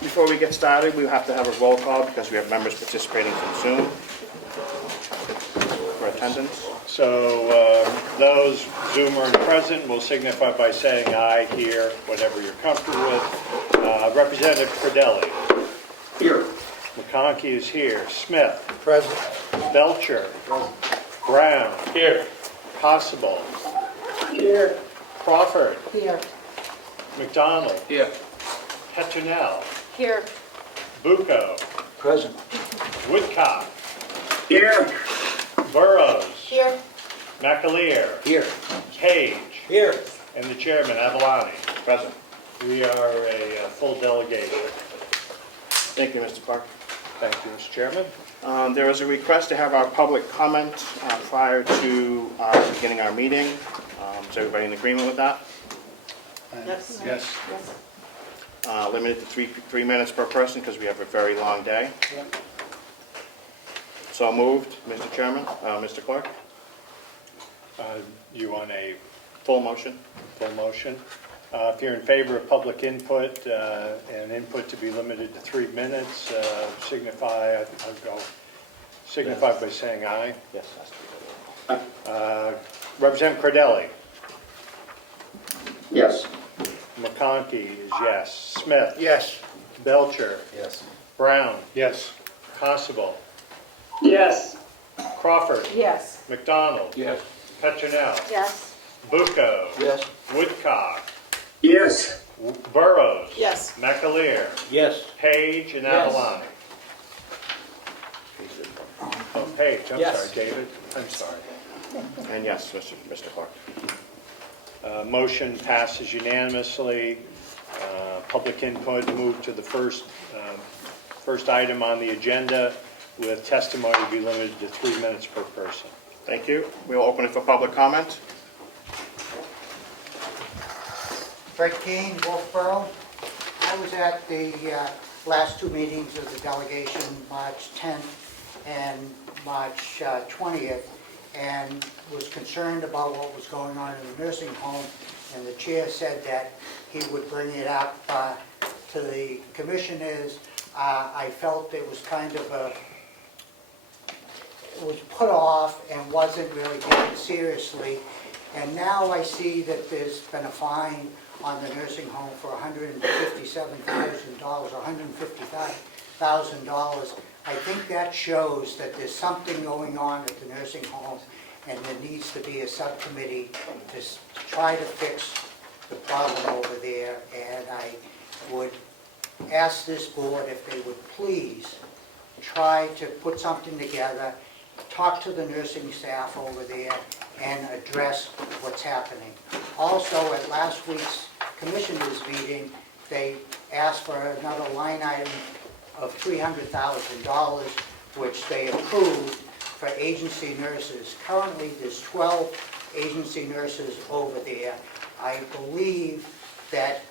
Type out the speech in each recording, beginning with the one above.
Before we get started, we have to have a roll call because we have members participating from Zoom for attendance. So those Zoomer and present will signify by saying aye here, whatever you're comfortable with. Representative Cordelli. Here. McConkey is here. Smith. Present. Belcher. Brown. Here. Possible. Here. Crawford. Here. McDonald. Here. Petronell. Here. Bucco. Present. Woodcock. Here. Burrows. Here. McAleer. Here. Page. Here. And the chairman, Avalani. Present. We are a full delegation. Thank you, Mr. Clark. Thank you, Mr. Chairman. There is a request to have our public comment prior to beginning our meeting. Is everybody in agreement with that? Yes. Yes. Limited to three minutes per person because we have a very long day. So moved, Mr. Chairman. Mr. Clark, You want a full motion? full motion? If you're in favor of public input and input to be limited to 3 minutes, signify by saying aye. Yes. Has to be. Representative Cordelli. Yes. McConkey is yes. Smith. Yes. Belcher. Yes. Brown. Yes. Constable. Yes. Crawford. Yes. McDonald. Yes. Petronell. Yes. Bucco. Yes. Woodcock. Yes. Burrows. Yes. McAleer. Yes. Page and Yes. Avalani. Oh, Page, I'm Yes. sorry, David. I'm sorry. And yes, Mr. Clark. Motion passes unanimously. Public input moved to the first item on the agenda with testimony to be limited to 3 minutes per person. Thank you. We'll open it for public comment. Fred Keane, Wolfboro. I was at the last two meetings of the delegation, March 10th and March 20th, and was concerned about what was going on in the nursing home, and the chair said that he would bring it up to the commissioners. I felt it was kind of it was put off and wasn't really taken seriously, and now I see that there's been a fine on the nursing home for $157,000 or $150,000. I think that shows that there's something going on at the nursing home, and there needs to be a subcommittee to try to fix the problem over there. And I would ask this board if they would please try to put something together, talk to the nursing staff over there, and address what's happening. Also, at last week's commissioners meeting, they asked for another line item of $300,000, which they approved for agency nurses. Currently, there's 12 agency nurses over there. I believe that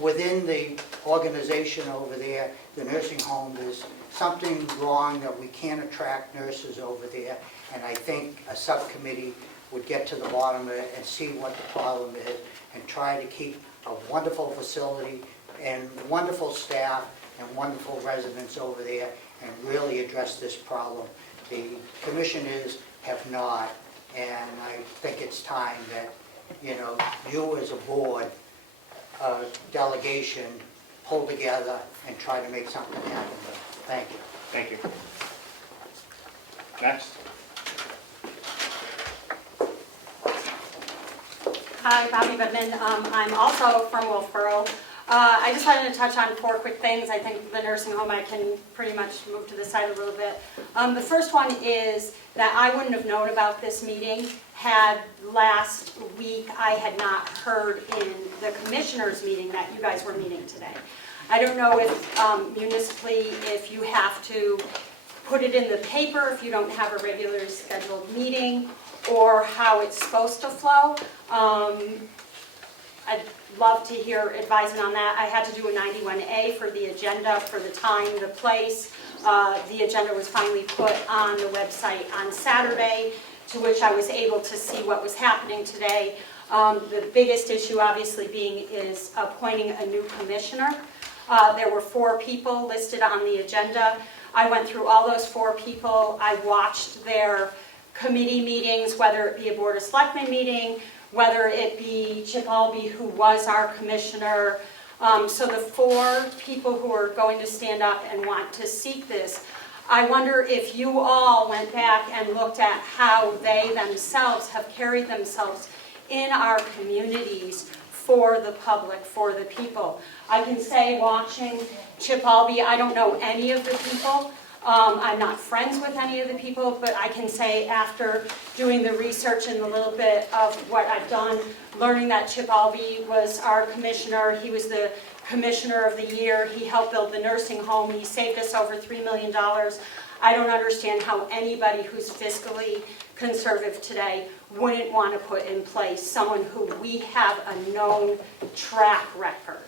within the organization over there, the nursing home, there's something wrong that we can't attract nurses over there, and I think a subcommittee would get to the bottom of it and see what the problem is and try to keep a wonderful facility and wonderful staff and wonderful residents over there and really address this problem. The commissioners have not, and I think it's time that, you as a board, delegation, pull together and try to make something happen. Thank you. Thank you. Next. Hi, Bobby Goodman. I'm also from Wolfboro. I just wanted to touch on 4 quick things. I think the nursing home I can pretty much move to the side a little bit. The first one is that I wouldn't have known about this meeting had last week I had not heard in the commissioners meeting that you guys were meeting today. I don't know if municipally, if you have to put it in the paper if you don't have a regularly scheduled meeting, or how it's supposed to flow. I'd love to hear advising on that. I had to do a 91A for the agenda, for the time, the place. The agenda was finally put on the website on Saturday, to which I was able to see what was happening today. The biggest issue obviously being is appointing a new commissioner. There were 4 people listed on the agenda. I went through all those 4 people. I watched their committee meetings, whether it be a Board of Selectmen meeting, whether it be Chip Albee, who was our commissioner. So the 4 people who are going to stand up and want to seek this, I wonder if you all went back and looked at how they themselves have carried themselves in our communities for the public, for the people. I can say, watching Chip Albee, I don't know any of the people. I'm not friends with any of the people, but I can say after doing the research and a little bit of what I've done, learning that Chip Albee was our commissioner, he was the commissioner of the year, he helped build the nursing home, he saved us over $3 million. I don't understand how anybody who's fiscally conservative today wouldn't want to put in place someone who we have a known track record.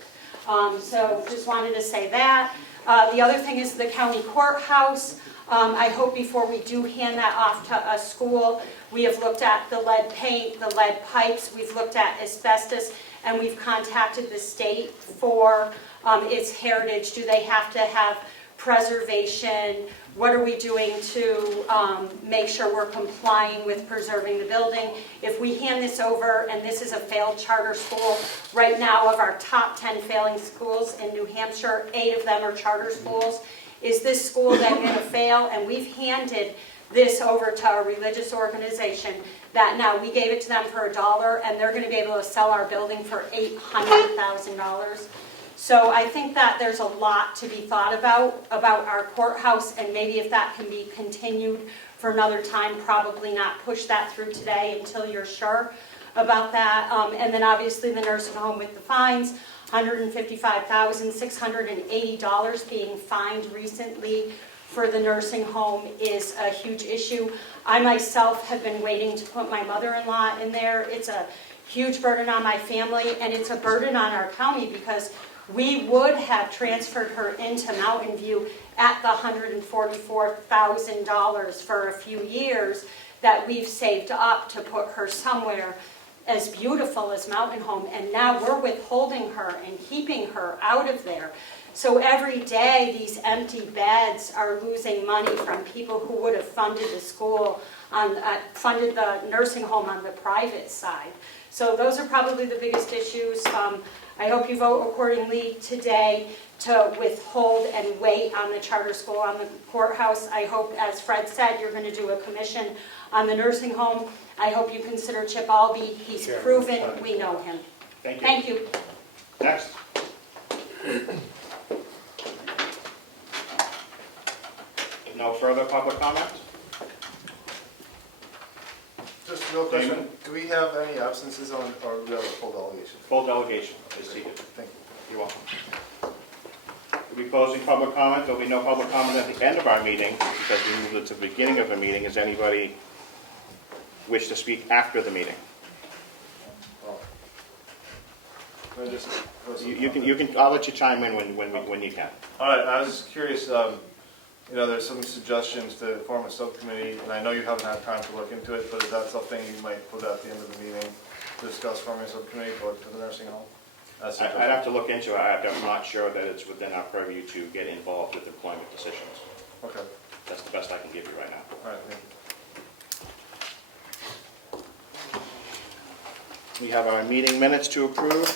So just wanted to say that. The other thing is the county courthouse. I hope before we do hand that off to a school, we have looked at the lead paint, the lead pipes, we've looked at asbestos, and we've contacted the state for its heritage. Do they have to have preservation? What are we doing to make sure we're complying with preserving the building? If we hand this over, and this is a failed charter school, right now of our top 10 failing schools in New Hampshire, 8 of them are charter schools. Is this school then going to fail? And we've handed this over to a religious organization that now we gave it to them for $1, and they're going to be able to sell our building for $800,000. So I think that there's a lot to be thought about our courthouse, and maybe if that can be continued for another time, probably not push that through today until you're sure about that. And then obviously the nursing home with the fines, $155,680 being fined recently for the nursing home is a huge issue. I myself have been waiting to put my mother-in-law in there. It's a huge burden on my family, and it's a burden on our county because we would have transferred her into Mountain View at the $144,000 for a few years that we've saved up to put her somewhere as beautiful as Mountain Home, and now we're withholding her and keeping her out of there. So every day these empty beds are losing money from people who would have funded the school, funded the nursing home on the private side. So those are probably the biggest issues. I hope you vote accordingly today to withhold and wait on the charter school, on the courthouse. I hope, as Fred said, you're going to do a commission on the nursing home. I hope you consider Chip Albee. He's proven, we know him. Thank you. Thank you. Next. No further public comment? Just a real question, Damon? do we have any absences on, or do we have a full delegation? Full delegation is seated. Thank you. You're welcome. We'll be closing public comment. There'll be no public comment at the end of our meeting because we moved it to the beginning of the meeting. Does anybody wish to speak after the meeting? Oh. Can I just go You can. I'll let you chime in when you can. All right, I was just curious, there's some suggestions to form a subcommittee, and I know you haven't had time to look into it, but is that something you might put at the end of the meeting, discuss forming a subcommittee for the nursing home? I'd have to look into it. I'm not sure that it's within our purview to get involved with employment decisions. Okay, That's the best I can give you right now. all right, thank you. We have our meeting minutes to approve.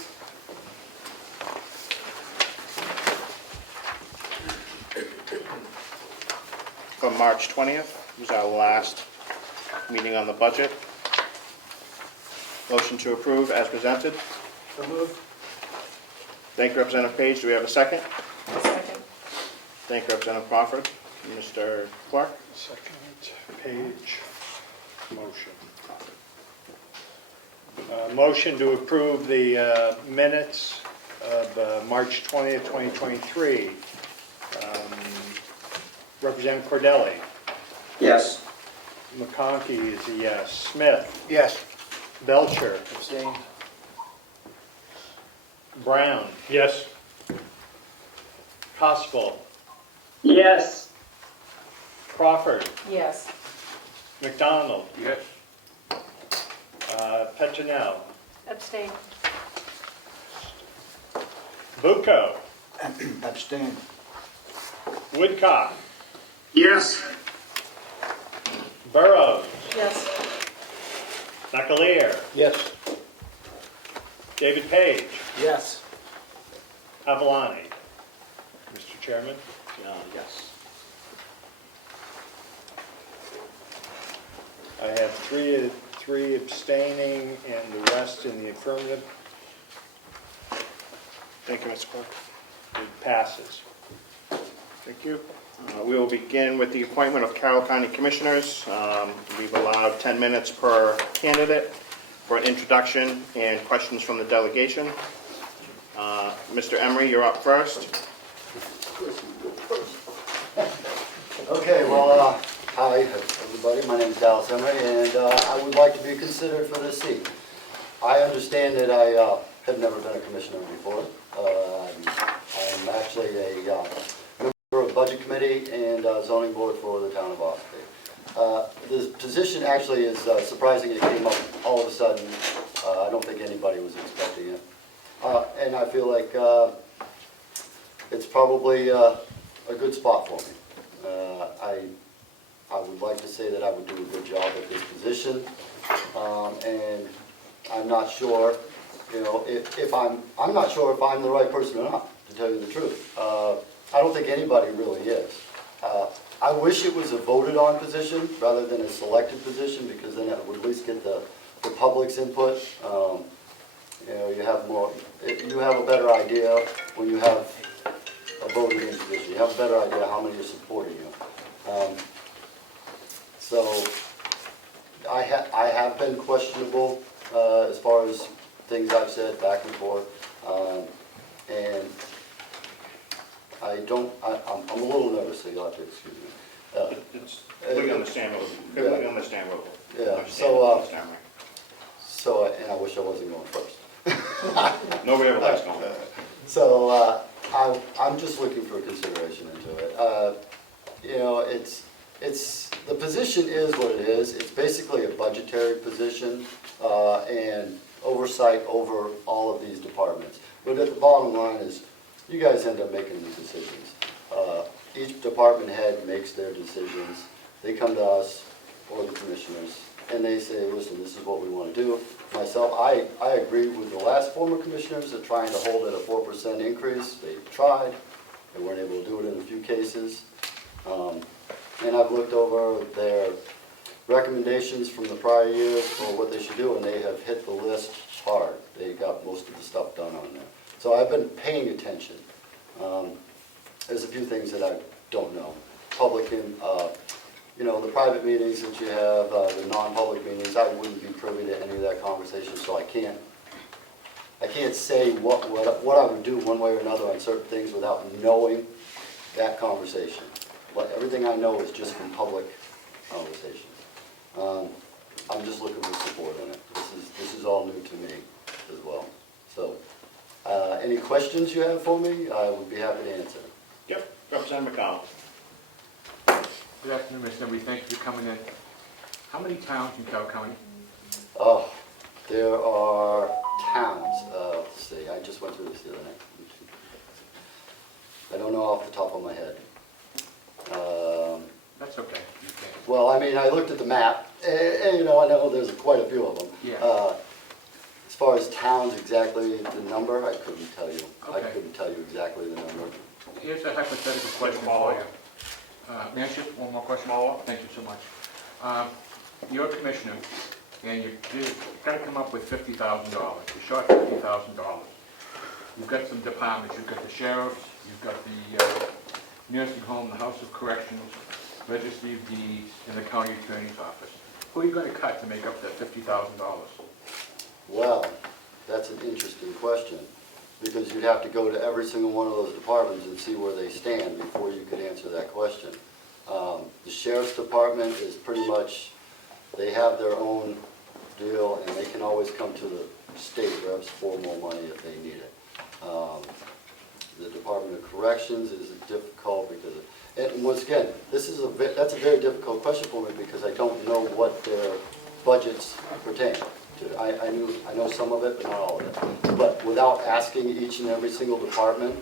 From March 20th, was our last meeting on the budget. Motion to approve as presented. So moved. Thank you, Representative Page. Do we have a second? Second. Thank you, Representative Crawford. Mr. Clark? Second page, motion. Motion to approve the minutes of March 20th, 2023. Representative Cordelli. Yes. McConkey is a yes. Smith. Yes. Belcher. Abstain? Brown. Yes. Kospel. Yes. Crawford. Yes. McDonald. Yes. Petronell. Abstain. Bucco. Abstain. Woodcock, Yes. Burrows, Yes. Nakalier, Yes. David Page, Yes. Avalani. Mr. Chairman? Yes. I have three abstaining and the rest in the affirmative. Thank you, Mr. Clerk. It passes. Thank you. We will begin with the appointment of Carroll County Commissioners. We've allowed 10 minutes per candidate for an introduction and questions from the delegation. Mr. Emery, you're up first. Okay, well, hi, everybody. My name is Dallas Emery, and I would like to be considered for this seat. I understand that I have never been a commissioner before. I'm actually a member of the Budget Committee and Zoning Board for the town of Ospey. The position actually is surprising. It came up all of a sudden. I don't think anybody was expecting it. And I feel like it's probably a good spot for me. I would like to say that I would do a good job at this position, and I'm not sure, I'm not sure if I'm the right person or not, to tell you the truth. I don't think anybody really is. I wish it was a voted on position rather than a selected position, because then it would at least get the public's input. You have a better idea when you have a voted in position. You have a better idea how many are supporting you. So I have been questionable as far as things I've said back and forth, and I'm a little nervous, so you'll have to excuse me. It's completely understandable. Completely understandable. Yeah, and I wish I wasn't going first. Nobody ever likes going. So I'm just looking for consideration into it. The position is what it is. It's basically a budgetary position and oversight over all of these departments. But at the bottom line is, you guys end up making the decisions. Each department head makes their decisions. They come to us or the commissioners and they say, listen, this is what we want to do. Myself, I agree with the last former commissioners that trying to hold at a 4% increase. They tried. They weren't able to do it in a few cases. And I've looked over their recommendations from the prior years for what they should do, and they have hit the list hard. They got most of the stuff done on there. So I've been paying attention. There's a few things that I don't know. The private meetings that you have, the non-public meetings, I wouldn't be privy to any of that conversation, so I can't say what I would do one way or another on certain things without knowing that conversation. But everything I know is just from public conversations. I'm just looking for support on it. This is all new to me as well. So, any questions you have for me, I would be happy to answer. Yep, Representative McConnell. Good afternoon, Mr. Emery. Thank you for coming in. How many towns in Carroll County? Oh, there are towns. Let's see, I just went through this the other night. I don't know off the top of my head. That's okay. Well, I mean, I looked at the map, and I know there's quite a few of them. Yeah. As far as towns, exactly the number, I couldn't tell you. I Okay. couldn't tell you exactly the number. Here's a hypothetical question for you. May I ask you one more question? Thank you so much. You're a commissioner, and you've got to come up with $50,000. You're short $50,000. You've got some departments. You've got the sheriff, you've got the nursing home, the House of Corrections, Registry of Deeds, and the county attorney's office. Who are you going to cut to make up that $50,000? Well, that's an interesting question, because you'd have to go to every single one of those departments and see where they stand before you could answer that question. The sheriff's department is pretty much, they have their own deal, and they can always come to the state reps for more money if they need it. The Department of Corrections is difficult because, and once again, that's a very difficult question for me, because I don't know what their budgets pertain to. I know some of it, but not all of it. But without asking each and every single department,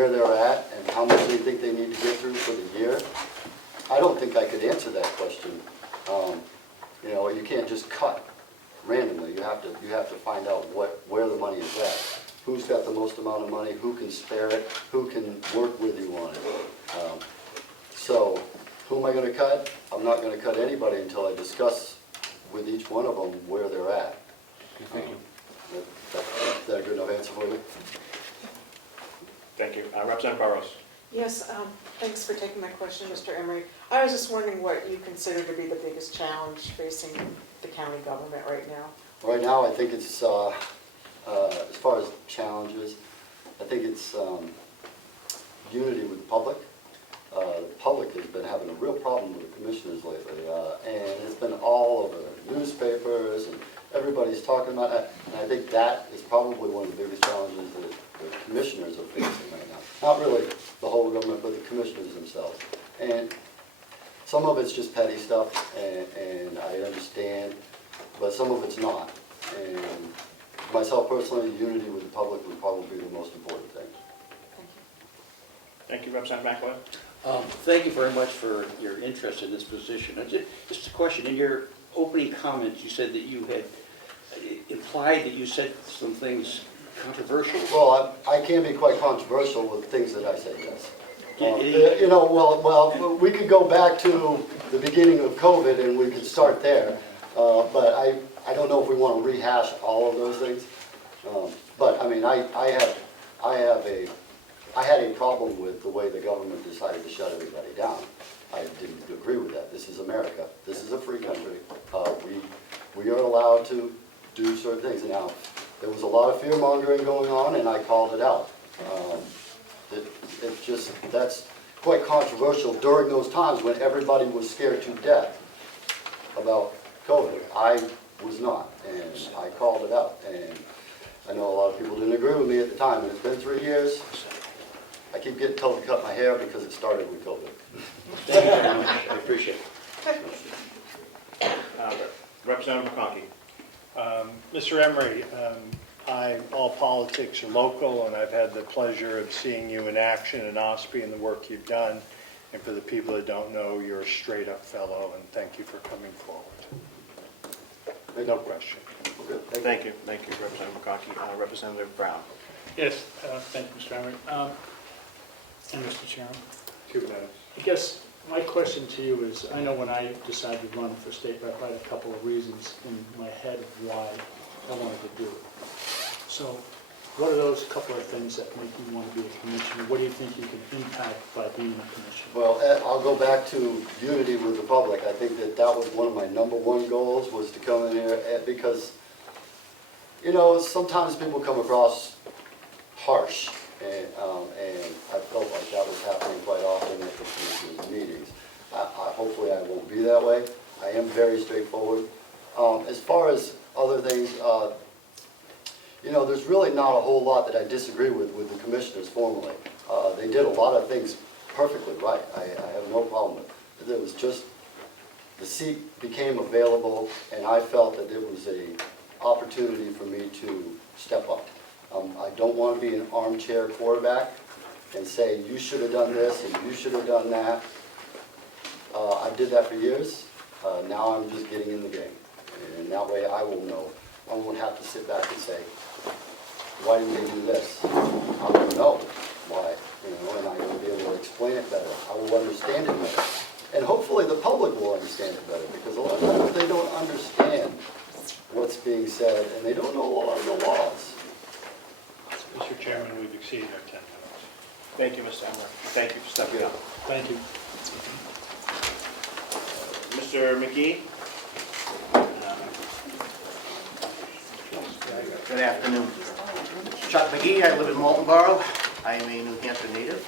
where they're at and how much they think they need to get through for the year, I don't think I could answer that question. You know, you can't just cut randomly. You have to find out where the money is at. Who's got the most amount of money, who can spare it, who can work with you on it. So, who am I gonna cut? I'm not gonna cut anybody until I discuss with each one of them where they're at. Thank you. Is that a good enough answer for you? Thank you. Representative Burrows. Yes, thanks for taking my question, Mr. Emery. I was just wondering what you consider to be the biggest challenge facing the county government right now? Right now, I think it's, as far as challenges, I think it's unity with the public. The public has been having a real problem with the commissioners lately, and it's been all over the newspapers, and everybody's talking about it. And I think that is probably one of the biggest challenges that the commissioners are facing right now. Not really the whole government, but the commissioners themselves. And some of it's just petty stuff, and I understand, but some of it's not. And myself personally, unity with the public would probably be the most important thing. Thank you. Thank you, Representative McAvoy. Thank you very much for your interest in this position. Just a question, in your opening comments, you said that you had implied that you said some things controversial. Well, I can be quite controversial with things that I say, yes. Yeah. You know, well, we could go back to the beginning of COVID and we could start there, but I don't know if we want to rehash all of those things. But I mean, I had a problem with the way the government decided to shut everybody down. I didn't agree with that. This is America. This is a free country. We are allowed to do certain things. Now, there was a lot of fear mongering going on, and I called it out. It's just, that's quite controversial during those times when everybody was scared to death about COVID. I was not, and I called it out. And I know a lot of people didn't agree with me at the time, and it's been 3 years. I keep getting told to cut my hair because it started with COVID. Thank you very much, I appreciate it. Representative McConkey. Mr. Emery, all politics are local, and I've had the pleasure of seeing you in action in Ospey and the work you've done. And for the people that don't know, you're a straight-up fellow, and thank you for coming forward. No question. Thank you, Representative McConkey. Representative Brown. Yes, thank you, Mr. Emery. And Mr. Chairman. 2 minutes. I guess my question to you is, I know when I decided to run for state rep, I had a couple of reasons in my head of why I wanted to do it. So what are those couple of things that make you want to be a commissioner? What do you think you can impact by being a commissioner? Well, I'll go back to unity with the public. I think that was one of my #1 goals, was to come in here, because, you know, sometimes people come across harsh, and I felt like that was happening quite often at the commissioners' meetings. Hopefully I won't be that way. I am very straightforward. As far as other things, you know, there's really not a whole lot that I disagree with the commissioners formally. They did a lot of things perfectly right. I have no problem with it. There was just, the seat became available, and I felt that it was an opportunity for me to step up. I don't want to be an armchair quarterback and say, you should have done this and you should have done that. I did that for years. Now I'm just getting in the game. And that way I will know. I won't have to sit back and say, why didn't they do this? I will know why, you know, and I will be able to explain it better. I will understand it better. And hopefully the public will understand it better, because a lot of times they don't understand what's being said and they don't know a lot of the laws. Mr. Chairman, we've exceeded our 10 minutes. Thank you, Mr. Emery. Thank you for stepping up. Thank you. Mr. McGee? Good afternoon. Chuck McGee, I live in Molten Borough. I am a New Hampshire native.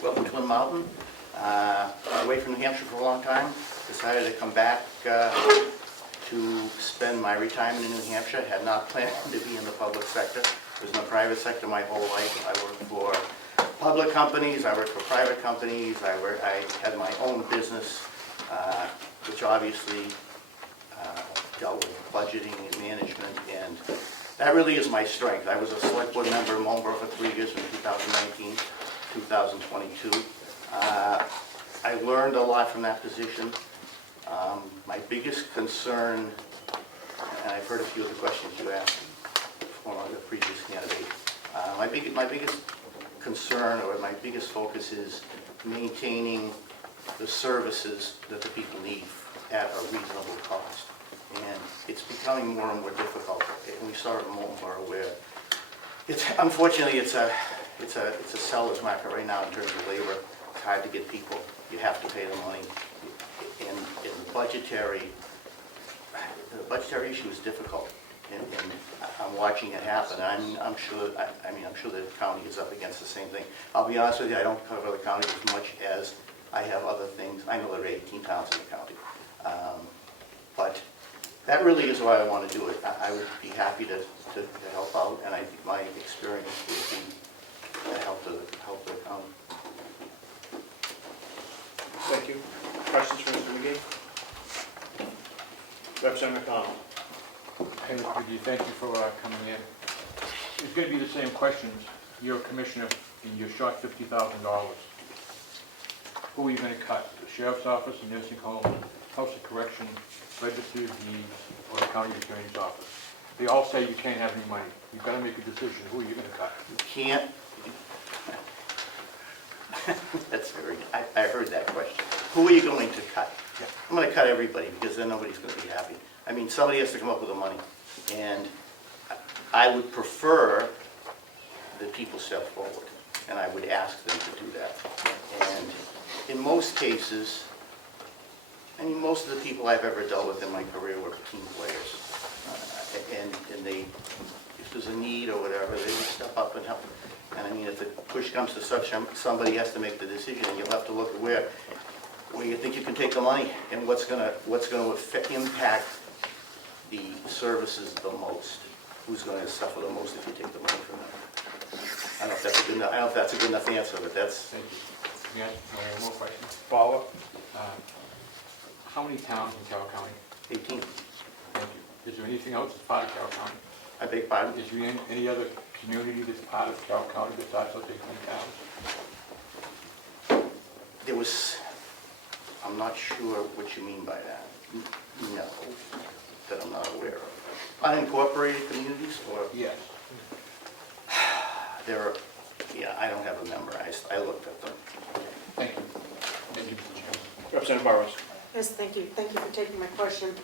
Grew up in Twin Mountain. Away from New Hampshire for a long time. Decided to come back to spend my retirement in New Hampshire. Had not planned to be in the public sector. I was in the private sector my whole life. I worked for public companies. I worked for private companies. I had my own business, which obviously dealt with budgeting and management, and that really is my strength. I was a select board member in Molten Borough for 3 years, from 2019 2022. I learned a lot from that position. My biggest concern, and I've heard a few of the questions you asked from the previous candidate, my biggest concern or my biggest focus is maintaining the services that the people need at a reasonable cost. And it's becoming more and more difficult. And we saw it in Moulton where unfortunately it's a seller's market right now in terms of labor. It's hard to get people. You have to pay the money. And the budgetary issue is difficult. And I'm watching it happen. I'm sure the county is up against the same thing. I'll be honest with you, I don't cover the county as much as I have other things. I know there are 18 towns in the county. But that really is why I want to do it. I would be happy to help out, and I think my experience would be to help the county. Thank you. Questions for Mr. McGee? Representative McDonald. Hey, Mr. McGee, thank you for coming in. It's going to be the same questions. You're a commissioner and you're short $50,000. Who are you going to cut? The sheriff's office, the nursing home, house of correction, registry of deeds, or the county attorney's office? They all say you can't have any money. You've got to make a decision. Who are you going to cut? You can't. That's very good. I heard that question. Who are you going to cut? Yeah. I'm going to cut everybody because then nobody's going to be happy. I mean, somebody has to come up with the money. And I would prefer that people step forward, and I would ask them to do that. And in most cases, I mean, most of the people I've ever dealt with in my career were team players. And they, if there's a need or whatever, they would step up and help. And I mean, if the push comes to such, somebody has to make the decision, and you'll have to look at where you think you can take the money and what's going to impact the services the most. Who's going to suffer the most if you take the money from them? I don't know if that's a good enough answer, but that's. Thank you. Any more questions? Follow-up? How many towns in Carroll County? 18. Thank you. Is there anything else that's part of Carroll County? I beg pardon? Is there any other community that's part of Carroll County besides those 18 towns? There was, I'm not sure what you mean by that. No, that I'm not aware of. Unincorporated communities, or? Yes. There are, yeah, I don't have them memorized. I looked at them. Thank you. Thank you, Mr. Chairman. Representative Burrows. Yes, thank you. Thank you for taking my question.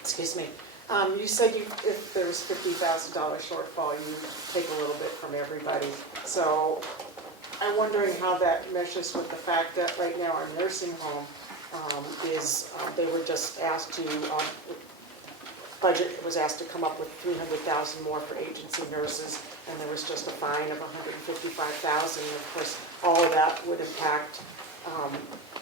Excuse me. You said if there was $50,000 shortfall, you take a little bit from everybody. So I'm wondering how that meshes with the fact that right now our nursing home they were just asked to, budget was asked to come up with $300,000 more for agency nurses, and there was just a fine of $155,000. Of course, all of that would impact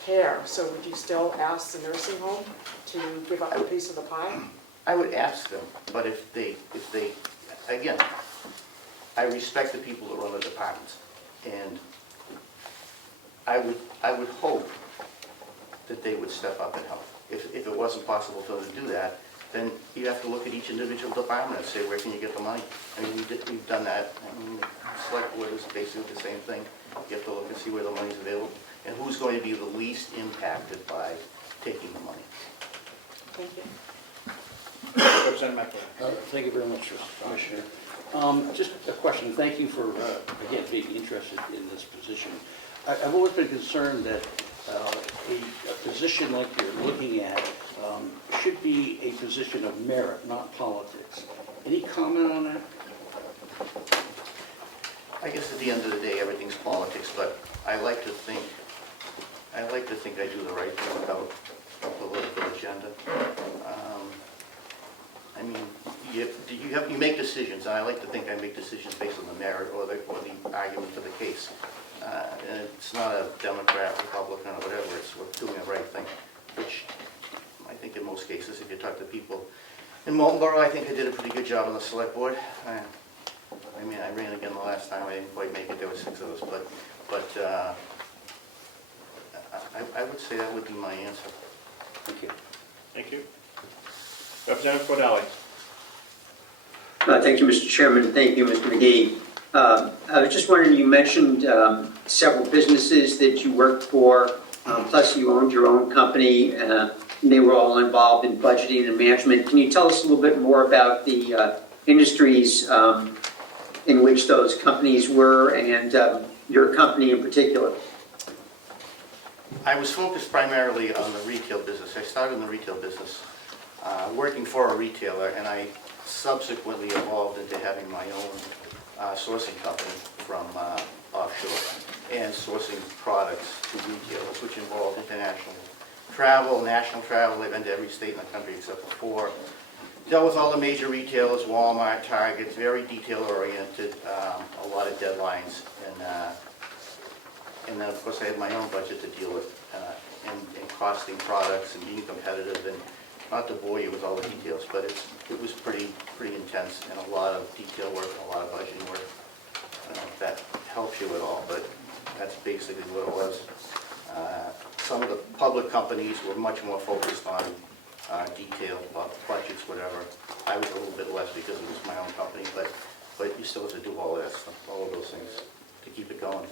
care. So would you still ask the nursing home to give up a piece of the pie? I would ask them, but if they, again, I respect the people that run the departments, and I would hope that they would step up and help. If it wasn't possible for them to do that, then you have to look at each individual department and say, where can you get the money? I mean, we've done that. I mean, the select board is basically the same thing. You have to look and see where the money's available, and who's going to be the least impacted by taking the money. Thank you. Representative McLean. Thank you very much, Commissioner. Just a question. Thank you for, again, being interested in this position. I've always been concerned that a position like you're looking at should be a position of merit, not politics. Any comment on that? I guess at the end of the day, everything's politics, but I like to think I do the right thing without a political agenda. I mean, you make decisions, and I like to think I make decisions based on the merit or the argument for the case. And it's not a Democrat, Republican, or whatever. It's we're doing the right thing, which I think in most cases, if you talk to people in Moulton Borough, I think I did a pretty good job on the select board. I mean, I ran again the last time. I didn't quite make it. There were 6 of us, but I would say that would be my answer. Thank you. Thank you. Representative Cordelli. Thank you, Mr. Chairman. Thank you, Mr. McGee. I was just wondering, you mentioned several businesses that you worked for, plus you owned your own company, and they were all involved in budgeting and management. Can you tell us a little bit more about the industries in which those companies were and your company in particular? I was focused primarily on the retail business. I started in the retail business, working for a retailer, and I subsequently evolved into having my own sourcing company from offshore and sourcing products to retailers, which involved international travel, national travel. I've been to every state in the country except for 4. Dealt with all the major retailers, Walmart, Target, very detail-oriented, a lot of deadlines, and then of course I had my own budget to deal with, and costing products and being competitive, and not to bore you with all the details, but it was pretty intense, and a lot of detail work, and a lot of budgeting work. I don't know if that helps you at all, but that's basically what it was. Some of the public companies were much more focused on detail, budgets, whatever. I was a little bit less because it was my own company, but you still have to do all of that stuff, all of those things to keep it going.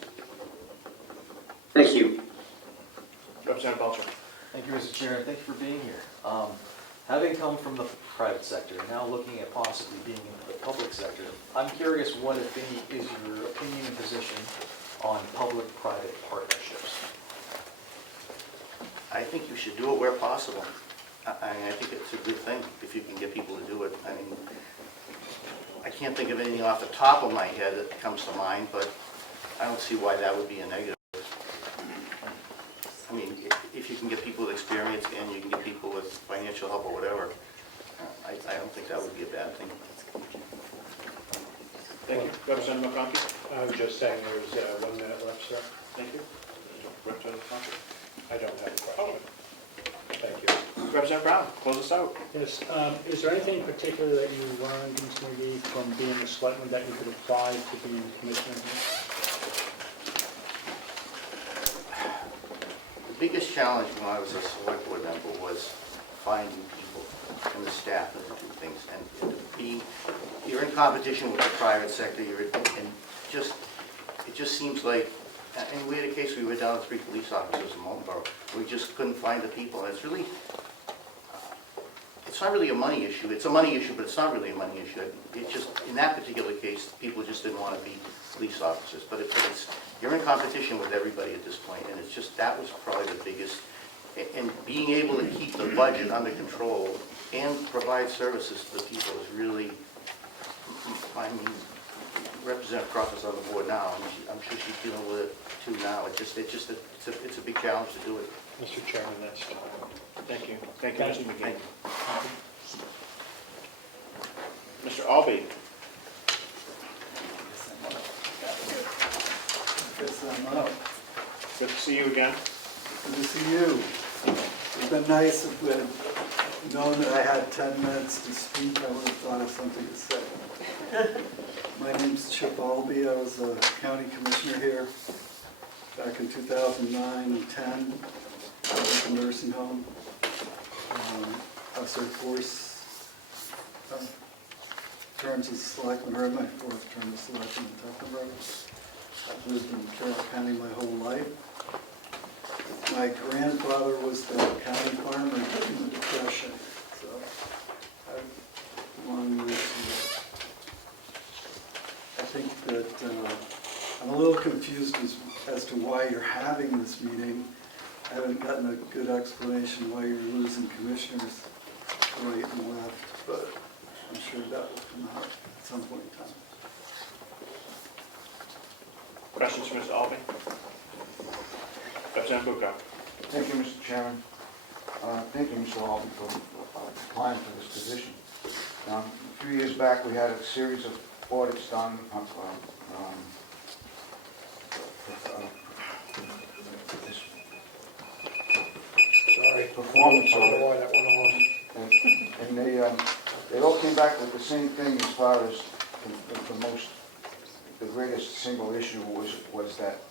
Thank you. Representative Belcher. Thank you, Mr. Chair, and thank you for being here. Having come from the private sector, now looking at possibly being in the public sector, I'm curious what, if any, is your opinion and position on public-private partnerships? I think you should do it where possible. I think it's a good thing if you can get people to do it. I mean, I can't think of anything off the top of my head that comes to mind, but I don't see why that would be a negative. I mean, if you can get people with experience and you can get people with financial help or whatever, I don't think that would be a bad thing. Thank you. Representative McConkey. I was just saying there's 1 minute left, sir. Thank you. Representative McConkey. I don't have a question. Thank you. Representative Brown, close us out. Yes, is there anything in particular that you learned in Sweden from being a selectman that you could apply to being a commissioner? The biggest challenge when I was a select board member was finding people and the staff and the 2 things. And you're in competition with the private sector, and it just seems like, and we had a case, we were down to 3 police officers in Molten Borough. We just couldn't find the people, and it's not really a money issue. It's a money issue, but it's not really a money issue. It's just, in that particular case, people just didn't want to be police officers. But you're in competition with everybody at this point, and it's just, that was probably the biggest. And being able to keep the budget under control and provide services to the people is really, I mean, Representative Crawford's on the board now, and I'm sure she's dealing with it too now. It's a big challenge to do it. Mr. Chairman, that's time. Thank you. Thank you, Mr. McGee. Mr. Albee. Guess I'm up. Good to see you again. Good to see you. It'd been nice if we had known that I had 10 minutes to speak. I would have thought of something to say. My name's Chip Albee. I was a county commissioner here back in 2009 and 10. I was at a nursing home. I served 4 terms as selectman, or my 4th term as selectman in Tuckerburg. I've lived in Carroll County my whole life. My grandfather was the county farmer in the Depression, so I've long lived here. I think that I'm a little confused as to why you're having this meeting. I haven't gotten a good explanation why you're losing commissioners right and left, but I'm sure that will come out at some point in time. Questions for Mr. Albee? Representative Bucco. Thank you, Mr. Chairman. Thank you, Mr. Albee, for applying for this position. A few years back, we had a series of audits done performance audit. And they all came back with the same thing as far as the greatest single issue was that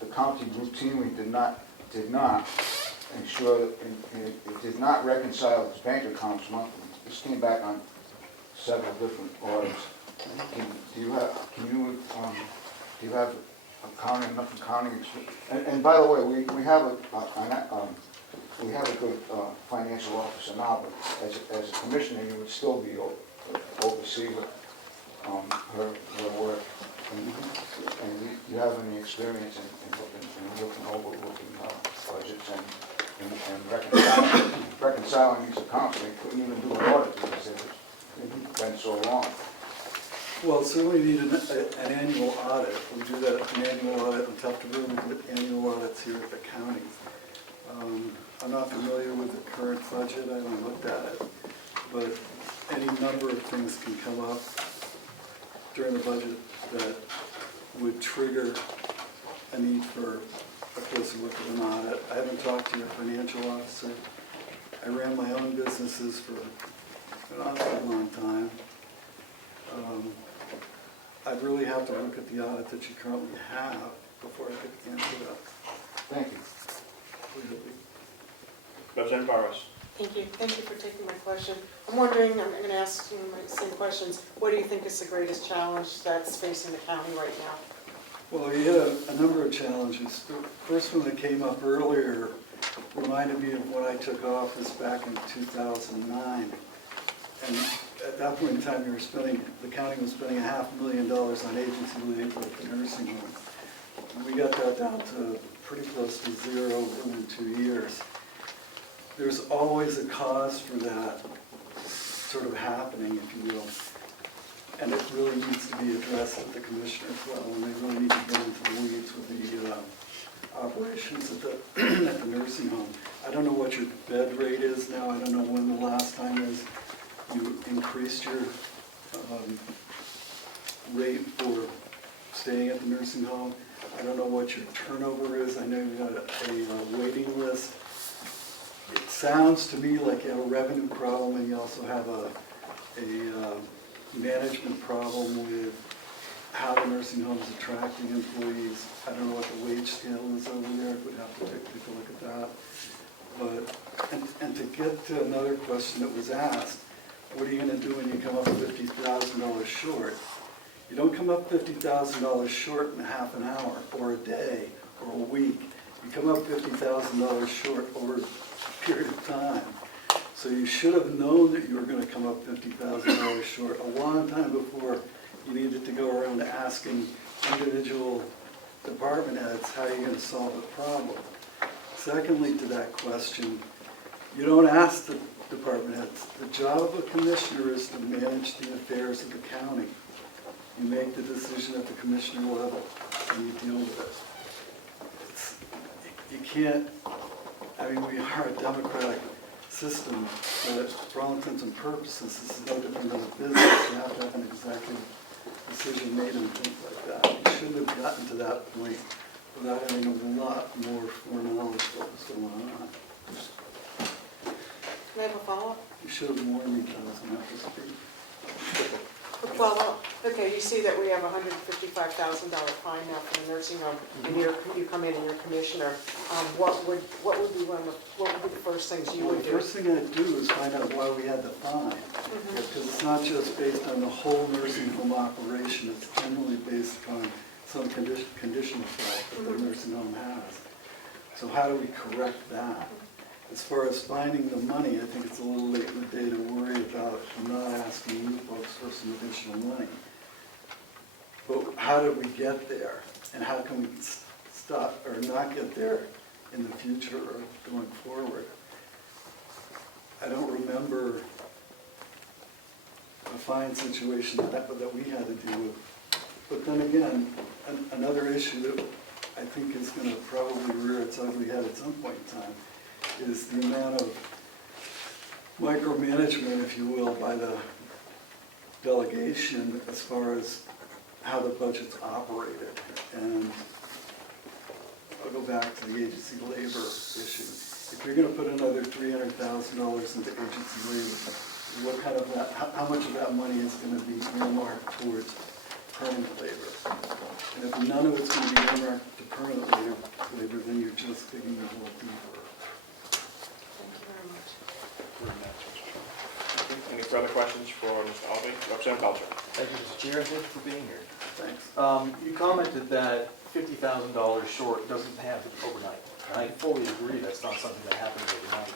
the county routinely did not ensure, it did not reconcile its bank accounts monthly. This came back on several different audits. Do you have enough accounting experience? And by the way, we have a good financial officer now, but as a commissioner, you would still be oversee her work. And you have any experience in looking over budgets and reconciling these accounts? They couldn't even do an audit because it's been so long. Well, certainly need an annual audit. We do that, an annual audit in Tuftonburg, we do annual audits here at the county. I'm not familiar with the current budget, I haven't looked at it, but any number of things can come up during the budget that would trigger a need for a closer look at an audit. I haven't talked to your financial officer. I ran my own businesses for an awfully long time. I'd really have to look at the audit that you currently have before I could answer that. Thank you. Representative Barros. Thank you for taking my question. I'm wondering, I'm going to ask you my same questions. What do you think is the greatest challenge that's facing the county right now? Well, you had a number of challenges. The first one that came up earlier reminded me of when I took office back in 2009. And at that point in time, the county was spending $500,000 on agency labor at the nursing home. And we got that down to pretty close to zero within 2 years. There's always a cause for that sort of happening, if you will. And it really needs to be addressed at the commissioner's level, and they really need to get into the weeds with the operations at the nursing home. I don't know what your bed rate is now. I don't know when the last time is you increased your rate for staying at the nursing home. I don't know what your turnover is. I know you've got a waiting list. It sounds to me like you have a revenue problem, and you also have a management problem with how the nursing home is attracting employees. I don't know what the wage scale is over there. We'd have to take a look at that. But, and to get to another question that was asked, what are you going to do when you come up $50,000 short? You don't come up $50,000 short in half an hour, or a day, or a week. You come up $50,000 short over a period of time. So you should have known that you were going to come up $50,000 short a long time before you needed to go around asking individual department heads how you're going to solve the problem. Secondly to that question, you don't ask the department heads. The job of a commissioner is to manage the affairs of the county. You make the decision at the commissioner level, and you deal with it. You can't, I mean, we are a democratic system, but for all intents and purposes, this is no different than a business. You have to have an executive decision made and things like that. You shouldn't have gotten to that point without having a lot more foreknowledge of what was going on. Can I have a follow-up? You should have warned me that I was going to have to speak. Follow-up. Okay, you see that we have a $155,000 fine now for the nursing home, and you come in and you're commissioner. What would be the first things you would do? The first thing I'd do is find out why we had the fine. Because it's not just based on the whole nursing home operation, it's generally based on some condition effect that the nursing home has. So how do we correct that? As far as finding the money, I think it's a little late in the day to worry about not asking you folks for some additional money. But how did we get there? And how can we stop or not get there in the future or going forward? I don't remember a fine situation that we had to deal with. But then again, another issue that I think is going to probably rear its ugly head at some point in time is the amount of micromanagement, if you will, by the delegation as far as how the budget's operated. And I'll go back to the agency labor issue. If you're going to put another $300,000 into agency labor, what kind of that, how much of that money is going to be earmarked towards permanent labor? And if none of it's going to be earmarked to permanent labor, then you're just digging the hole deeper. Thank you very much. Any further questions for Mr. Albee? Representative Belcher? Thank you, Mr. Chair, and thank you for being here. Thanks. You commented that $50,000 short doesn't happen overnight. And I fully agree, that's not something that happens overnight.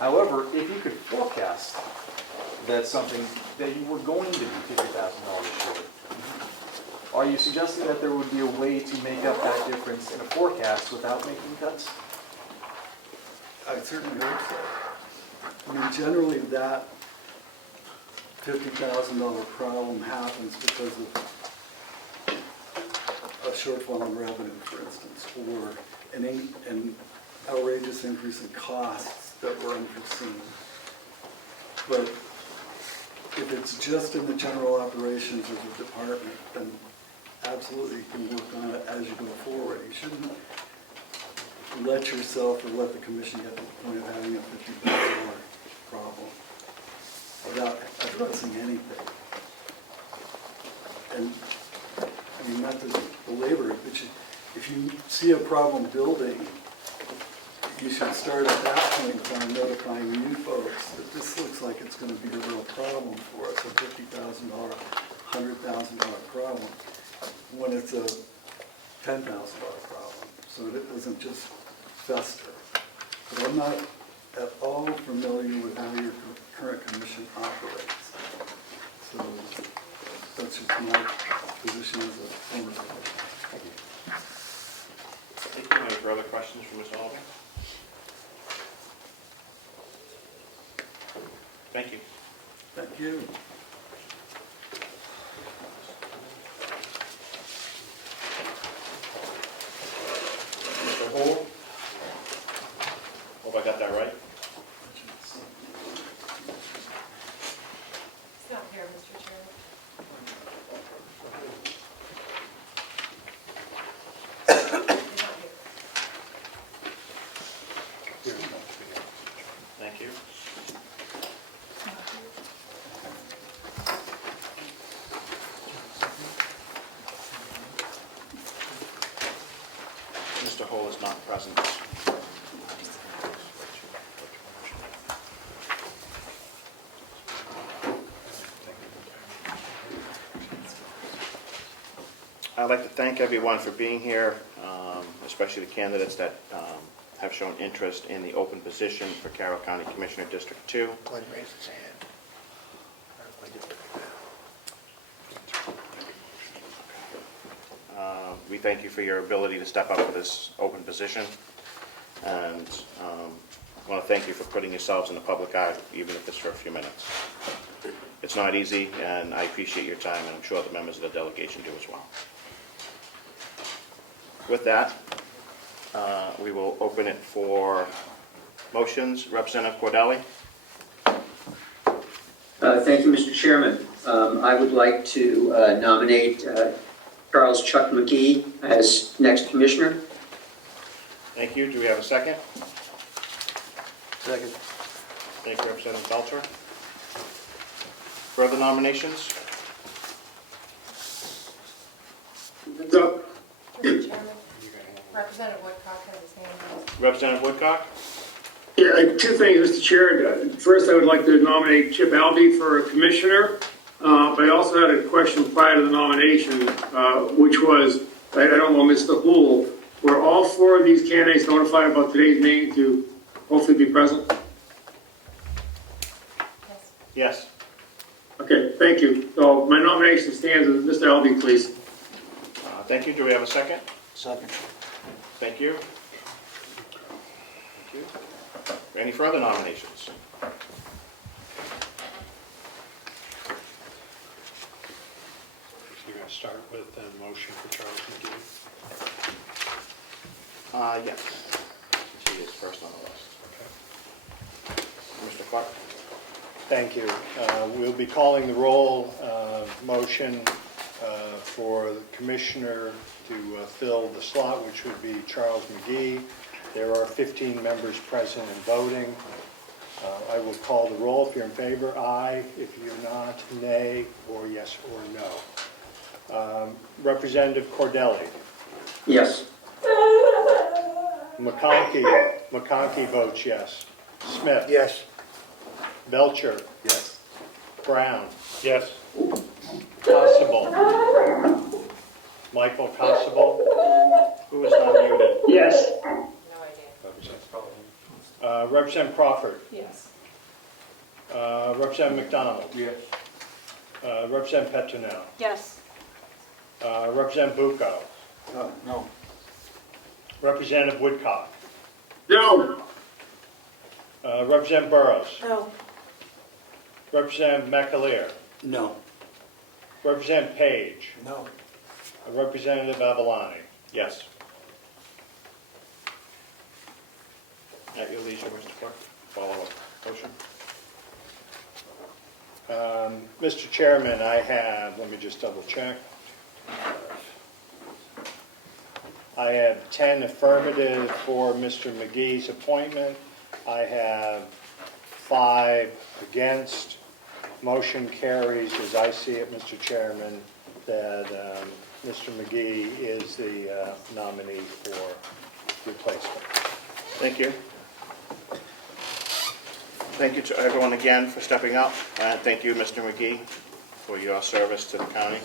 However, if you could forecast that you were going to be $50,000 short, are you suggesting that there would be a way to make up that difference in a forecast without making cuts? I certainly hope so. I mean, generally that $50,000 problem happens because of a shortfall in revenue, for instance, or an outrageous increase in costs that were unforeseen. But if it's just in the general operations of the department, then absolutely you can work on it as you go forward. You shouldn't let yourself or let the commission get to the point of having a $50,000 problem without addressing anything. And I mean, not to belabor it, but if you see a problem building, you should start at that point by notifying you folks that this looks like it's going to be a real problem for us, a $50,000, $100,000 problem, when it's a $10,000 problem, so that it doesn't just fester. But I'm not at all familiar with how your current commission operates. So that's just my position as a former commissioner. Thank you. Thank you. Any further questions for Mr. Albee? Thank you. Thank you. Mr. Hall? Hope I got that right. It's not here, Mr. Chairman. He's not here. Thank you. Mr. Hall is not present. I'd like to thank everyone for being here, especially the candidates that have shown interest in the open position for Carroll County Commissioner District 2. Glenn raised his hand. We thank you for your ability to step up for this open position, and I want to thank you for putting yourselves in the public eye, even if it's for a few minutes. It's not easy, and I appreciate your time, and I'm sure the members of the delegation do as well. With that, we will open it for motions. Representative Cordelli? Thank you, Mr. Chairman. I would like to nominate Charles Chuck McGee as next commissioner. Thank you. Do we have a second? Second. Thank you, Representative Belcher. Further nominations? Mr. Chairman, Representative Woodcock has his hand raised. Representative Woodcock? Yeah, two things, Mr. Chair. First, I would like to nominate Chip Albee for commissioner. But I also had a question prior to the nomination, which was, I don't know, Mr. Hool, were all four of these candidates notified about today's meeting to hopefully be present? Yes. Yes. Okay, thank you. So my nomination stands. Mr. Albee, please. Thank you. Do we have a second? Second. Thank you. Thank you. Any further nominations? You're going to start with a motion for Charles McGee. Yes. He is first on the list. Mr. Clark? Thank you. We'll be calling the roll motion for the commissioner to fill the slot, which would be Charles McGee. There are 15 members present and voting. I will call the roll. If you're in favor, aye. If you're not, nay, or yes or no. Representative Cordelli. Yes. McConkey votes yes. Smith. Yes. Belcher. Yes. Brown, Yes. Constable. Michael Constable, Who is not muted? Yes. Representative Crawford, Yes. Representative McDonald, Yes. Representative Petronell, Yes. Representative Bucco, No. Representative Woodcock, No. Representative Burrows, No. Representative McAleer, No. Representative Page, No. Representative Avalani. Yes. At your leisure, Mr. Clerk. Follow-up motion. Mr. Chairman, I have, let me just double check. I have 10 affirmative for Mr. McGee's appointment. I have 5 against. Motion carries, as I see it, Mr. Chairman, that Mr. McGee is the nominee for replacement. Thank you. Thank you to everyone again for stepping up, and thank you, Mr. McGee, for your service to the county.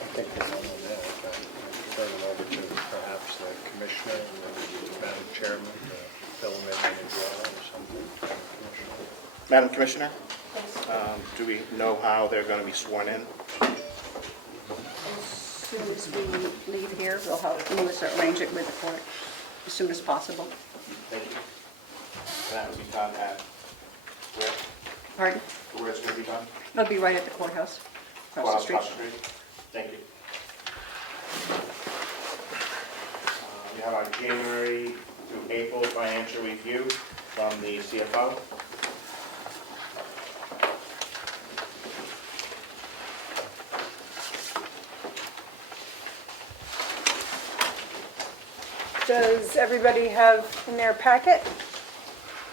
I think that's all of that. I'll turn it over to perhaps the commissioner and the Madam Chairman to fill them in as well or something. Madam Commissioner, do we know how they're going to be sworn in? As soon as we leave here, we'll help Melissa arrange it with the court as soon as possible. Thank you. That will be done at where? Pardon? Where it's going to be done? It'll be right at the courthouse, across the street. Thank you. We have our January through April financial review from the CFO. Does everybody have in their packet?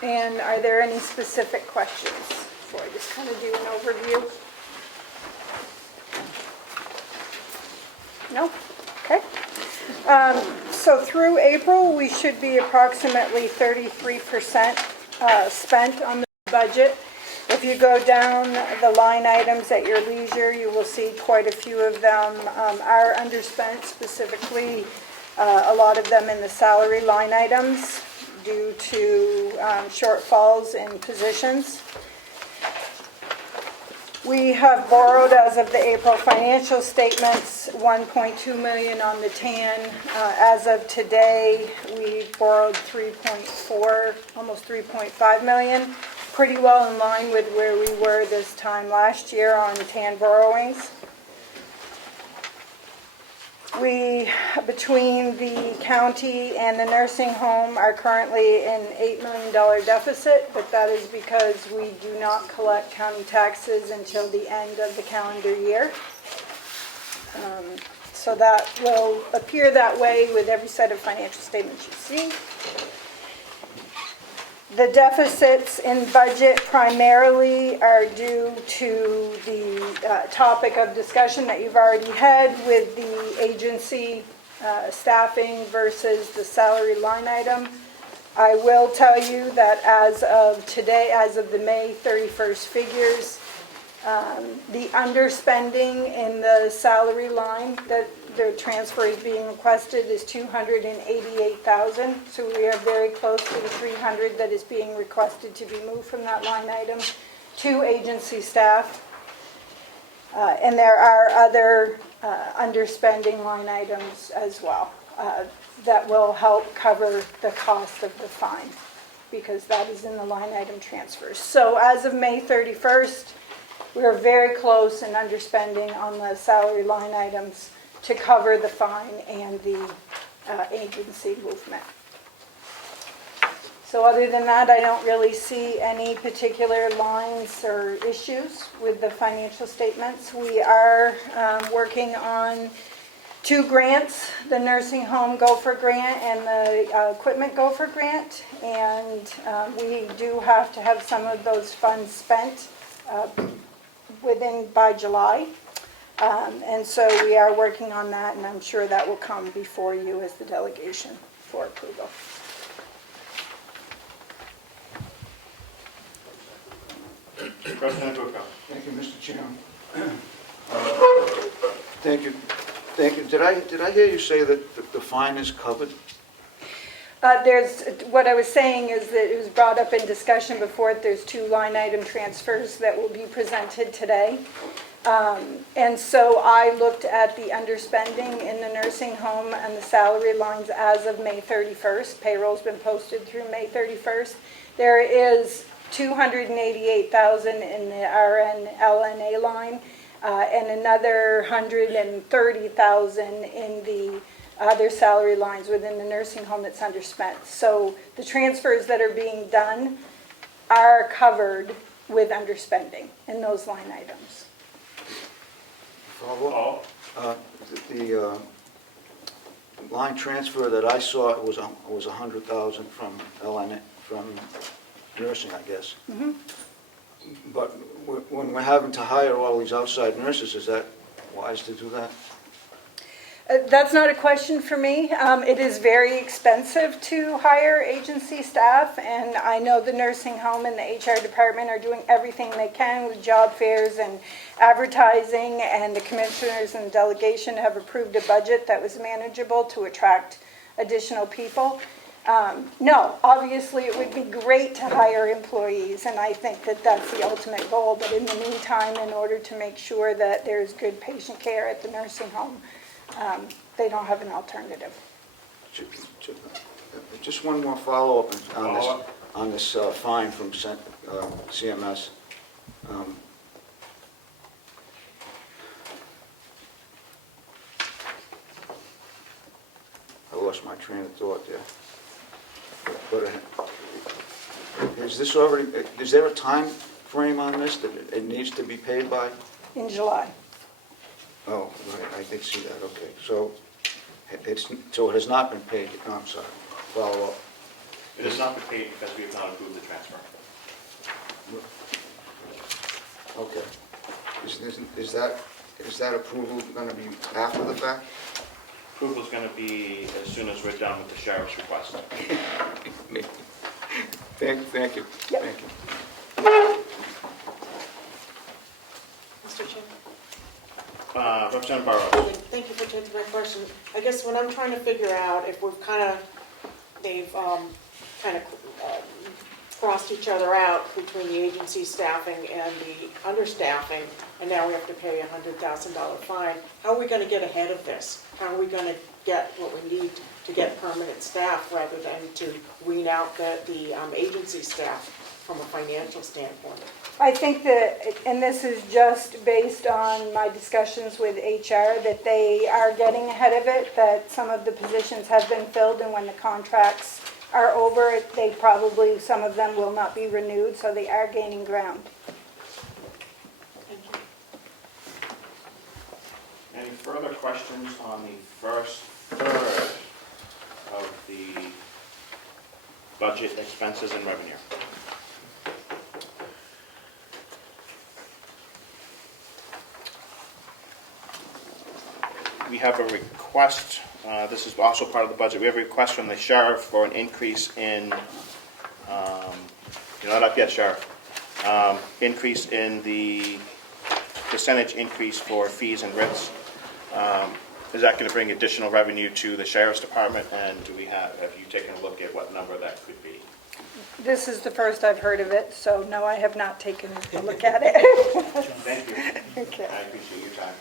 And are there any specific questions? Before I just kind of do an overview. No? Okay. So through April, we should be approximately 33% spent on the budget. If you go down the line items at your leisure, you will see quite a few of them are underspent, specifically a lot of them in the salary line items due to shortfalls in positions. We have borrowed, as of the April financial statements, $1.2 million on the TAN. As of today, we borrowed 3.4, almost $3.5 million, pretty well in line with where we were this time last year on TAN borrowings. We, between the county and the nursing home, are currently in $8 million deficit, but that is because we do not collect county taxes until the end of the calendar year. So that will appear that way with every set of financial statements you see. The deficits in budget primarily are due to the topic of discussion that you've already had with the agency staffing versus the salary line item. I will tell you that as of today, as of the May 31st figures, the underspending in the salary line that the transfer is being requested is $288,000. So we are very close to the $300,000 that is being requested to be moved from that line item to agency staff. And there are other underspending line items as well that will help cover the cost of the fine, because that is in the line item transfers. So as of May 31st, we are very close in underspending on the salary line items to cover the fine and the agency movement. So other than that, I don't really see any particular lines or issues with the financial statements. We are working on 2 grants, the nursing home Gopher grant and the equipment Gopher grant, and we do have to have some of those funds spent by July. And so we are working on that, and I'm sure that will come before you as the delegation. for approval. President Bucco. Thank you, Mr. Chairman. Thank you. Thank you. Did I hear you say that the fine is covered? What I was saying is that it was brought up in discussion before, there's 2 line item transfers that will be presented today. And so I looked at the underspending in the nursing home and the salary lines as of May 31st. Payroll's been posted through May 31st. There is $288,000 in the RN LNA line, and another $130,000 in the other salary lines within the nursing home that's underspent. So the transfers that are being done are covered with underspending in those line items. Follow up? The line transfer that I saw was $100,000 from LN, from nursing, I guess. But when we're having to hire all these outside nurses, is that wise to do that? That's not a question for me. It is very expensive to hire agency staff, and I know the nursing home and the HR department are doing everything they can with job fairs and advertising, and the commissioners and delegation have approved a budget that was manageable to attract additional people. No, obviously it would be great to hire employees, and I think that that's the ultimate goal, but in the meantime, in order to make sure that there's good patient care at the nursing home, they don't have an alternative. Just one more follow-up on this fine from CMS. I lost my train of thought there. But is this already? Is there a time frame on this that it needs to be paid by? In July. Oh, right, I did see that, okay. So it has not been paid, no, I'm sorry, follow up. It has not been paid because we have not approved the transfer. Okay. Is that approval going to be after the fact? Approval is going to be as soon as we're done with the sheriff's request. Thank you. Yep. Thank you. Mr. Chairman? Representative Burrows. Thank you for taking my question. I guess what I'm trying to figure out, if they've kind of crossed each other out between the agency staffing and the understaffing, and now we have to pay a $100,000 fine, how are we going to get ahead of this? How are we going to get what we need to get permanent staff rather than to wean out the agency staff from a financial standpoint? I think that, and this is just based on my discussions with HR, that they are getting ahead of it, that some of the positions have been filled, and when the contracts are over, some of them will not be renewed, so they are gaining ground. Thank you. Any further questions on the first third of the budget expenses and revenue? We have a request, this is also part of the budget, we have a request from the sheriff for an increase in, you're not up yet, Sheriff, increase in the percentage increase for fees and writs. Is that going to bring additional revenue to the sheriff's department, and have you taken a look at what number that could be? This is the first I've heard of it, so no, I have not taken a look at it. Thank you. Okay. I appreciate your time.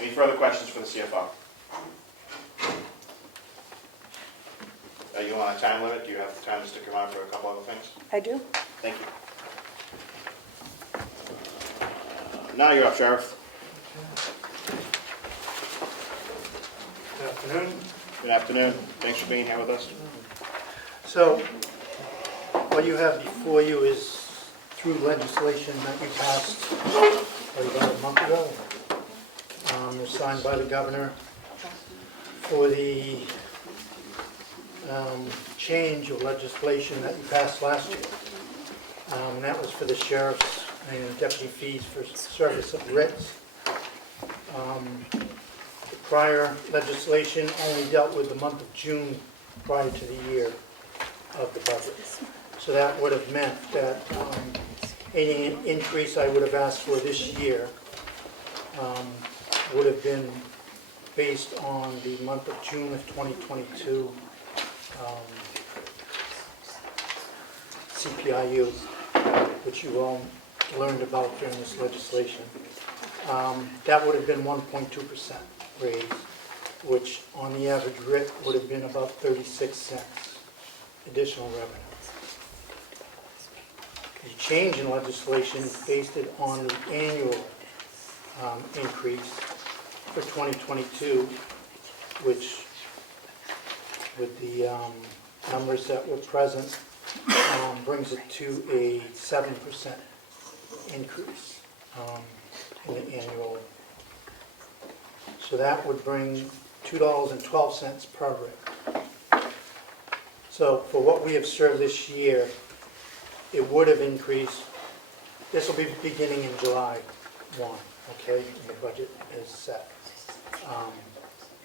Any further questions for the CFO? Are you on a time limit? Do you have time to stick around for a couple other things? I do. Thank you. Now you're up, Sheriff. Good afternoon. Good afternoon. Thanks for being here with us. So, what you have before you is through legislation that we passed about a month ago. It was signed by the governor for the change of legislation that you passed last year. And that was for the sheriff's and deputy fees for service of writs. The prior legislation only dealt with the month of June prior to the year of the budget. So that would have meant that any increase I would have asked for this year would have been based on the month of June of 2022 CPIU, which you all learned about during this legislation. That would have been 1.2% raise, which on the average writ would have been about 36 cents additional revenue. The change in legislation based it on the annual increase for 2022, which with the numbers that were present brings it to a 7% increase in the annual. So that would bring $2.12 per writ. So for what we have served this year, it would have increased. This will be beginning in July 1, okay, and the budget is set.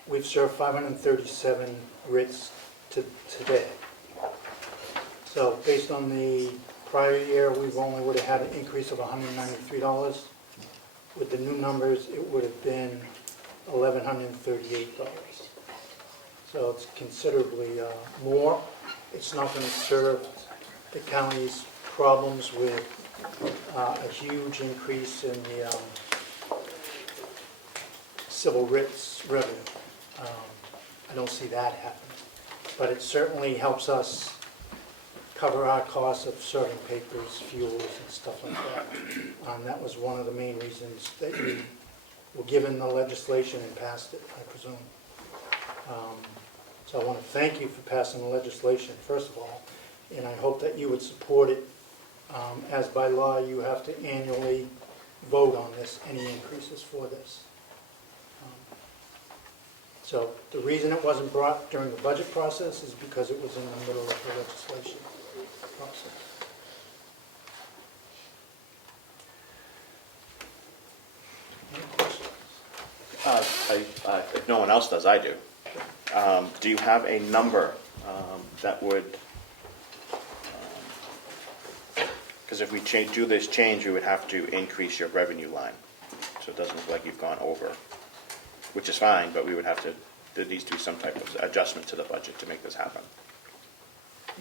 We've served 537 writs today. So based on the prior year, we've only would have had an increase of $193. With the new numbers, it would have been $1,138. So it's considerably more. It's not going to serve the county's problems with a huge increase in the civil writs revenue. I don't see that happening. But it certainly helps us cover our costs of serving papers, fuels, and stuff like that. That was one of the main reasons that you were given the legislation and passed it, I presume. So I want to thank you for passing the legislation, first of all, and I hope that you would support it. As by law, you have to annually vote on this, any increases for this. So the reason it wasn't brought during the budget process is because it was in the middle of the legislation process. If no one else does, I do. Do you have a number that would, because if we do this change, we would have to increase your revenue line. So it doesn't look like you've gone over, which is fine, but we would have to, there needs to be some type of adjustment to the budget to make this happen.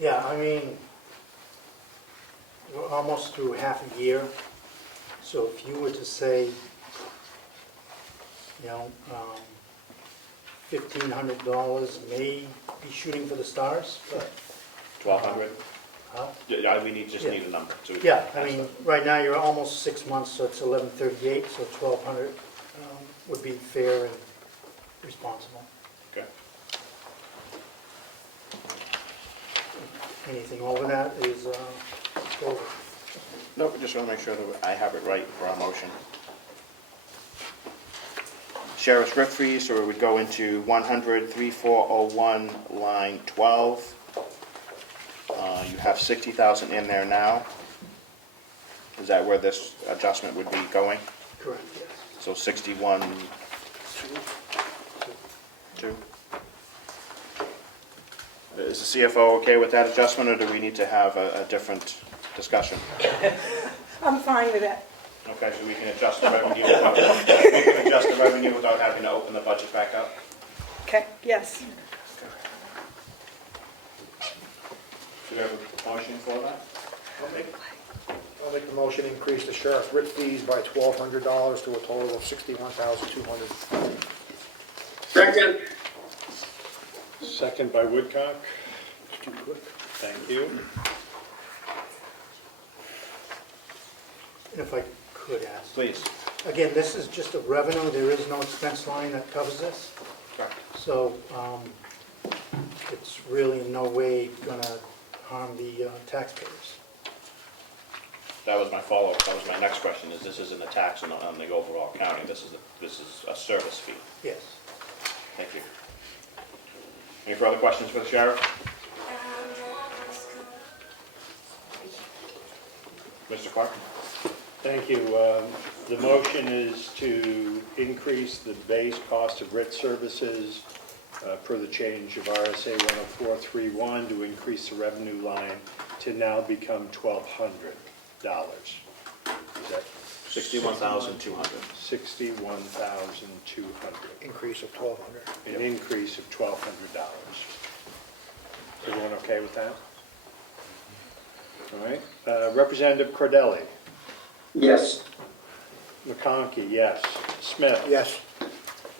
Yeah, I mean, we're almost through half a year. So if you were to say, you know, $1,500 may be shooting for the stars, but... 1,200? Huh? Yeah, we just need a number. So Yeah, I mean, right now you're almost 6 months, so it's 1138, so 1,200 would be fair and responsible. Okay. Anything over that is over. No, we just want to make sure that I have it right for our motion. Sheriff's writ fees, so we would go into 100-3401, line 12. You have 60,000 in there now. Is that where this adjustment would be going? Correct, yes. So 61, 2. Is the CFO okay with that adjustment, or do we need to have a different discussion? I'm fine with that. Okay, so we can adjust the revenue without having to open the budget back up? Okay, yes. Do we have a motion for that? I'll make the motion, increase the sheriff's writ fees by $1,200 to a total of $61,200. Second. Second by Woodcock. Too quick. Thank you. And if I could ask. Please. Again, this is just a revenue, there is no expense line that covers this. Correct. So it's really in no way going to harm the taxpayers. That was my follow-up. That was my next question, is this isn't a tax on the overall county. This is a service fee. Yes. Thank you. Any further questions for the sheriff? Mr. Clark? Thank you. The motion is to increase the base cost of writ services per the change of RSA 104.31 to increase the revenue line to now become $1,200. Is that $61,200. $61,200? Increase of 1,200. An increase of $1,200. Everyone okay with that? All right. Representative Cordelli? Yes. McConkey, yes. Smith? Yes.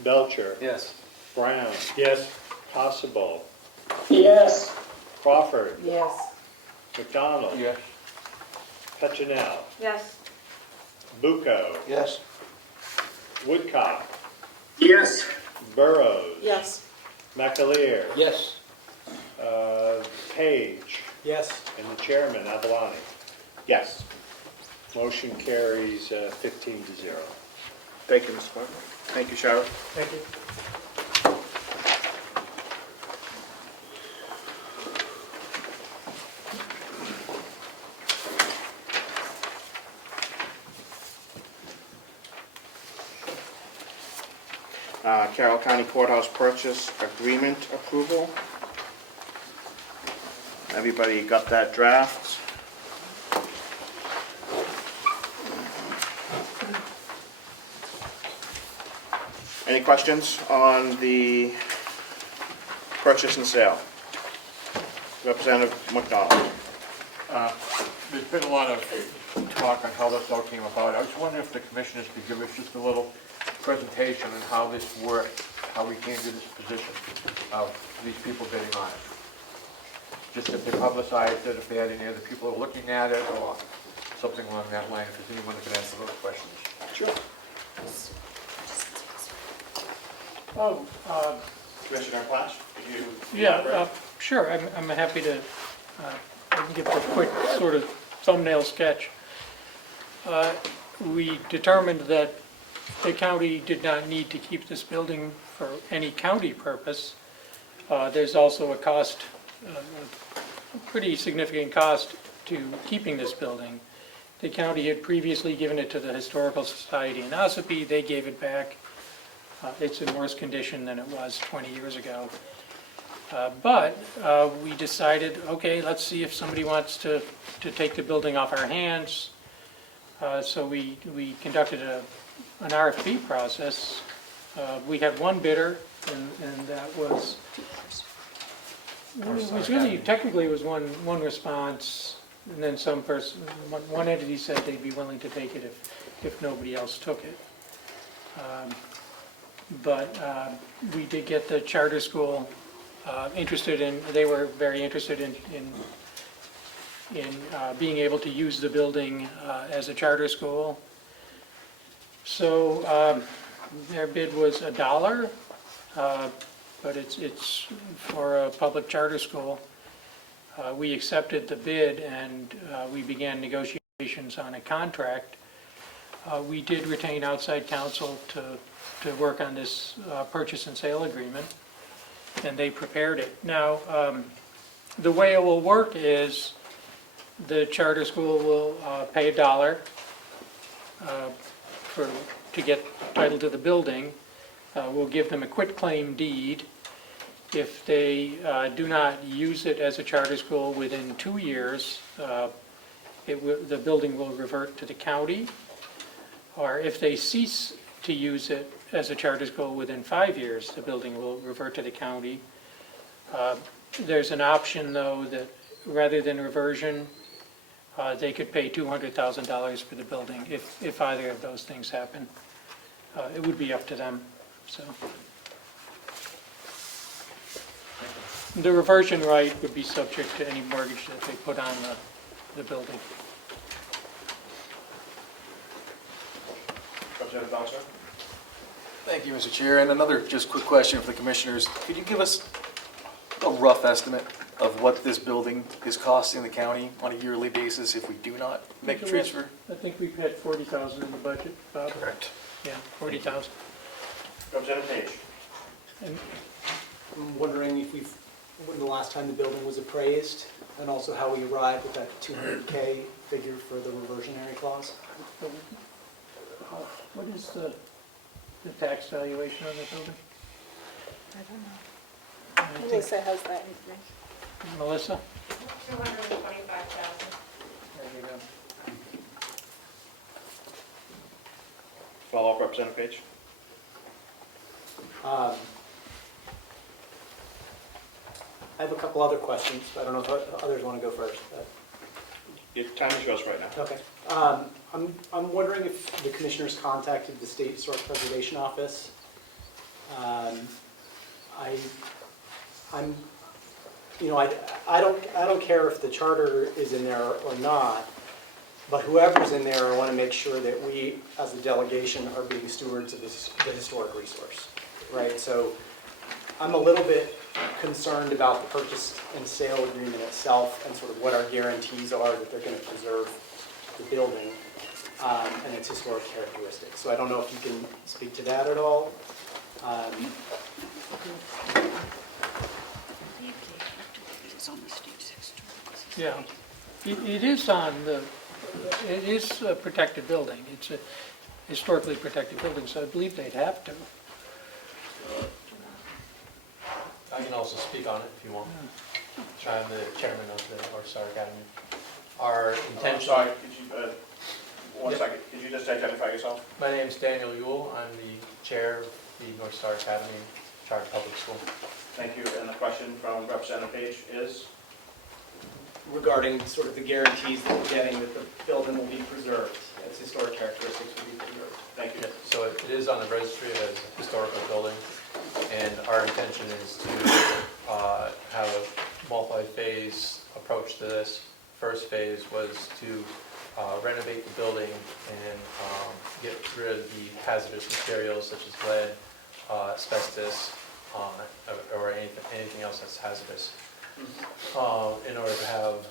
Belcher? Yes. Brown? Yes. Possible? Yes. Crawford? Yes. McDonald? Yes. Puccinell? Yes. Bucco? Yes. Woodcock? Yes. Burrows? Yes. McAleer? Yes. Page? Yes. And the chairman, Avalani. Yes. Motion carries 15-0. Thank you, Mr. Clerk. Thank you, Sheriff. Thank you. Carroll County Courthouse Purchase Agreement Approval. Everybody got that draft? Any questions on the purchase and sale? Representative McDonald. There's been a lot of talk on how this all came about. I was wondering if the commissioners could give us just a little presentation on how this worked, how we came to this position of these people bidding on it. Just if they publicized it, if they had any other people looking at it, or something along that line, if there's anyone that can answer those questions. Sure. Oh, Commissioner Clash, could you? yeah, sure, I'm happy to I can give a quick sort of thumbnail sketch. We determined that the county did not need to keep this building for any county purpose. There's also a cost, a pretty significant cost to keeping this building. The county had previously given it to the Historical Society in Ossipee. They gave it back. It's in worse condition than it was 20 years ago. But we decided, okay, let's see if somebody wants to take the building off our hands. So we conducted an RFP process. We had one bidder, and that was, it was really, technically it was one response, and then some person, one entity said they'd be willing to take it if nobody else took it. But we did get the charter school interested in, they were very interested in being able to use the building as a charter school. So their bid was $1, but it's for a public charter school. We accepted the bid and we began negotiations on a contract. We did retain outside counsel to work on this purchase and sale agreement, and they prepared it. Now, the way it will work is the charter school will pay $1 to get title to the building. We'll give them a quitclaim deed. If they do not use it as a charter school within 2 years, the building will revert to the county. Or if they cease to use it as a charter school within 5 years, the building will revert to the county. There's an option, though, that rather than reversion, they could pay $200,000 for the building if either of those things happen. It would be up to them. So the reversion right would be subject to any mortgage that they put on the building. Representative Donaldson? Thank you, Mr. Chair. And another just quick question for the commissioners. Could you give us a rough estimate of what this building is costing the county on a yearly basis if we do not make a transfer? I think we've had $40,000 in the budget, Bob. Correct. Yeah, $40,000. Representative Page? And I'm wondering when the last time the building was appraised, and also how we arrived at that $200K figure for the reversionary clause. What is the tax valuation on the building? I don't know. Melissa has that information. Melissa? 225,000. Follow up, Representative Page. I have a couple other questions, but I don't know if others want to go first. Your time is yours right now. Okay. I'm wondering if the commissioners contacted the State Historic Preservation Office. I don't care if the charter is in there or not, but whoever's in there, I want to make sure that we, as a delegation, are being stewards of the historic resource, right? So I'm a little bit concerned about the purchase and sale agreement itself and sort of what our guarantees are that they're going to preserve the building and its historic characteristics. So I don't know if you can speak to that at all. Yeah, it is on the, it is a protected building. It's a historically protected building, so I believe they'd have to. I can also speak on it if you want. I'm the chairman of the North Star Academy. Our intention... Sorry, could you, one second, could you just identify yourself? My name is Daniel Yule. I'm the chair of the North Star Academy Charter Public School. Thank you, and the question from Representative Page is? Regarding sort of the guarantees that we're getting that the building will be preserved, its historic characteristics will be preserved. Thank you. So it is on the registry as a historical building, and our intention is to have a multi-phase approach to this. First phase was to renovate the building and get rid of the hazardous materials such as lead, asbestos, or anything else that's hazardous. In order to have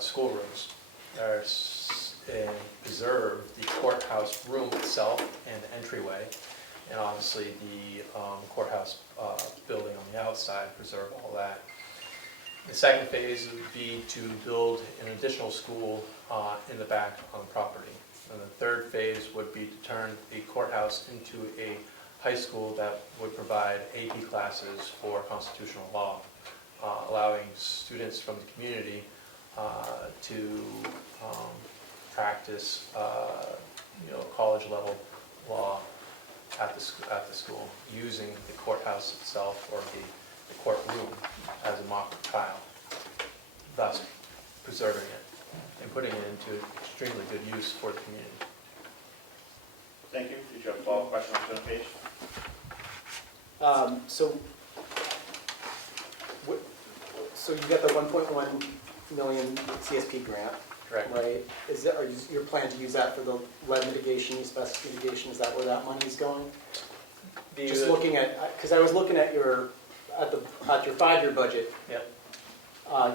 schoolrooms and preserve the courthouse room itself and the entryway, and obviously the courthouse building on the outside, preserve all that. The second phase would be to build an additional school in the back on the property. And the third phase would be to turn the courthouse into a high school that would provide AP classes for constitutional law, allowing students from the community to practice college level law at the school using the courthouse itself or the courtroom as a mock trial, thus preserving it and putting it into extremely good use for the community. Thank you. Did you have a follow-up question, Representative Page? So you got the 1.1 million CSP grant, Correct. right? Are your plan to use that for the lead mitigation, asbestos mitigation? Is that where that money's going? Just looking at, because I was looking at your 5-year budget. Yep.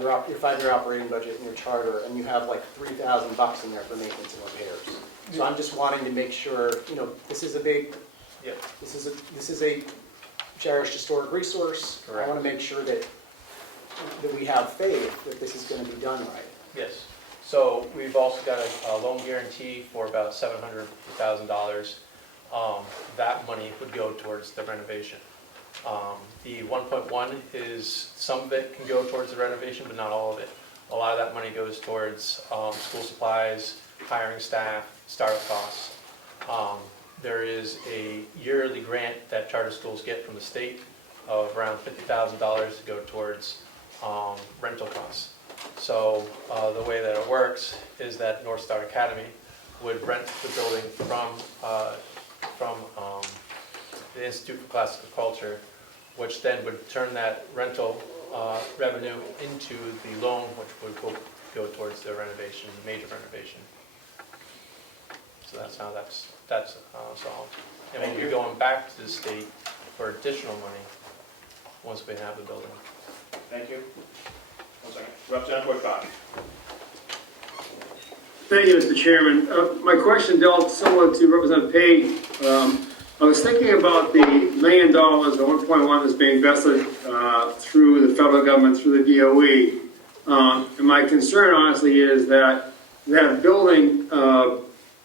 Your 5-year operating budget and your charter, and you have like $3,000 in there for maintenance and repairs. So I'm just wanting to make sure, this is a big, Yep. this is a cherished historic resource. Correct. I want to make sure that we have faith that this is going to be done right. Yes. So we've also got a loan guarantee for about $750,000. That money would go towards the renovation. The 1.1 is, some of it can go towards the renovation, but not all of it. A lot of that money goes towards school supplies, hiring staff, startup costs. There is a yearly grant that charter schools get from the state of around $50,000 to go towards rental costs. So the way that it works is that North Star Academy would rent the building from the Institute for Classical Culture, which then would turn that rental revenue into the loan, which would go towards the renovation, major renovation. So that's how that's solved. And we'll be going back to the state for additional money once we have the building. Thank you. 1 second. Representative Woodcock. Thank you, Mr. Chairman. My question dealt similar to Representative Page. I was thinking about the $1 million or 1.1 that's being invested through the federal government, through the DOE. And my concern, honestly, is that that building,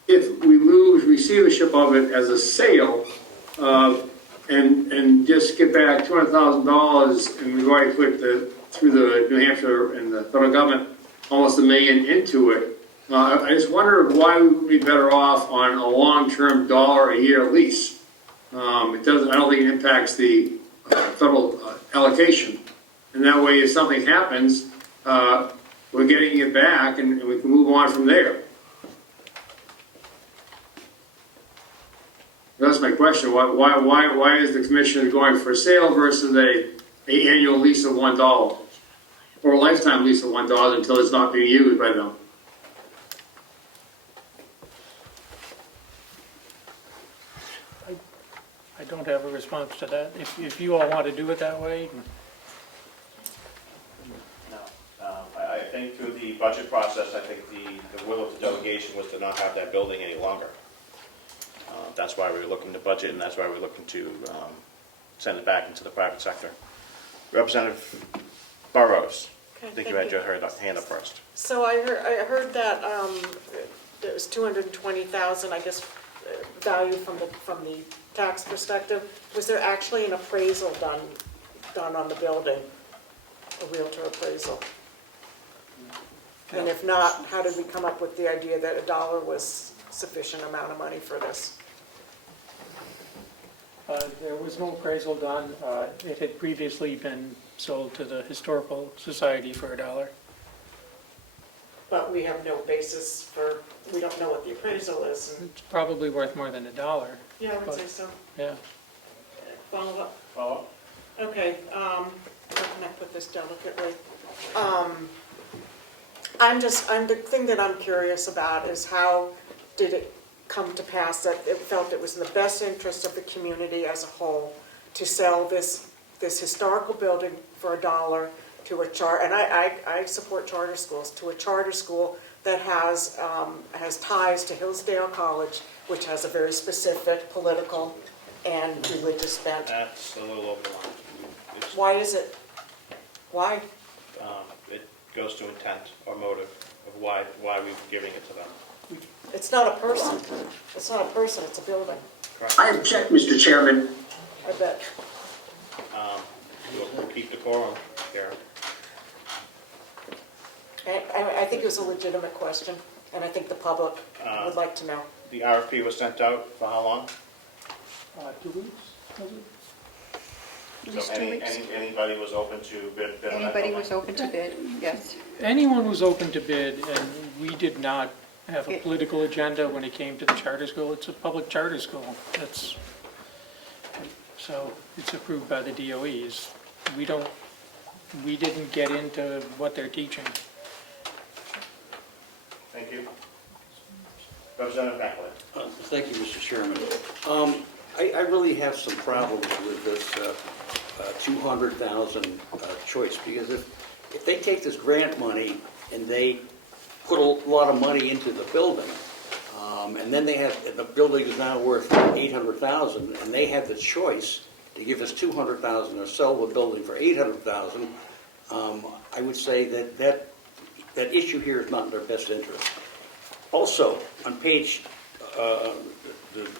if we lose receivership of it as a sale, and just get back $200,000, and we've already put through the New Hampshire and the federal government, almost $1 million into it. I just wonder why we would be better off on a long-term $1 a year lease. It doesn't, I don't think it impacts the federal allocation. And that way, if something happens, we're getting it back and we can move on from there. That's my question. Why is the commissioner going for a sale versus a annual lease of $1 or a lifetime lease of $1 until it's not being used by them? I don't have a response to that. If you all want to do it that way, No. I think through the budget process, I think the will of the delegation was to not have that building any longer. That's why we were looking to budget, and that's why we're looking to send it back into the private sector. Representative Burrows, I think you had your hand up first. So I heard that there was $220,000, I guess, value from the tax perspective. Was there actually an appraisal done on the building, a realtor appraisal? And if not, how did we come up with the idea that $1 was sufficient amount of money for this? there was no appraisal done. It had previously been sold to the Historical Society for $1. But we have no basis for, we don't know what the appraisal is. It's probably worth more than $1. Yeah, I would but- say so. Yeah. Follow up? Follow up? Okay, how can I put this delicately? The thing that I'm curious about is how did it come to pass that it felt it was in the best interest of the community as a whole to sell this historical building for $1 to a and I support charter schools, to a charter school that has ties to Hillsdale College, which has a very specific political and religious bent. That's a little over the line. Why is it? Why? It goes to intent or motive of why we're giving it to them. It's not a person. It's not a person, it's a building, Correct? I object, Mr. Chairman. I bet. We'll keep decorum here. I think it was a legitimate question, and I think the public would like to know. The RFP was sent out for how long? 2 weeks, was it? At least So 2 weeks. anybody was open to bid on that Anybody building? was open to bid, yes. Anyone was open to bid, and we did not have a political agenda when it came to the charter school. It's a public charter school. So it's approved by the DOEs. We didn't get into what they're teaching. Thank you. Representative McAleer. Thank you, Mr. Chairman. I really have some problems with this 200,000 choice, because if they take this grant money and they put a lot of money into the building, and then the building is now worth 800,000, and they have the choice to give us 200,000 or sell the building for 800,000, I would say that issue here is not in their best interest. Also, on page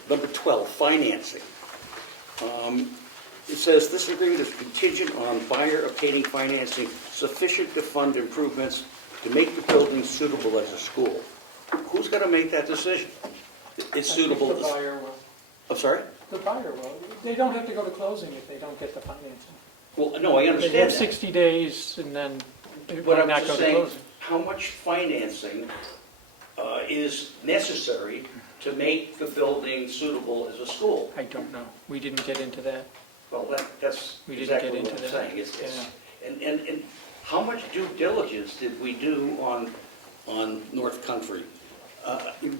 number 12, financing. It says, this agreement is contingent on buyer obtaining financing sufficient to fund improvements to make the building suitable as a school. Who's going to make that decision? It's suitable. The buyer will. I'm sorry? The buyer will. They don't have to go to closing if they don't get the financing. Well, no, I understand They have that. 60 days and then it But might I'm not just go to saying, closing. how much financing is necessary to make the building suitable as a school? I don't know. We didn't get into that. Well, that's We didn't exactly get what into I'm that. saying. And how much due diligence did we do on North Country?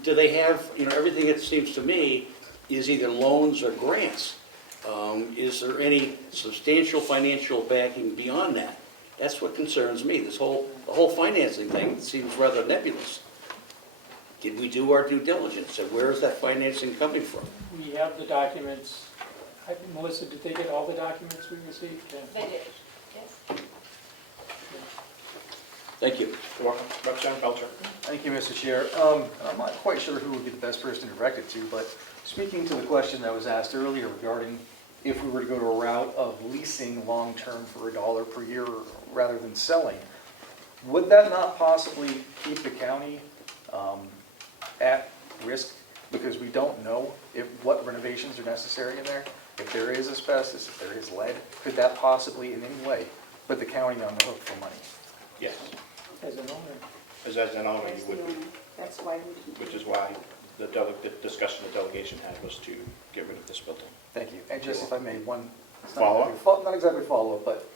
Do they have, everything, it seems to me, is either loans or grants? Is there any substantial financial backing beyond that? That's what concerns me. The whole financing thing seems rather nebulous. Did we do our due diligence? And where is that financing coming from? We have the documents. Melissa, did they get all the documents we received? Yeah. They did, yes. Thank you. You're welcome. Representative Belcher. Thank you, Mr. Chair. I'm not quite sure who would be the best person to direct it to, but speaking to the question that was asked earlier regarding if we were to go to a route of leasing long-term for $1 per year rather than selling, would that not possibly keep the county at risk? Because we don't know what renovations are necessary in there. If there is asbestos, if there is lead, could that possibly in any way put the county on the hook for money? Yes. As an owner. As an owner, you would be, That's why we didn't. which is why the discussion the delegation had was to get rid of this building. Thank you. And just if I may, one Follow-up? not exactly follow-up, but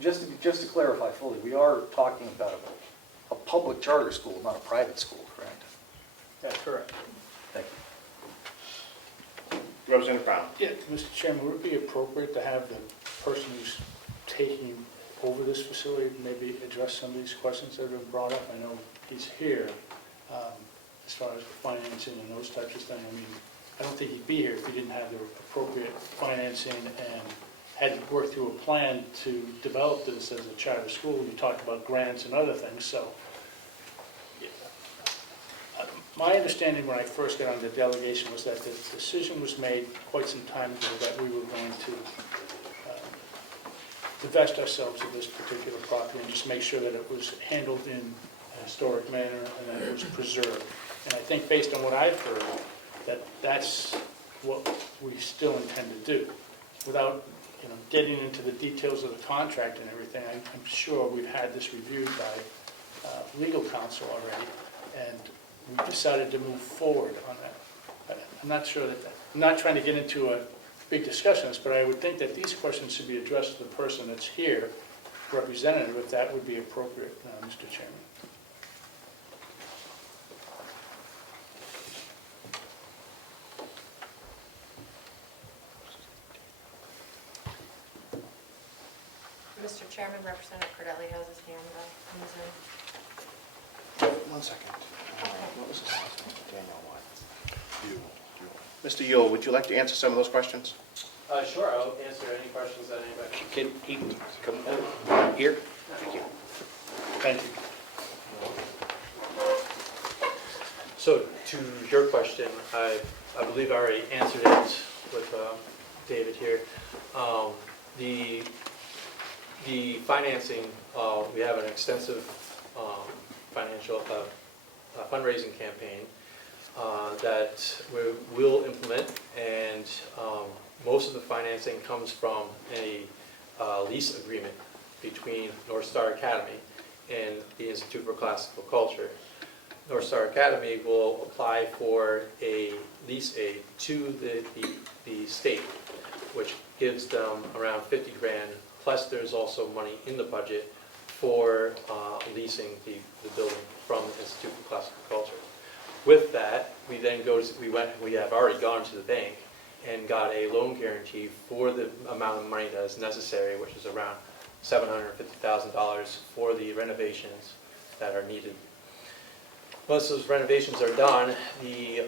just to clarify fully, we are talking about a public charter school, not a private school, correct? That's correct. Thank you. Representative Brown. Yeah, Mr. Chairman, would it be appropriate to have the person who's taking over this facility maybe address some of these questions that have been brought up? I know he's here, as far as financing and those types of things. I mean, I don't think he'd be here if he didn't have the appropriate financing and had worked through a plan to develop this as a charter school. You talked about grants and other things, so. My understanding when I first got on the delegation was that the decision was made quite some time ago that we were going to divest ourselves of this particular property and just make sure that it was handled in a historic manner and that it was preserved. And I think based on what I've heard, that's what we still intend to do. Without getting into the details of the contract and everything, I'm sure we've had this reviewed by legal counsel already, and we decided to move forward on that. I'm not sure that, I'm not trying to get into a big discussion, but I would think that these questions should be addressed to the person that's here, representative, if that would be appropriate, Mr. Chairman. Mr. Chairman, Representative Cordelli has his hand up in the Zoom. 1 second. What was his last name? Daniel what? Mr. Yule, would you like to answer some of those questions? Sure, I'll answer any questions that anybody. Can he come over here? Thank you. Thank you. So to your question, I believe I already answered it with David here. The financing, we have an extensive financial fundraising campaign that we will implement, and most of the financing comes from a lease agreement between North Star Academy and the Institute for Classical Culture. North Star Academy will apply for a lease aid to the state, which gives them around 50 grand, plus there's also money in the budget for leasing the building from the Institute for Classical Culture. With that, we then we have already gone to the bank and got a loan guarantee for the amount of money that is necessary, which is around $750,000 for the renovations that are needed. Once those renovations are done, the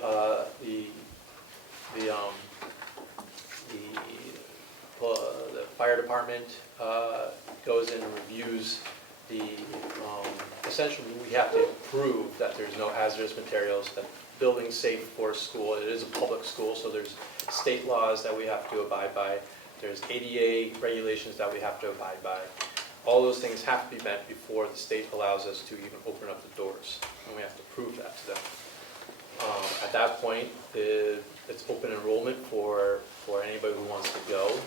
fire department goes in and reviews essentially we have to prove that there's no hazardous materials, that the building's safe for school. It is a public school, so there's state laws that we have to abide by. There's ADA regulations that we have to abide by. All those things have to be met before the state allows us to even open up the doors, and we have to prove that to them. At that point, it's open enrollment for anybody who wants to go.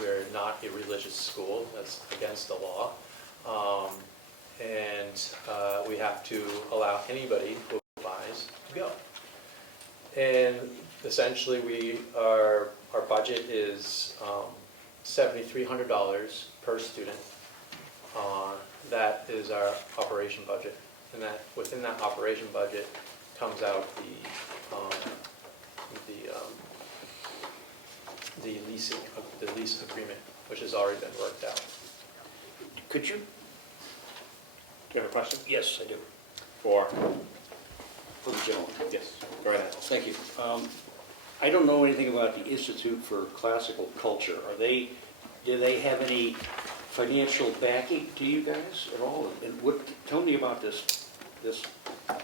We're not a religious school, that's against the law. We have to allow anybody who applies to go. And essentially our budget is $7,300 per student. That is our operation budget. And that within that operation budget comes out the lease agreement, which has already been worked out. Could you? Do you have a question? Yes, I do. For the gentleman. Yes, go ahead. Thank you. I don't know anything about the Institute for Classical Culture. Do they have any financial backing to you guys at all? And tell me about this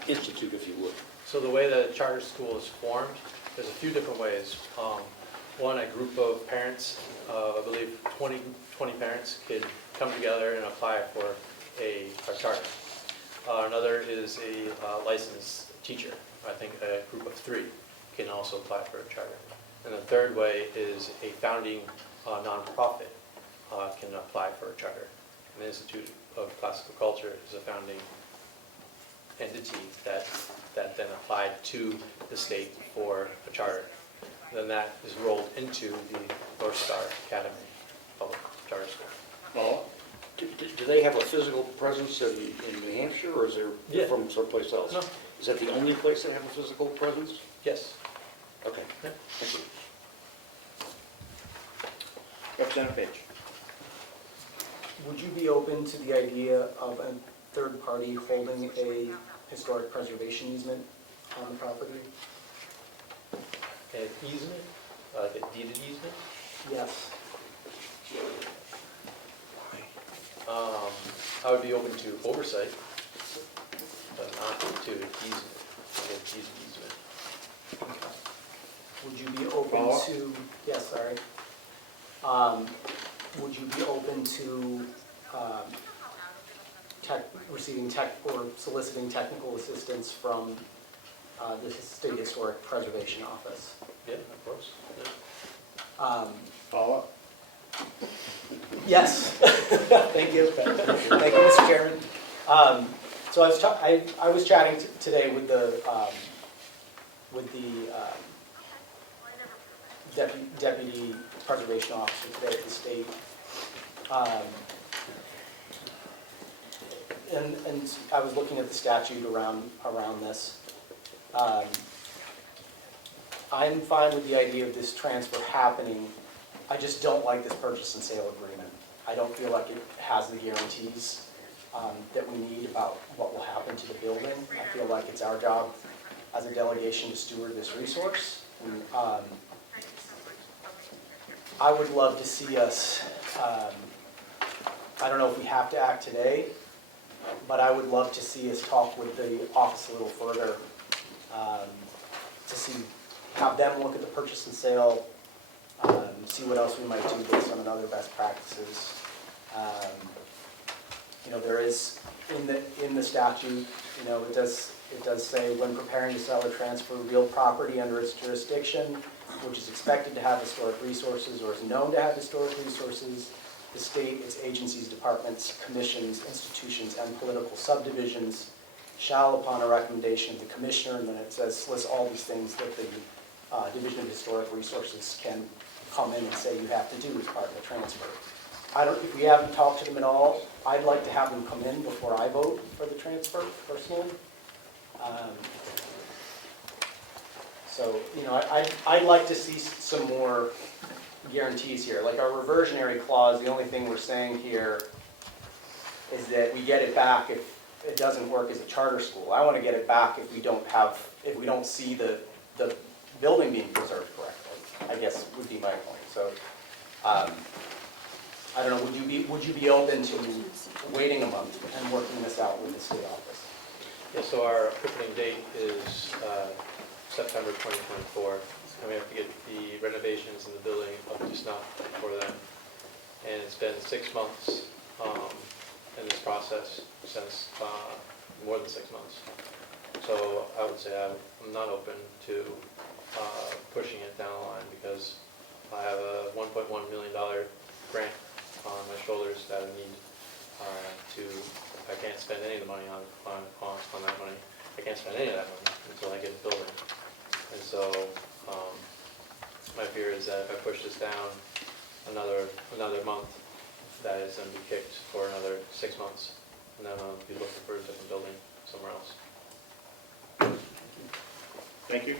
institute, if you would. So the way the charter school is formed, there's a few different ways. One, a group of parents, I believe 20 parents could come together and apply for a charter. Another is a licensed teacher. I think a group of 3 can also apply for a charter. And the third way is a founding nonprofit can apply for a charter. And the Institute of Classical Culture is a founding entity that then applied to the state for a charter. Then that is rolled into the North Star Academy Public Charter School. Paula? Do they have a physical presence in New Hampshire, or is Yeah. there from someplace else? No. Is that the only place that have a physical presence? Yes. Okay. Yeah. Thank you. Representative Page. Would you be open to the idea of a third party holding a historic preservation easement on the property? An easement, like a deeded easement? Yes. I would be open to oversight, but not to easement, like a deeded easement. Would you be open Follow-up? to, yes, sorry. Would you be open to receiving or soliciting technical assistance from the State Historic Preservation Office? Yeah, of course. Yeah. Follow-up? Yes. Thank you. Thank you, Mr. Chairman. So I was chatting today with the deputy preservation officer today at the state. And I was looking at the statute around this. I'm fine with the idea of this transfer happening. I just don't like this purchase and sale agreement. I don't feel like it has the guarantees that we need about what will happen to the building. I feel like it's our job as a delegation to steward this resource. And, I would love to see us, I don't know if we have to act today, but I would love to see us talk with the office a little further to see, have them look at the purchase and sale, see what else we might do based on other best practices. You know, there is in the statute, you know, it does say when preparing to sell or transfer real property under its jurisdiction, which is expected to have historic resources or is known to have historic resources, the state, its agencies, departments, commissions, institutions, and political subdivisions shall, upon a recommendation of the commissioner, and then it says, lists all these things that the Division of Historic Resources can come in and say you have to do as part of the transfer. If we haven't talked to them at all, I'd like to have them come in before I vote for the transfer, personally. So, you know, I'd like to see some more guarantees here. Like our reversionary clause, the only thing we're saying here is that we get it back if it doesn't work as a charter school. I want to get it back if we don't see the building being preserved correctly, I guess would be my point. So, I don't know, would you be open to waiting a month and working this out with the state office? Yeah, so our opening date is September 2024. And we have to get the renovations in the building up to snuff for them. And it's been 6 months in this process, since more than 6 months. So I would say I'm not open to pushing it down the line because I have a $1.1 million grant on my shoulders that I need I can't spend any of the money on that money. I can't spend any of that money until I get a building. And so my fear is that if I push this down another month, that is going to be kicked for another 6 months, and then I'll be looking for a different building somewhere else. Thank you.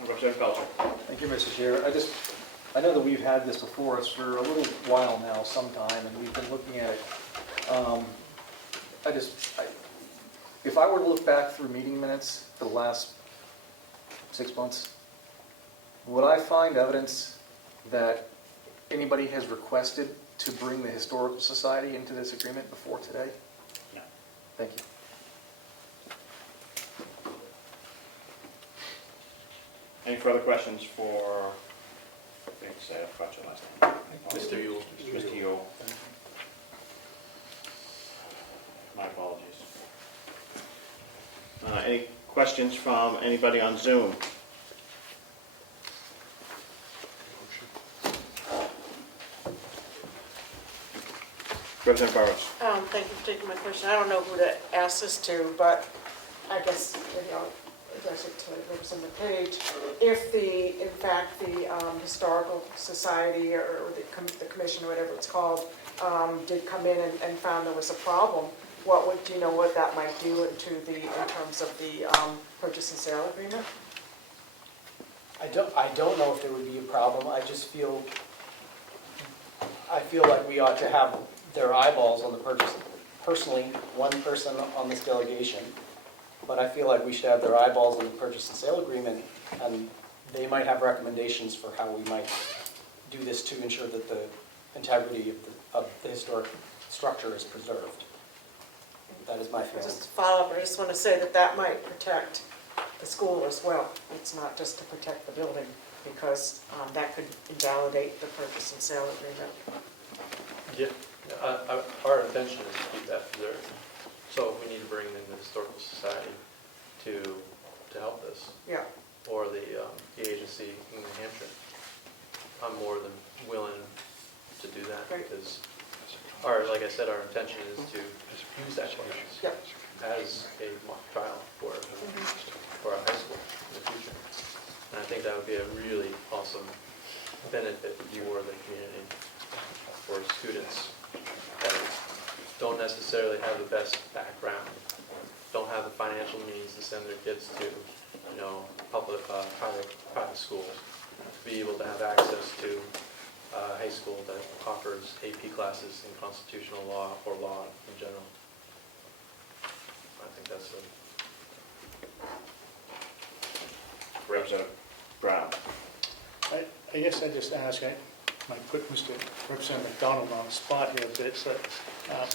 Representative Belcher. Thank you, Mr. Chair. I know that we've had this before us for a little while now, sometime, and we've been looking at it. If I were to look back through meeting minutes for the last 6 months, would I find evidence that anybody has requested to bring the Historical Society into this agreement before today? No. Thank you. Any further questions for Thanks, I forgot your last name. Mr. Yule. Mr. Yule. My apologies. Any questions from anybody on Zoom? Representative Burrows. Thank you for taking my question. I don't know who to ask this to, but I guess maybe I'll address it to Representative Page. If in fact, the Historical Society or the commission or whatever it's called, did come in and found there was a problem, do you know what that might do in terms of the purchase and sale agreement? I don't know if there would be a problem. I feel like we ought to have their eyeballs on the purchase. Personally, one person on this delegation, but I feel like we should have their eyeballs on the purchase and sale agreement, and they might have recommendations for how we might do this to ensure that the integrity of the historic structure is preserved. That is my feeling. Just to follow up, I just want to say that might protect the school as well. It's not just to protect the building, because that could invalidate the purchase and sale agreement. Yeah, our intention is to keep that preserved. So if we need to bring in the Historical Society to help this, Yeah. or the agency in New Hampshire, I'm more than willing to do that. Great. Because, like I said, our intention is to use that place as a mock trial for our high school in the future. And I think that would be a really awesome benefit for the community, for students that don't necessarily have the best background, don't have the financial means to send their kids to, public private schools, to be able to have access to a high school that offers AP classes in constitutional law or law in general. I think that's Representative Brown. I guess I just ask, I might put Mr. Representative McDonald on the spot here a bit, so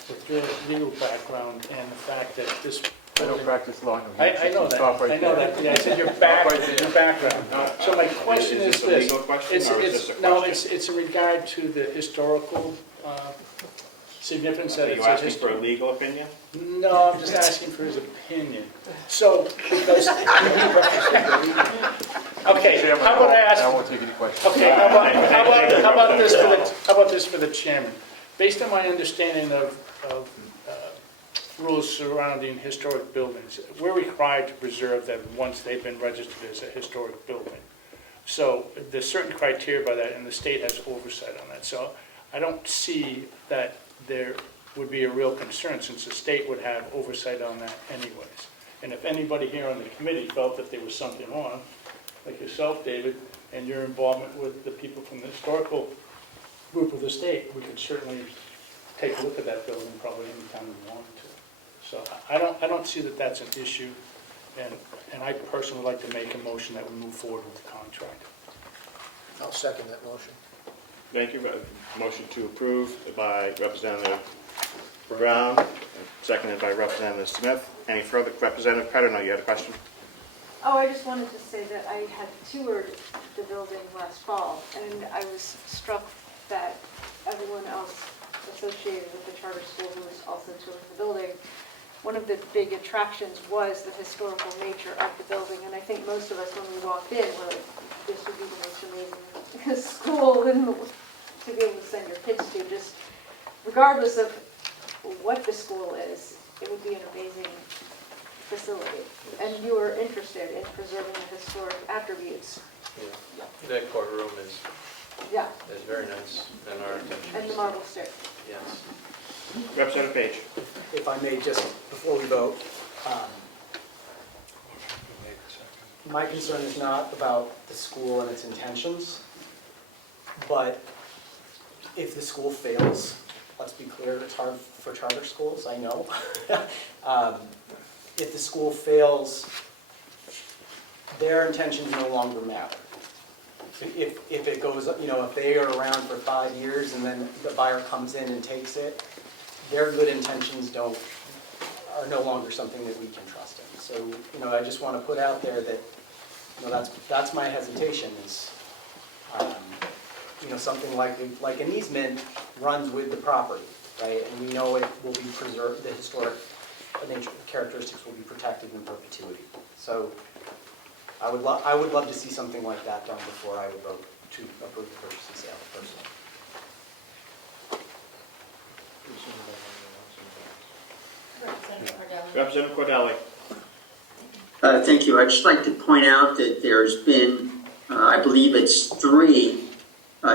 with your legal background and the fact that this... I don't practice law. I know that, I know that, yeah, I said your background. So my question is a this. legal question, or is this a question? No, it's in regard to the historical significance that Are it's... you asking for a legal opinion? No, I'm just asking for his opinion. So, because... Okay, how about I ask... I won't take any questions. Okay, how about this for the chairman? Based on my understanding of rules surrounding historic buildings, we're required to preserve them once they've been registered as a historic building. So there's certain criteria by that, and the state has oversight on that. So I don't see that there would be a real concern, since the state would have oversight on that anyways. And if anybody here on the committee felt that there was something wrong, like yourself, David, and your involvement with the people from the historical group of the state, we could certainly take a look at that building probably anytime we wanted to. So I don't see that that's an issue, and I personally would like to make a motion that we move forward with the contract. I'll second that motion. Thank you. Motion to approve by Representative Brown, seconded by Representative Smith. Any further? Representative Cutter, no, you had a question? Oh, I just wanted to say that I had toured the building last fall, and I was struck that everyone else associated with the charter school who was also touring the building, one of the big attractions was the historical nature of the building, and I think most of us, when we walked in, were like, this would be the most amazing school to be able to send your kids to. Just regardless of what the school is, it would be an amazing facility. And you were interested in preserving the historic attributes. Yeah. That courtroom is very nice, and our intention. And the marble stair. Yes. Representative Page. If I may, just before we vote, my concern is not about the school and its intentions, but if the school fails, let's be clear, it's hard for charter schools, I know. If the school fails, their intentions no longer matter. If it goes, if they are around for 5 years and then the buyer comes in and takes it, their good intentions are no longer something that we can trust in. So, I just want to put out there that, that's my hesitation is, something like an easement runs with the property, right? And we know it will be preserved, the historic nature characteristics will be protected in perpetuity. So I would love to see something like that done before I would vote to approve the purchase and sale personally. Representative Cordelli. Thank you. I'd just like to point out that there's been, I believe it's 3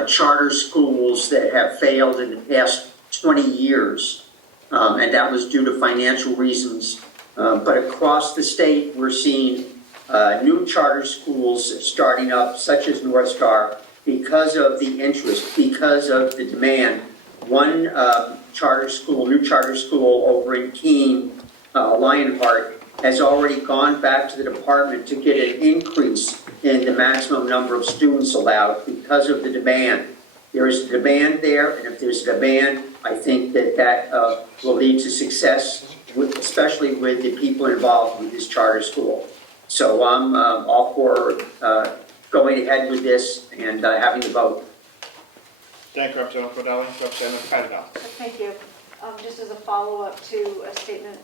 charter schools that have failed in the past 20 years, and that was due to financial reasons. But across the state, we're seeing new charter schools starting up, such as North Star, because of the interest, because of the demand. One new charter school over in Keene, Lionheart, has already gone back to the department to get an increase in the maximum number of students allowed because of the demand. There is a demand there, and if there's a demand, I think that will lead to success, especially with the people involved with this charter school. So I'm all for going ahead with this and having the vote. Thank you, Representative Cordelli. Representative Cardinal. Thank you. Just as a follow-up to a statement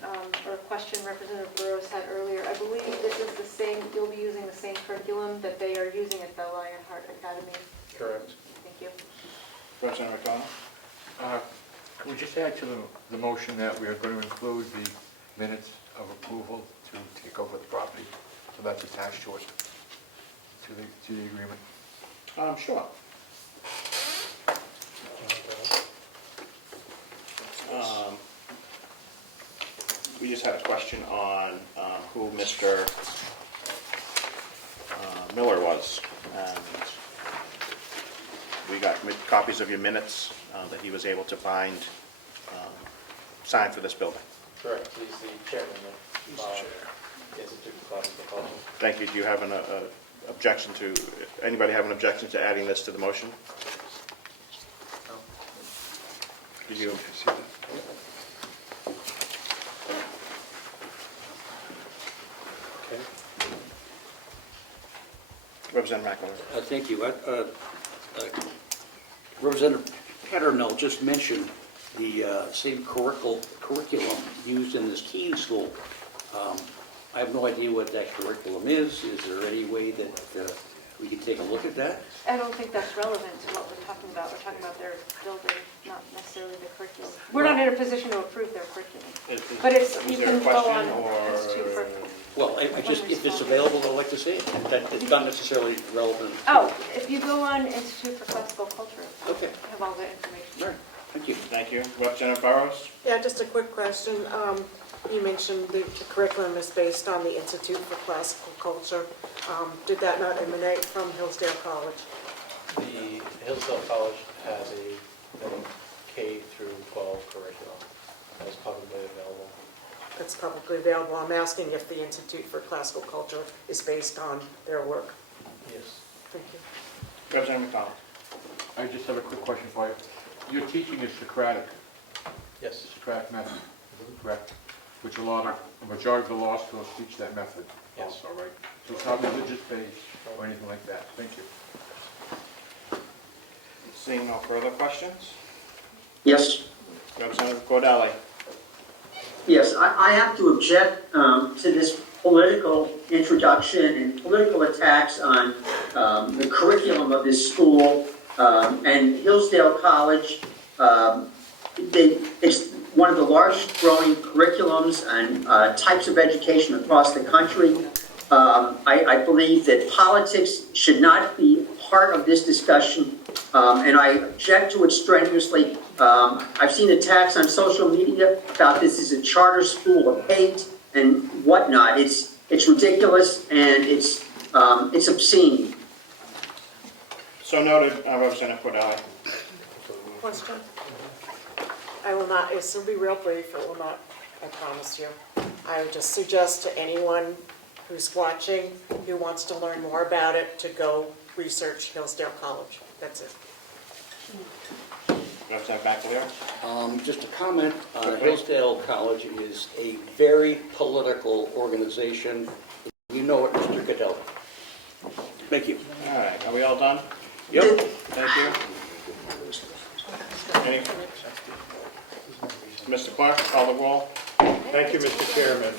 or a question Representative Burrows had earlier, I believe this is the same, you'll be using the same curriculum that they are using at the Lionheart Academy. Correct. Thank you. Representative McDonald. Can we just add to the motion that we are going to include the minutes of approval to take over the property? So that's attached to it, to the agreement. Sure. We just had a question on who Mr. Miller was. And we got copies of your minutes that he was able to find, signed for this building. Correct. He's the chairman of Institute for Classical Culture. Thank you. Do you have an objection to, anybody have an objection to adding this to the motion? No. Did you? Okay. Representative McElroy. Thank you. Representative Patternell just mentioned the same curriculum used in this Keene school. I have no idea what that curriculum is. Is there any way that we can take a look at that? I don't think that's relevant to what we're talking about. We're talking about their building, not necessarily the curriculum. We're not in a position to approve their curriculum. But it's, you can go on Institute for... Well, I just, if it's available, I'd like to see it. It's not necessarily relevant. Oh, if you go on Institute for Classical Culture, Okay. you have all that information. All right. Thank you. Thank you. Representative Burrows. Yeah, just a quick question. You mentioned the curriculum is based on the Institute for Classical Culture. Did that not emanate from Hillsdale College? The Hillsdale College has a K through 12 curriculum that is publicly available. That's publicly available. I'm asking if the Institute for Classical Culture is based on their work. Yes. Thank you. Representative McDonald. I just have a quick question for you. Your teaching is Socratic. Yes. Socratic method, correct? Which a majority of the law schools teach that method Yes. also, right? So it's not religious based or anything like that. Thank you. Seeing no further questions? Yes. Representative Cordelli. Yes, I have to object to this political introduction and political attacks on the curriculum of this school and Hillsdale College. It's one of the largest growing curriculums and types of education across the country. I believe that politics should not be part of this discussion, and I object to it strenuously. I've seen attacks on social media about this as a charter school of hate and whatnot. It's ridiculous and it's obscene. So noted, Representative Cordelli. Question? I will not, this will be real brief, it will not, I promise you. I would just suggest to anyone who's watching, who wants to learn more about it, to go research Hillsdale College. That's it. Representative McAleer. Just a comment, Hillsdale College is a very political organization. You know it, Mr. Cadelli. Thank you. All right, are we all done? Yep. Thank you. Any? Mr. Clark, call the roll. Thank you, Mr. Chairman.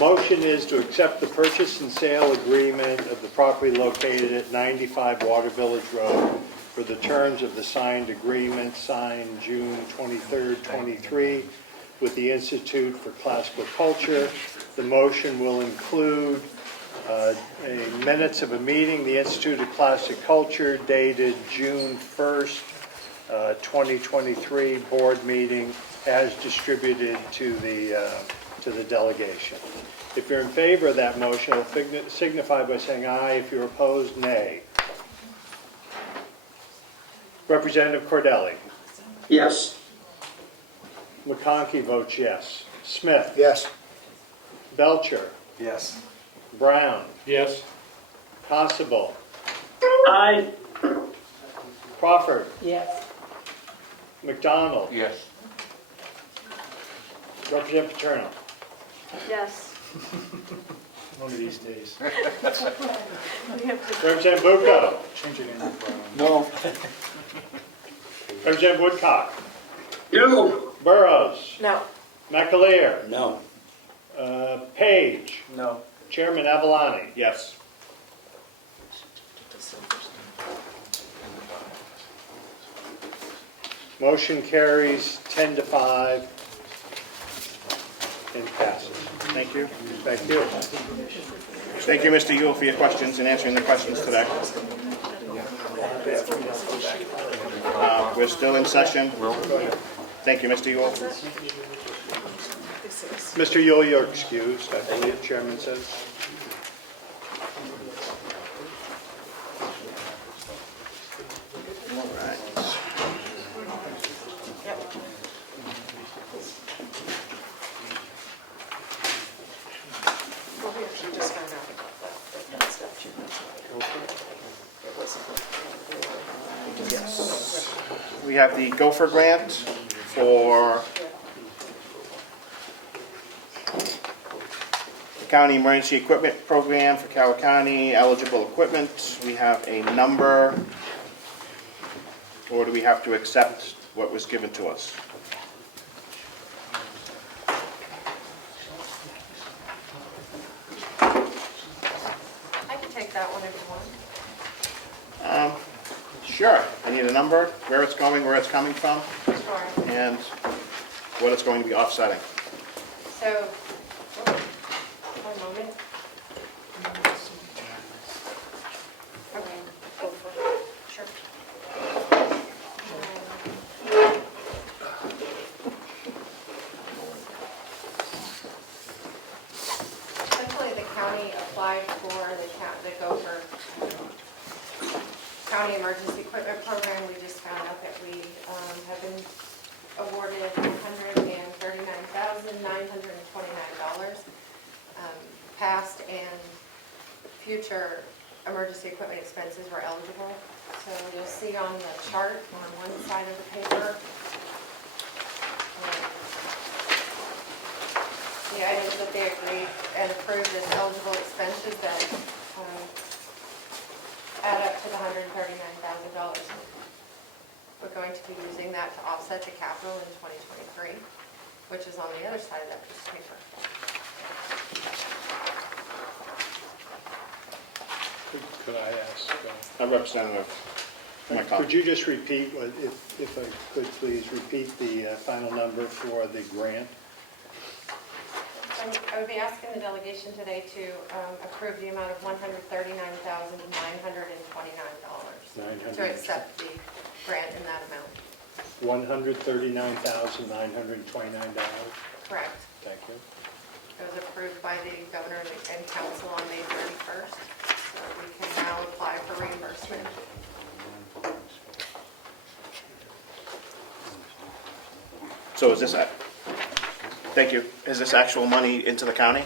Motion is to accept the purchase and sale agreement of the property located at 95 Water Village Road for the terms of the signed agreement signed June 23rd, 23 with the Institute for Classical Culture. The motion will include minutes of a meeting, the Institute of Classic Culture dated June 1st, 2023 board meeting as distributed to the delegation. If you're in favor of that motion, I'll signify by saying aye. If you're opposed, nay. Representative Cordelli. Yes. McConkey votes yes. Smith. Yes. Belcher. Yes. Brown. Yes. Constable. Aye. Crawford. Yes. McDonald. Yes. Representative Paterno. Yes. One of these days. Representative Bucco. Change your name. No. Representative Woodcock. No. Burrows. No. McAleer. No. Page. No. Chairman Avalani. Yes. Motion carries 10-5 and passes. Thank you. Thank you. Thank you, Mr. Yule, for your questions and answering the questions today. We're still in session. Thank you, Mr. Yule. Mr. Yule, you're excused, I believe, Chairman says. All right. Well, we actually just found out about that statute. It wasn't. Yes. We have the Gopher grant for the County Emergency Equipment Program for Carroll County eligible equipment. We have a number, or do we have to accept what was given to us? I can take that one if you want. Sure. I need a number, where it's going, where it's coming from, Sure. and what it's going to be offsetting. So, one moment. Okay, go for it. Sure. Essentially, the county applied for the Gopher County Emergency Equipment Program. We just found out that we have been awarded $139,929. Past and future emergency equipment expenses were eligible. So you'll see on the chart on one side of the paper, the items that they agreed and approved as eligible expenses that add up to the $139,000. We're going to be using that to offset the capital in 2023, which is on the other side of that piece of paper. Could I ask? A representative. Could you just repeat, if I could please, repeat the final number for the grant? I would be asking the delegation today to approve the amount of $139,929 to accept the grant in that amount. $139,929. Correct. Thank you. It was approved by the governor and council on May 31st, so we can now apply for reimbursement. So is this, thank you, is this actual money into the county?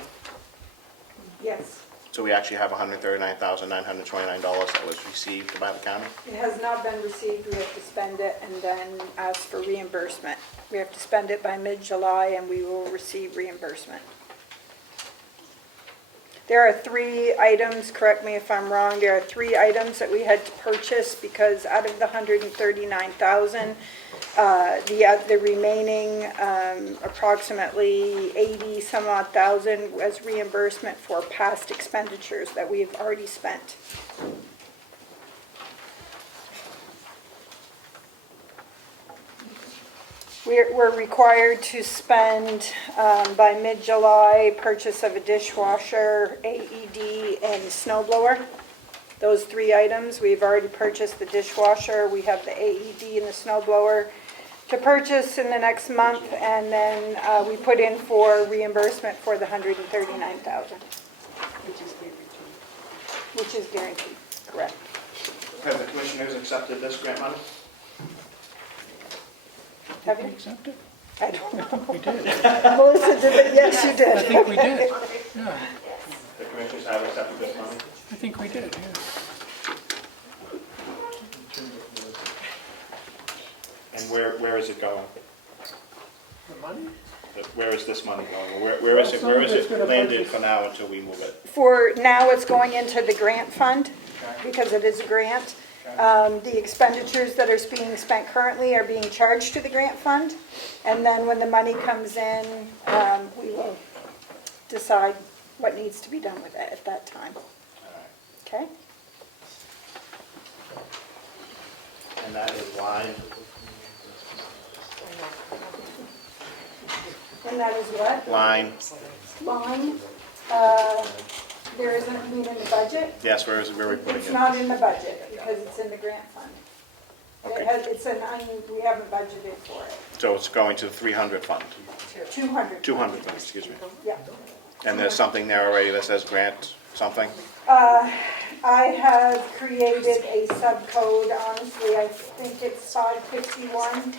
Yes. So we actually have $139,929 that was received by the county? It has not been received, we have to spend it and then ask for reimbursement. We have to spend it by mid-July and we will receive reimbursement. There are 3 items, correct me if I'm wrong, there are 3 items that we had to purchase because out of the $139,000, The remaining approximately 80 some odd thousand was reimbursement for past expenditures that we've already spent. We're required to spend by mid-July purchase of a dishwasher, AED, and snow blower. Those 3 items, we've already purchased the dishwasher, we have the AED and the snow blower to purchase in the next month, and then we put in for reimbursement for the $139,000. Which is guaranteed, correct. Have the commissioners accepted this grant money? Have you? Accepted? I don't know. We did. Melissa did, but yes, you did. I think we did. Yeah, The commissioners have accepted this money? I think we did, yeah. And where is it going? The money? Where is this money going? Where is it landed for now until we move it? For now, it's going into the grant fund, because it is a grant. The expenditures that are being spent currently are being charged to the grant fund, and then when the money comes in, we will decide what needs to be done with it at that time. Okay? And that is line, And that is what? line, Line, there isn't, I mean, in the budget? yes, where are we putting It's it? not in the budget, because it's in the grant fund. Okay. We haven't budgeted for it. So it's going to the 300 fund, 200. 200 fund, excuse me. Yeah. And there's something there already that says grant something? I have created a subcode, honestly, I think it's 551 in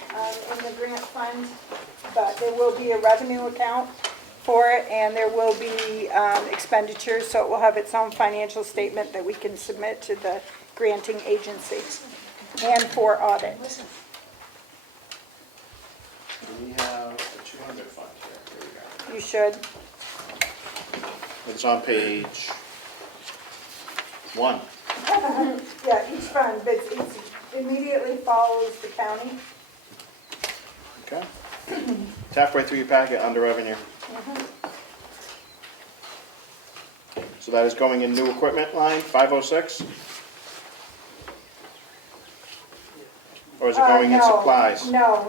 the grant fund, but there will be a revenue account for it, and there will be expenditures, so it will have its own financial statement that we can submit to the granting agency, and for audit. Do we have the 200 fund here? Here we go. You should. It's on page 1. Yeah, each fund, but it immediately follows the county. Okay. It's halfway through your packet under revenue. So that is going in new equipment line, 506? Or is it going in No, supplies? No.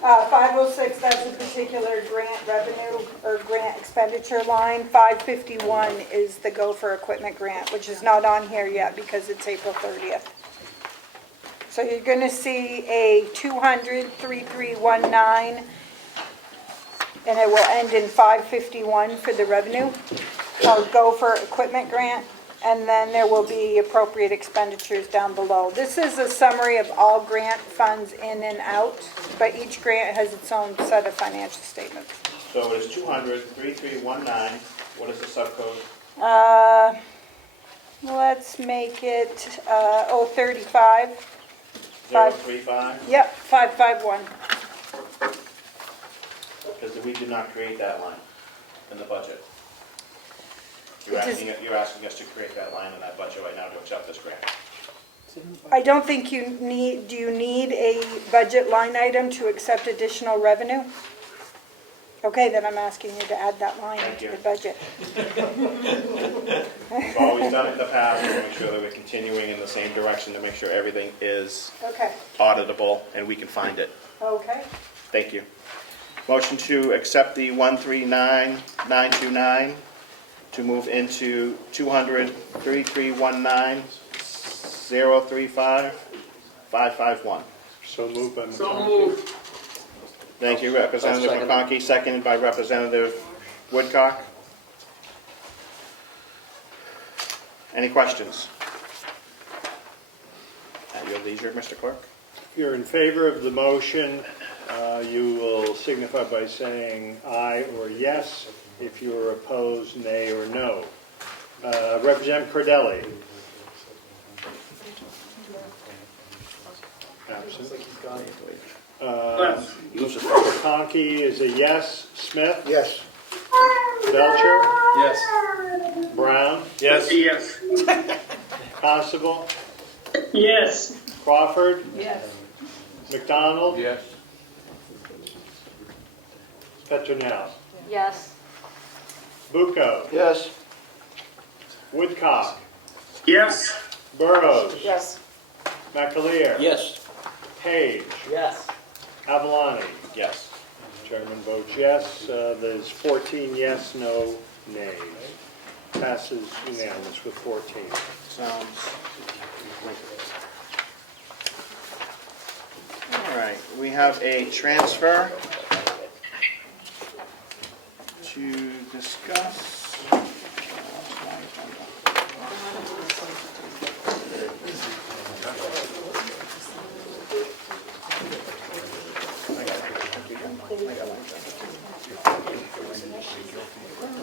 506, that's a particular grant revenue or grant expenditure line. 551 is the Go for Equipment grant, which is not on here yet because it's April 30th. So you're going to see a 200-3319, and it will end in 551 for the revenue, called Go for Equipment grant. And then there will be appropriate expenditures down below. This is a summary of all grant funds in and out, but each grant has its own set of financial statements. So it is 200-3319. What is the subcode? Let's make it 035. 035? Yep, 551. Because we did not create that line in the budget. You're It is- asking us to create that line in that budget right now to accept this grant. I don't think do you need a budget line item to accept additional revenue? Okay, then I'm asking you to add that line Thank into you. the budget. We've always done it in the past to make sure that we're continuing in the same direction to make sure everything is Okay, auditable and we can find it. okay. Thank you. Motion to accept the 139,929 to move into 200-3319-035-551. So moved by So McConkey. moved. Thank you, Representative McConkey, seconded by Representative Woodcock. Any questions? At your leisure, Mr. Clerk. If you're in favor of the motion, you will signify by saying aye or yes. If you're opposed, nay or no. Representative Cordelli. Absent. McConkey is a yes. Smith? Yes. Belcher? Yes. Brown? Yes. Yes. Constable? Yes. Crawford? Yes. McDonald? Yes. Petronell? Yes. Bucco? Yes. Woodcock? Yes. Burrows? Yes. McAleer? Yes. Page? Yes. Avalani? Yes. Chairman votes yes. There's 14 yes, no nays. Passes unanimous with 14. Sounds. All right, we have a transfer to discuss.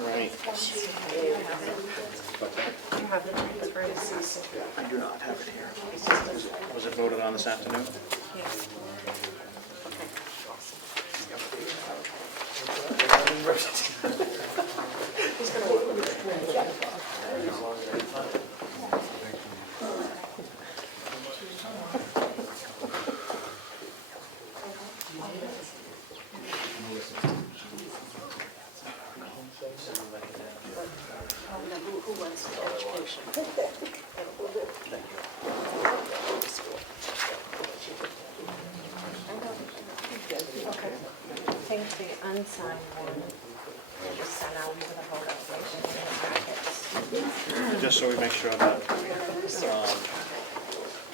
Right. You have the transfers. I do not have it here. Was it voted on this afternoon? Yes. Who wants the education? Okay. Take the unsigned one. Just send out for the whole application in the packets. Just so we make sure that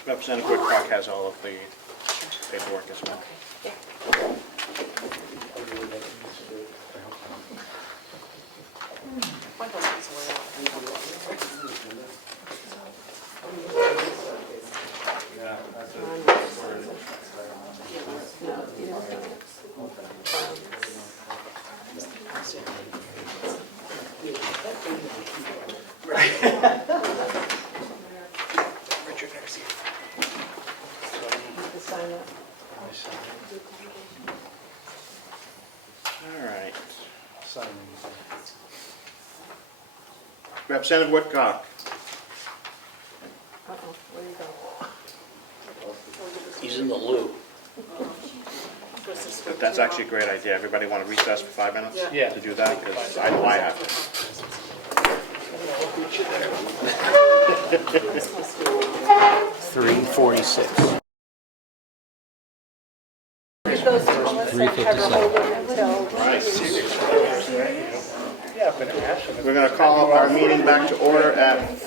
Representative Woodcock has all of the paperwork as well. My husband's away. Richard, never see it. All right. Representative Woodcock. Where do you go? He's in the loo. But that's actually a great idea. Everybody want to recess for 5 minutes? Yeah. To do that? Because I know I have to. 3:46. Those bullets and cover hold them until. Yeah, We're going to call up our meeting back to order at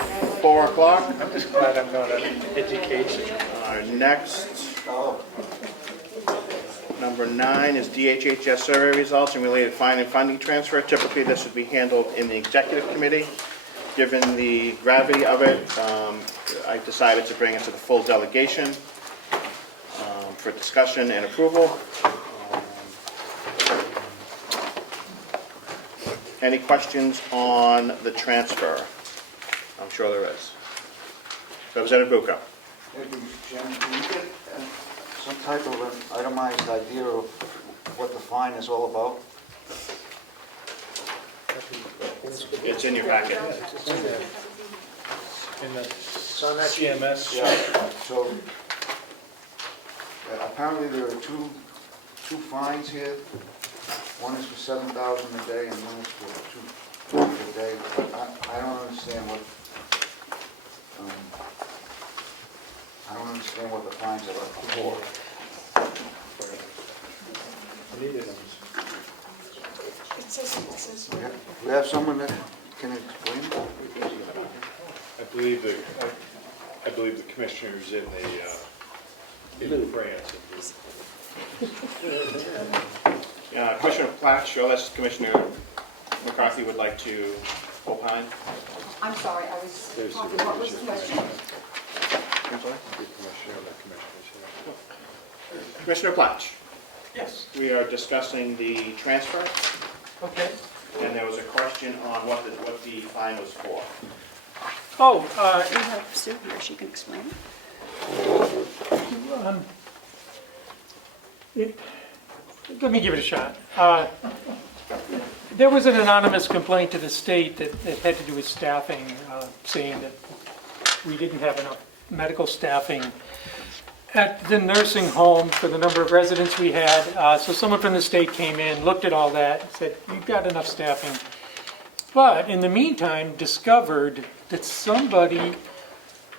4 o'clock. I'm just glad I'm not on education. Our next, number 9 is DHHS survey results and related fine and funding transfer. Typically, this would be handled in the executive committee. Given the gravity of it, I decided to bring it to the full delegation for discussion and approval. Any questions on the transfer? I'm sure there is. Representative Bucco. Thank you, Mr. Chairman. Can you get some type of an itemized idea of what the fine is all about? It's in your packet. In the CMS. Yeah, so apparently there are two fines here. One is for 7,000 a day and one is for 2 a day. I don't understand what, the fines are for. We have someone that can explain it? I believe the commissioner's in France. Commissioner Platch, unless Commissioner McCarthy would like to opine. I'm sorry, I was talking, what was the question? I'm sorry? Commissioner, the commissioner's here. Commissioner Platch, Yes. we are discussing the transfer, Okay. and there was a question on what the fine was for. We have Sue here, she can explain it. Let me give it a shot. There was an anonymous complaint to the state that had to do with staffing, saying that we didn't have enough medical staffing at the nursing home for the number of residents we had. So someone from the state came in, looked at all that, said, you've got enough staffing. But in the meantime, discovered that somebody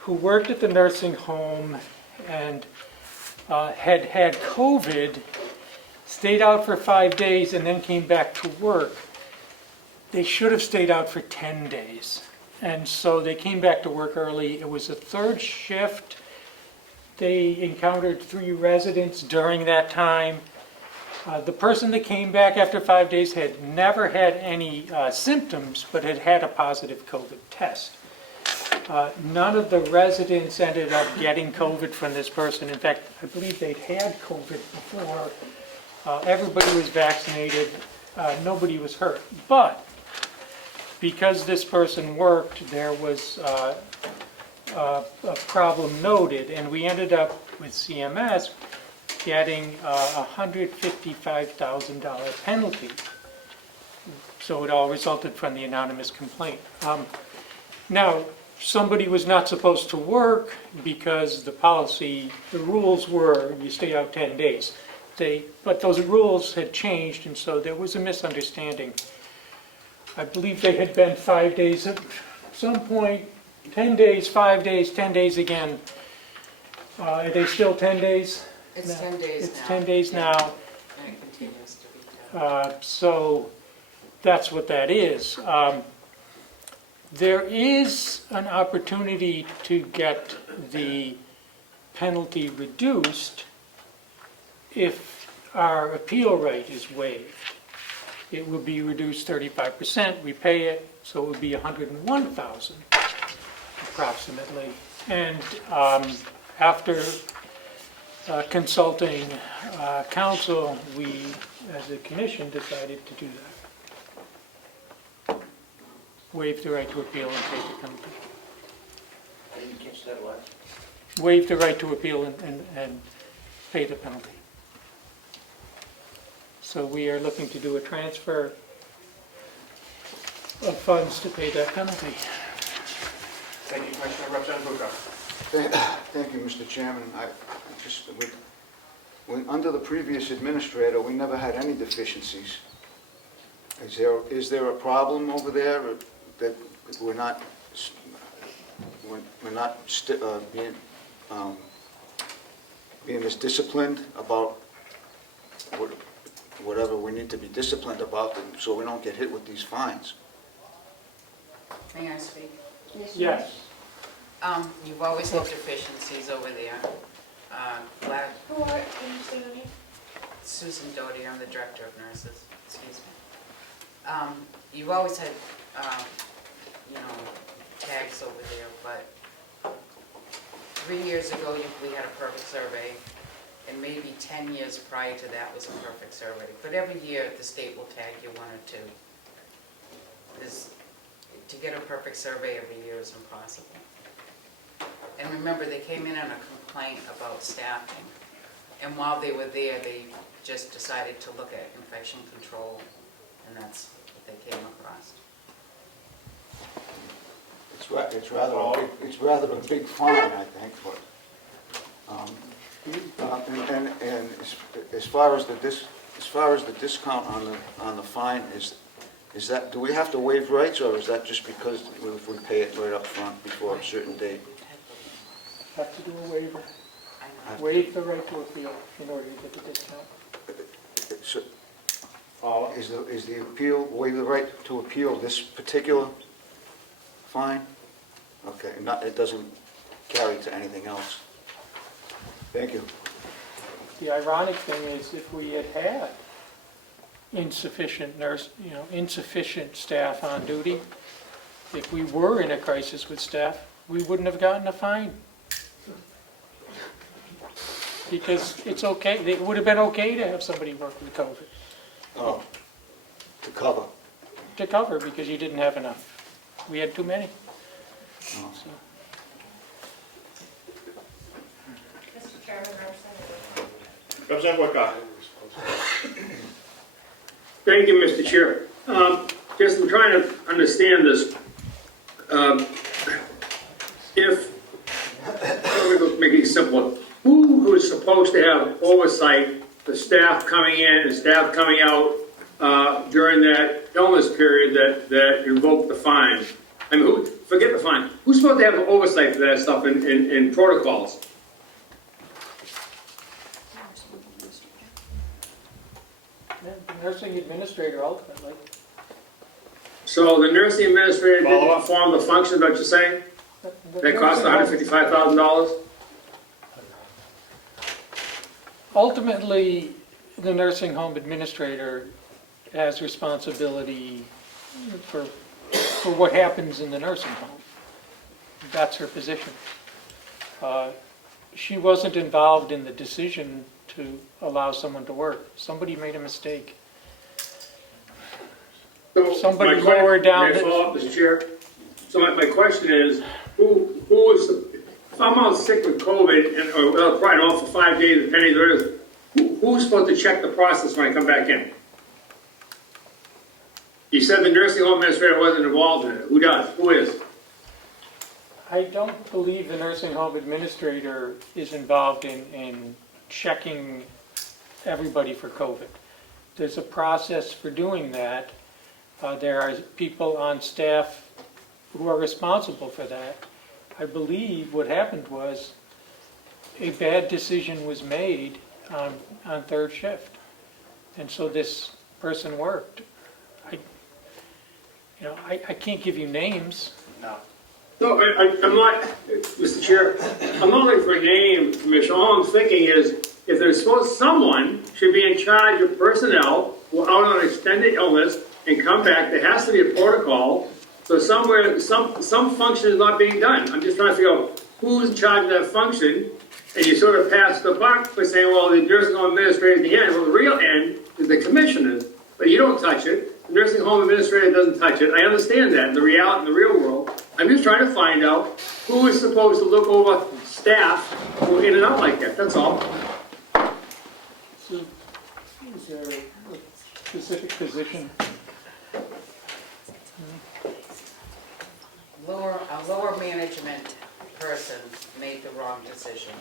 who worked at the nursing home and had had COVID, stayed out for 5 days and then came back to work. They should have stayed out for 10 days. And so they came back to work early. It was a third shift. They encountered 3 residents during that time. The person that came back after 5 days had never had any symptoms, but had had a positive COVID test. None of the residents ended up getting COVID from this person. In fact, I believe they'd had COVID before. Everybody was vaccinated. Nobody was hurt. But because this person worked, there was a problem noted, and we ended up with CMS getting a $155,000 penalty. So it all resulted from the anonymous complaint. Now, somebody was not supposed to work because the policy, the rules were you stay out 10 days. But those rules had changed, and so there was a misunderstanding. I believe they had been 5 days at some point, 10 days, 5 days, 10 days again. Are they still 10 days? It's 10 days now. It's 10 days now. And it continues to be 10. So that's what that is. There is an opportunity to get the penalty reduced if our appeal rate is waived. It will be reduced 35%. We pay it, so it would be $101,000 approximately. And after consulting counsel, we, as a commission, decided to do that. Waive the right to appeal and pay the penalty. I didn't catch that last. Waive the right to appeal and pay the penalty. So we are looking to do a transfer of funds to pay that penalty. Thank you, Commissioner. Representative Bucco. Thank you, Mr. Chairman. Under the previous administrator, we never had any deficiencies. Is there a problem over there that we're not being as disciplined about whatever we need to be disciplined about, so we don't get hit with these fines? May I speak? Yes. You've always had deficiencies over there. Glad. Who are, can you say the name? Susan Doty, I'm the director of nurses, excuse me. You've always had, tags over there, but 3 years ago, we had a perfect survey, and maybe 10 years prior to that was a perfect survey. But every year, the state will tag you 1 or 2. To get a perfect survey every year is impossible. And remember, they came in on a complaint about staffing. And while they were there, they just decided to look at infection control, and that's what they came across. It's rather a big fine, I think, but and as far as the discount on the fine is that, do we have to waive rights, or is that just because if we pay it right up front before a certain date? Have to do a waiver. Waive the right to appeal in order to get the discount. So, is the appeal, waive the right to appeal this particular fine? Okay, it doesn't carry to anything else. Thank you. The ironic thing is, if we had had insufficient insufficient staff on duty, if we were in a crisis with staff, we wouldn't have gotten a fine. Because it's okay, it would have been okay to have somebody work with COVID. Oh, to cover. To cover, because you didn't have enough. We had too many. Oh. So. Mr. Chairman, Representative Woodcock. Thank you, Mr. Chair. Just I'm trying to understand this. If, let me make it simpler. Who supposed to have oversight, the staff coming in and staff coming out during that illness period that invoked the fine? I mean, forget the fine. Who's supposed to have oversight for that stuff in protocols? The nursing administrator ultimately. So the nursing administrator Follow didn't up. perform the function that you're saying? The That cost nursing home- $155,000? Ultimately, the nursing home administrator has responsibility for what happens in the nursing home. That's her position. She wasn't involved in the decision to allow someone to work. Somebody made a mistake. So Somebody my que- lower down May I the- follow up, Mr. Chair? So my question is, who is, if I'm out sick with COVID and, or probably off for 5 days, depending on it is, who's supposed to check the process when I come back in? You said the nursing home administrator wasn't involved in it. Who does? Who is? I don't believe the nursing home administrator is involved in checking everybody for COVID. There's a process for doing that. There are people on staff who are responsible for that. I believe what happened was a bad decision was made on third shift. And so this person worked. I can't give you names. No. No, I'm not, Mr. Chair, I'm not looking for a name, Commissioner. All I'm thinking is, if there's supposed, someone should be in charge of personnel who are out on extended illness and come back, there has to be a protocol. So somewhere, some function is not being done. I'm just trying to figure out who's in charge of that function. And you sort of pass the buck by saying, well, the nursing home administrator is the end. Well, the real end is the commissioners, but you don't touch it. The nursing home administrator doesn't touch it. I understand that in the real world. I'm just trying to find out who is supposed to look over staff who are in and out like that. That's all. So, is there a specific position? A lower management person made the wrong decision.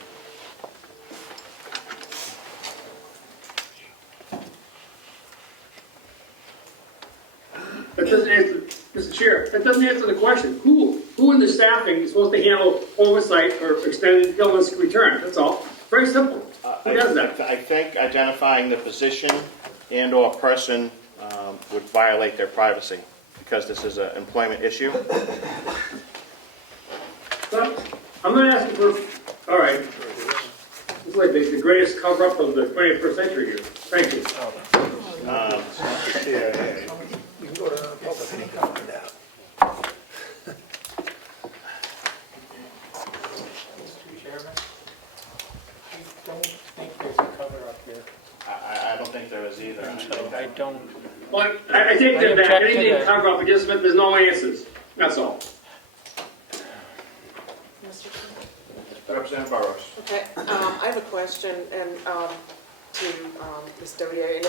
That doesn't answer, Mr. Chair, that doesn't answer the question. Who in the staffing is supposed to handle oversight or extended illness return? That's all. Very simple. Who does that? I think identifying the position and/or person would violate their privacy, because this is an employment issue. But I'm not asking for, all right. It's like the greatest cover-up of the 21st century here. Thank you. You can go to public and you can find out. Mr. Chairman, I don't think there's a cover up here. I don't think there is either. I don't. Well, I think I that object to anything that. cover-up, it just meant there's no answers. That's all. Mr. Chairman? Representative Burrows. Okay, I have a question and to Ms. Dodier, and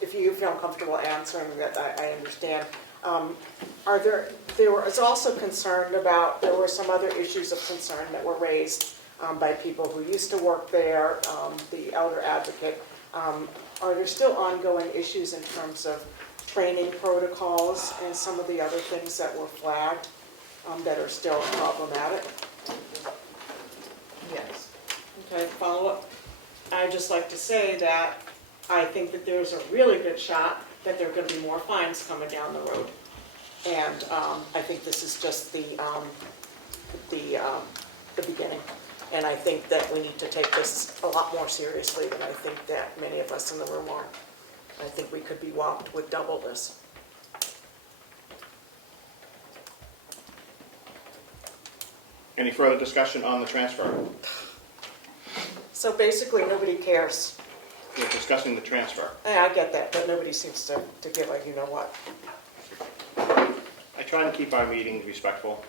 if you feel comfortable answering that, I understand. There was also concern about, there were some other issues of concern that were raised by people who used to work there, the elder advocate. Are there still ongoing issues in terms of training protocols and some of the other things that were flagged that are still problematic? Yes. Okay, follow up. I'd just like to say that I think that there's a really good shot that there are going to be more fines coming down the road. And I think this is just the beginning. And I think that we need to take this a lot more seriously than I think that many of us in the room are. I think we could be whopped with double this. Any further discussion on the transfer? So basically, nobody cares. We're discussing the transfer. I get that, but nobody seems to give a you-know-what. I try and keep our meetings respectful.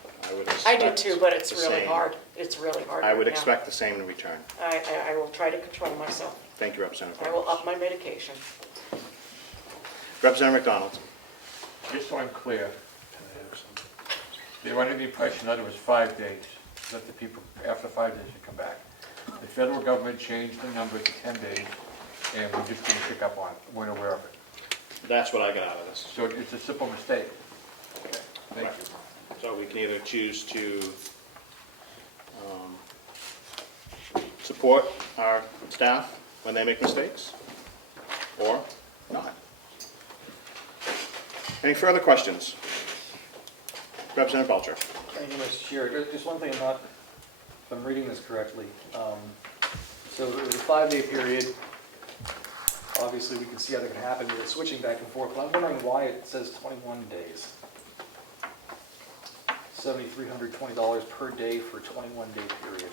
I do too, but it's the really same. hard. It's really hard. I would right now. expect the same in return. I will try to control myself. Thank you, Representative I will Burrows. up my medication. Representative McDonald. Just so I'm clear, they were under the impression that it was 5 days, that the people, after 5 days, would come back. The federal government changed the number to 10 days, and we just didn't pick up on it, weren't aware of it. That's what I got out of this. So it's a simple mistake. Okay. Thank you. So we can either choose to support our staff when they make mistakes, or not. Any further questions? Representative Belcher. Thank you, Mr. Chair. Just one thing, if I'm reading this correctly. So it was a 5-day period. Obviously, we can see how that can happen. You're switching back and forth, but I'm wondering why it says 21 days. $7,320 per day for a 21-day period.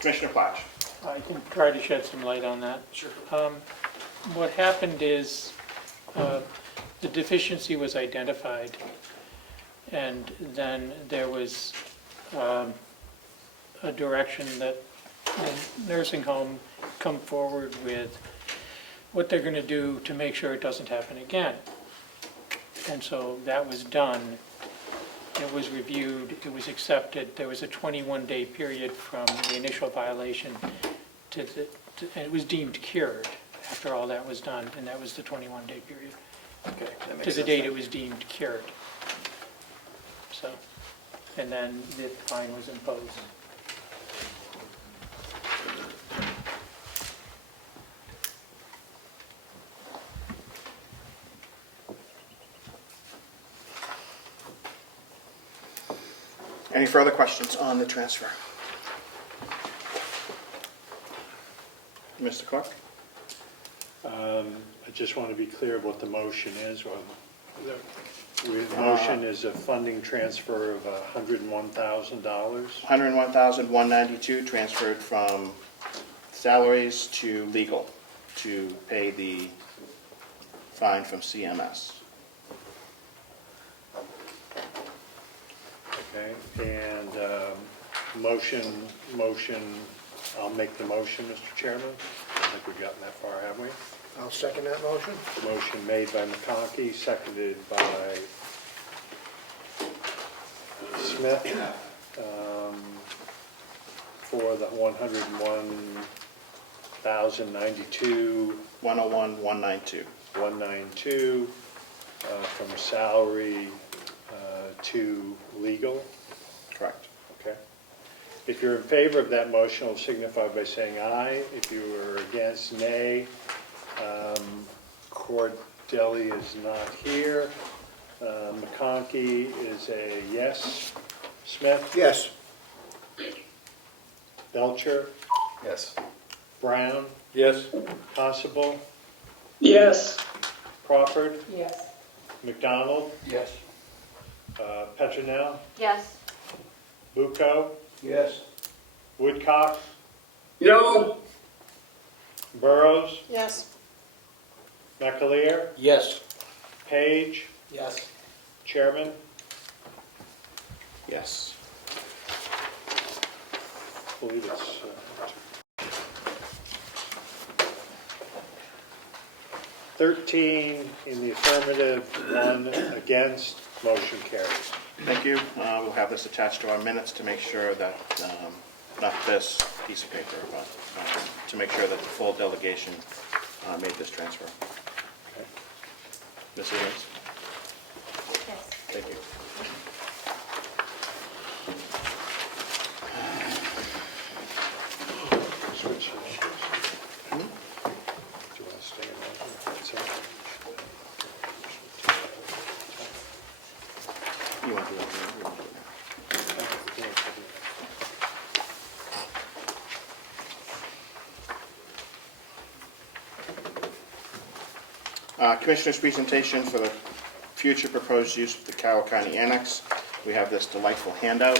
Commissioner Platch. I can try to shed some light on that. Sure. What happened is the deficiency was identified, and then there was a direction that the nursing home come forward with what they're going to do to make sure it doesn't happen again. And so that was done. It was reviewed, it was accepted. There was a 21-day period from the initial violation and it was deemed cured after all that was done, and that was the 21-day period. Okay, that makes To the sense. date it was deemed cured. So, and then the fine was imposed. Any further questions on the transfer? Mr. Clark? I just want to be clear what the motion is. The motion is a funding transfer of $101,000. $101,192 transferred from salaries to legal to pay the fine from CMS. Okay, and motion, I'll make the motion, Mr. Chairman. I think we've gotten that far, have we? I'll second that motion. Motion made by McConkey, seconded by Smith, for the 101,092. 101,192. 192, from salary to legal. Correct. Okay. If you're in favor of that motion, will signify by saying aye. If you are against, nay. Cordelli is not here. McConkey is a yes. Smith? Yes. Belcher? Yes. Brown? Yes. Constable? Yes. Crawford? Yes. McDonald? Yes. Petronell? Yes. Bucco? Yes. Woodcock? No. Burrows? Yes. McAleer? Yes. Page? Yes. Chairman? Yes. I believe it's 13 in the affirmative, 1 against, motion carries. Thank you. We'll have this attached to our minutes to make sure that, not this piece of paper, but to make sure that the full delegation made this transfer. Okay. Ms. Williams? Yes. Thank you. Switch. Do you want to stay in there? You want to do that now? You want to do it now? Commissioner's presentation for the future proposed use of the Carroll County Annex. We have this delightful handout.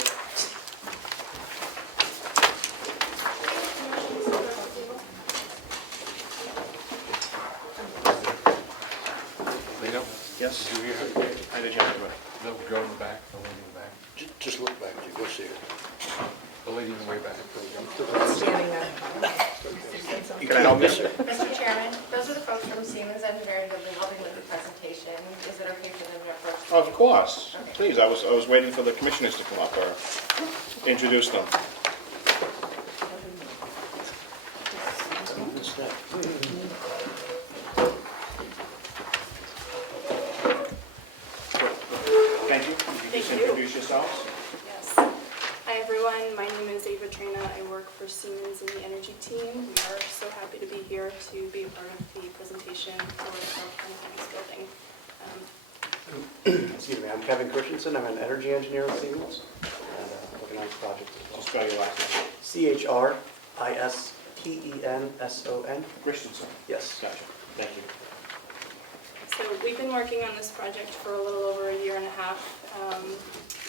Leo? Yes? Did you hear her? I did hear it. The girl in the back, the lady in the back, Just look back, you go see it. the lady in the way back. Standing there. Can I help you? Mr. Chairman, those are the folks from Siemens Engineering that have been helping with the presentation. Is it okay for them to approach? Of course. Please, I was waiting for the commissioners to come up or introduce them. Thank you. Could you just introduce yourselves? Yes. Hi, everyone. My name is Ava Trina. I work for Siemens in the energy team. We are so happy to be here to be a part of the presentation for the Carroll County building. Excuse me, I'm Kevin Christensen. I'm an energy engineer with Siemens and working on this project as well. Just spell your last name. Christensen. Christensen. Yes. Gotcha. Thank you. So we've been working on this project for a little over a year and a half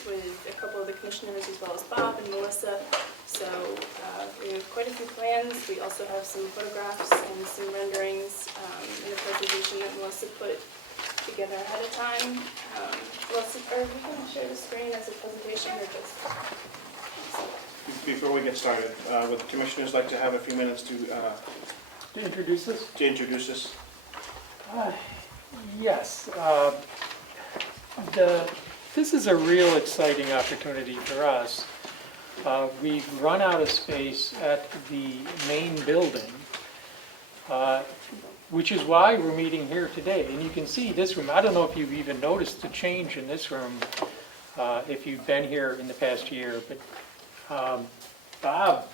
with a couple of the commissioners as well as Bob and Melissa. So we have quite a few plans. We also have some photographs and some renderings in the presentation that Melissa put together ahead of time. Melissa, are we going to share the screen as a presentation or just? Before we get started, would the commissioners like to have a few minutes to introduce us? To introduce us? Yes. This is a real exciting opportunity for us. We've run out of space at the main building, which is why we're meeting here today. And you can see this room. I don't know if you've even noticed the change in this room if you've been here in the past year, but Bob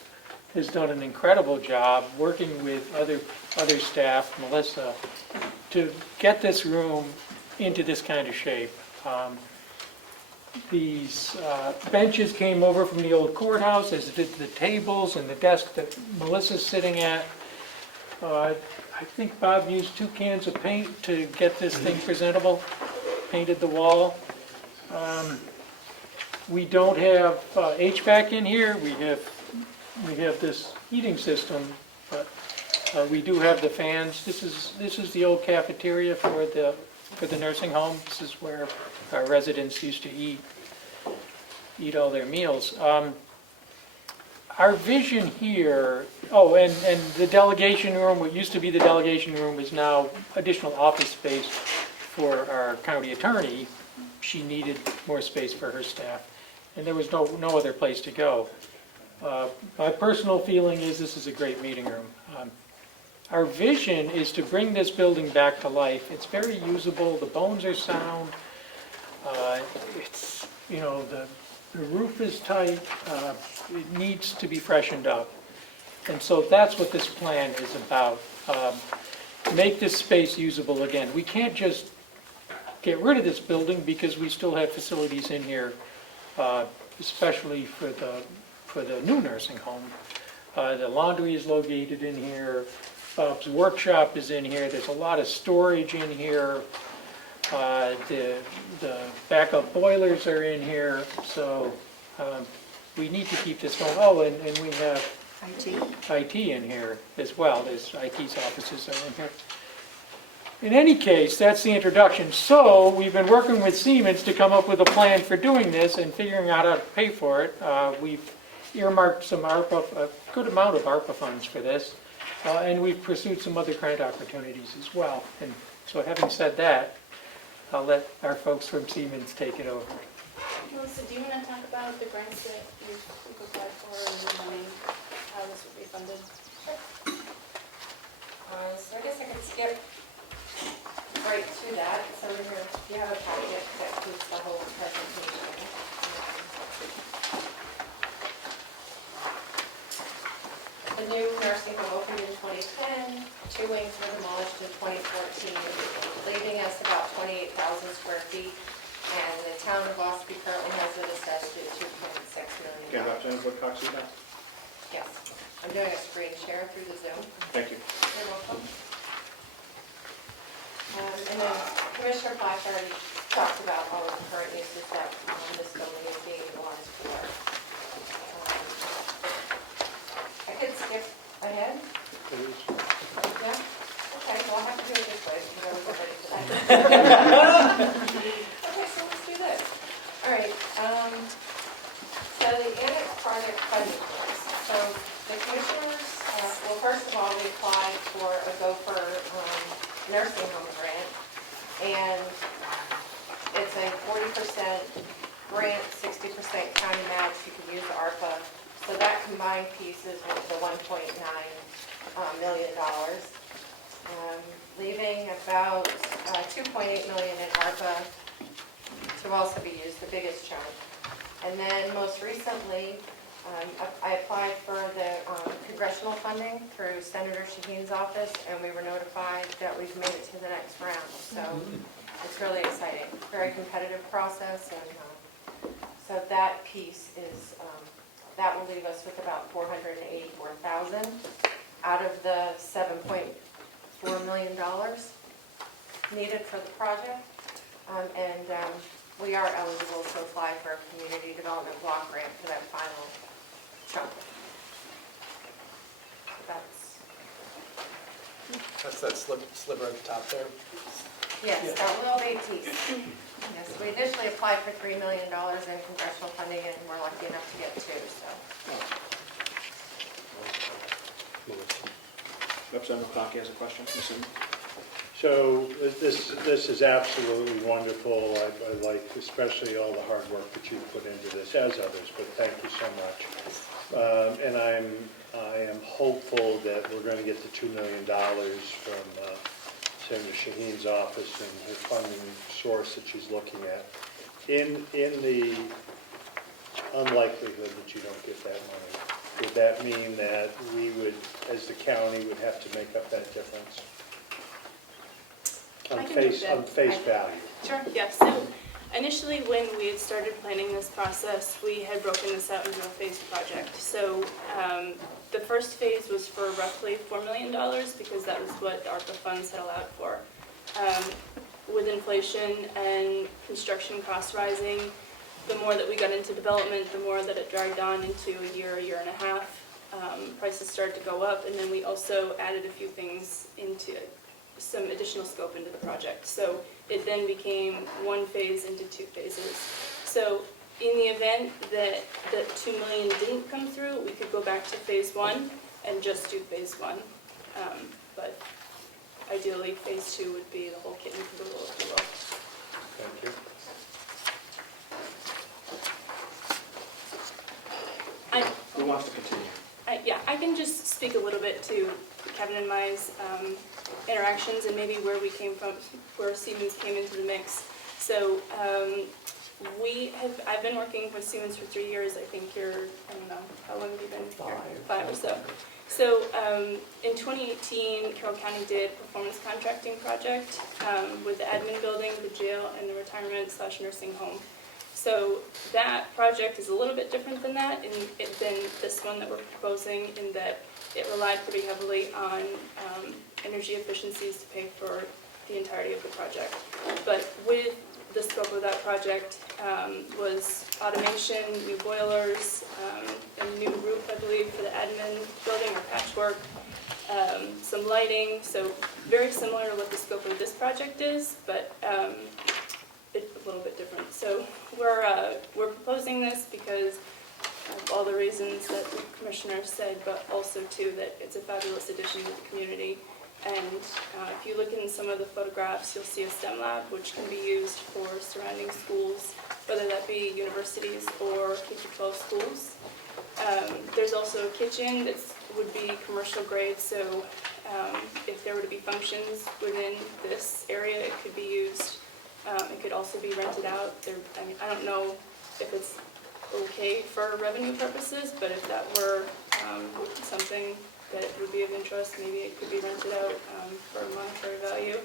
has done an incredible job working with other staff, Melissa, to get this room into this kind of shape. These benches came over from the old courthouse, as did the tables and the desk that Melissa's sitting at. I think Bob used 2 cans of paint to get this thing presentable, painted the wall. We don't have HVAC in here. We have this heating system, but we do have the fans. This is the old cafeteria for the nursing home. This is where our residents used to eat all their meals. Our vision here, and the delegation room, what used to be the delegation room is now additional office space for our county attorney. She needed more space for her staff, and there was no other place to go. My personal feeling is this is a great meeting room. Our vision is to bring this building back to life. It's very usable. The bones are sound. It's, the roof is tight. It needs to be freshened up. And so that's what this plan is about. Make this space usable again. We can't just get rid of this building because we still have facilities in here, especially for the new nursing home. The laundry is located in here. Bob's workshop is in here. There's a lot of storage in here. The backup boilers are in here. So we need to keep this going. Oh, and we have IT in here as well. There's IT's offices are in here. In any case, that's the introduction. So we've been working with Siemens to come up with a plan for doing this and figuring out how to pay for it. We've earmarked a good amount of ARPA funds for this. And we've pursued some other grant opportunities as well. And so having said that, I'll let our folks from Siemens take it over. Melissa, do you want to talk about the grants that you've applied for and how this will be funded? So I guess I could skip right to that. So you have a packet that includes the whole presentation. The new nursing home opened in 2010. 2 wings were demolished in 2014, leaving us about 28,000 square feet. And the town of Ospey currently has it assessed at $2.6 million. Can I have Jennifer Cox see that? Yes. I'm doing a screen share through the Zoom. Thank you. You're welcome. And then Commissioner Plash already talked about all of the current uses that this building is being utilized for. I could skip ahead. Yeah? Okay, well, I'll have to do it this way because I wasn't ready for that. Okay, so let's do this. All right. So the annex project funding. So the commissioners will first of all, we applied for a Gopher nursing home grant, and it's a 40% grant, 60% county match. You can use ARPA. So that combined piece is the $1.9 million. Leaving about $2.8 million in ARPA to also be used, the biggest chunk. And then most recently, I applied for the congressional funding through Senator Shaheen's office, and we were notified that we've made it to the next round. So it's really exciting. Very competitive process, and so that piece is, that will leave us with about $484,000 out of the $7.4 million needed for the project. We are eligible to apply for a community development block grant for that final chunk. That's that sliver at the top there. Yes, that little big piece. Yes, we initially applied for $3 million in congressional funding, and we're lucky enough to get 2, so. Representative McConkey has a question. Ms. Simmons? So this is absolutely wonderful. I like especially all the hard work that you've put into this, as others, but thank you so much. And I am hopeful that we're going to get the $2 million from Senator Shaheen's office and her funding source that she's looking at. In the unlikelihood that you don't get that money, would that mean that we would, as the county, would have to make up that difference? On face value. Sure, yeah. So initially, when we had started planning this process, we had broken this out into a phased project. So the first phase was for roughly $4 million because that was what the ARPA funds had allowed for. With inflation and construction costs rising, the more that we got into development, the more that it dragged on into a year and a half. Prices started to go up, and then we also added a few things into some additional scope into the project. So it then became one phase into 2 phases. So in the event that the $2 million didn't come through, we could go back to phase 1 and just do phase 1. But ideally, phase 2 would be the whole kit and caboodle, if you will. Thank you. Who wants to continue? Yeah, I can just speak a little bit to Kevin and my interactions and maybe where we came from, where Siemens came into the mix. So I've been working with Siemens for 3 years. I think I don't know, how long have you been here? 5 or so. So in 2018, Carroll County did a performance contracting project with the admin building, the jail, and the retirement/nursing home. So that project is a little bit different than that, than this one that we're proposing, in that it relied pretty heavily on energy efficiencies to pay for the entirety of the project. But with the scope of that project was automation, new boilers, a new roof, I believe, for the admin building, or patchwork, some lighting. So very similar to what the scope of this project is, but it's a little bit different. So we're proposing this because of all the reasons that the commissioner said, but also too that it's a fabulous addition to the community. And if you look in some of the photographs, you'll see a STEM lab, which can be used for surrounding schools, whether that be universities or K-12 schools. There's also a kitchen that would be commercial grade, so if there were to be functions within this area, it could be used. It could also be rented out. I don't know if it's okay for revenue purposes, but if that were something that would be of interest, maybe it could be rented out for monetary value.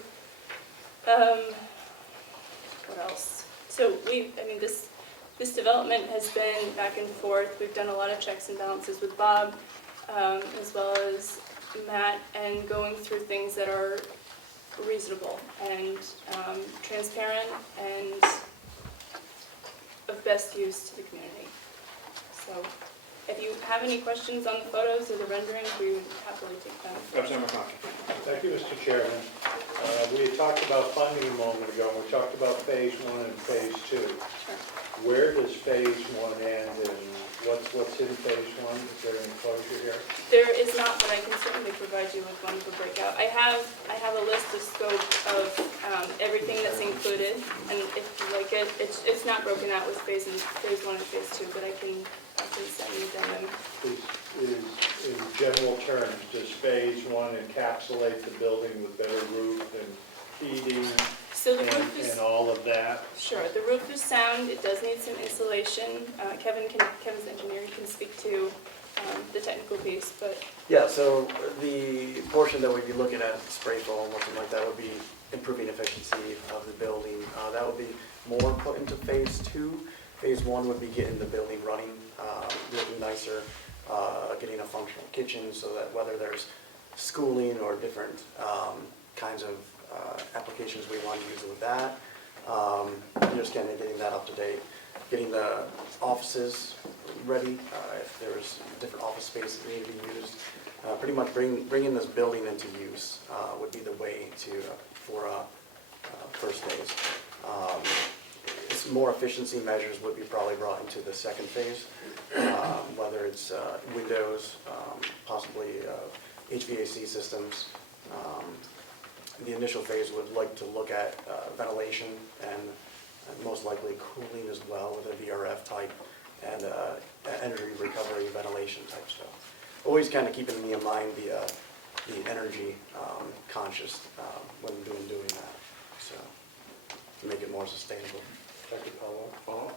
What else? So this development has been back and forth. We've done a lot of checks and balances with Bob, as well as Matt, and going through things that are reasonable and transparent and of best use to the community. So if you have any questions on the photos or the renderings, we would happily take them. Representative McConkey. Thank you, Mr. Chairman. We had talked about funding a moment ago, and we talked about phase 1 and phase 2. Sure. Where does phase 1 end, and what what's in phase one? Is there an enclosure here? There is not, but I can certainly provide you with one for breakout. I have a list of scope of everything that's included, and if you like it, it's not broken out with phase one and phase two, but I can send you them. In general terms, does phase one encapsulate the building with better roof and heating So the roof is, and all of that? sure, the roof is sound, it does need some insulation. Kevin's engineer can speak to the technical piece, but Yeah, so the portion that we'd be looking at, spray foam, something like that, would be improving efficiency of the building. That would be more put into phase two. Phase one would be getting the building running, looking nicer, getting a functional kitchen so that whether there's schooling or different kinds of applications we want to use with that, just kind of getting that up to date, getting the offices ready, if there's different office space that need to be used. Pretty much bringing this building into use would be the way for first phase. It's more efficiency measures would be probably brought into the second phase, whether it's windows, possibly HVAC systems. The initial phase would like to look at ventilation and most likely cooling as well with a VRF type and energy recovery ventilation type stuff. Always kind of keeping in mind the energy conscious when doing that, so to make it more sustainable. Dr. Powell?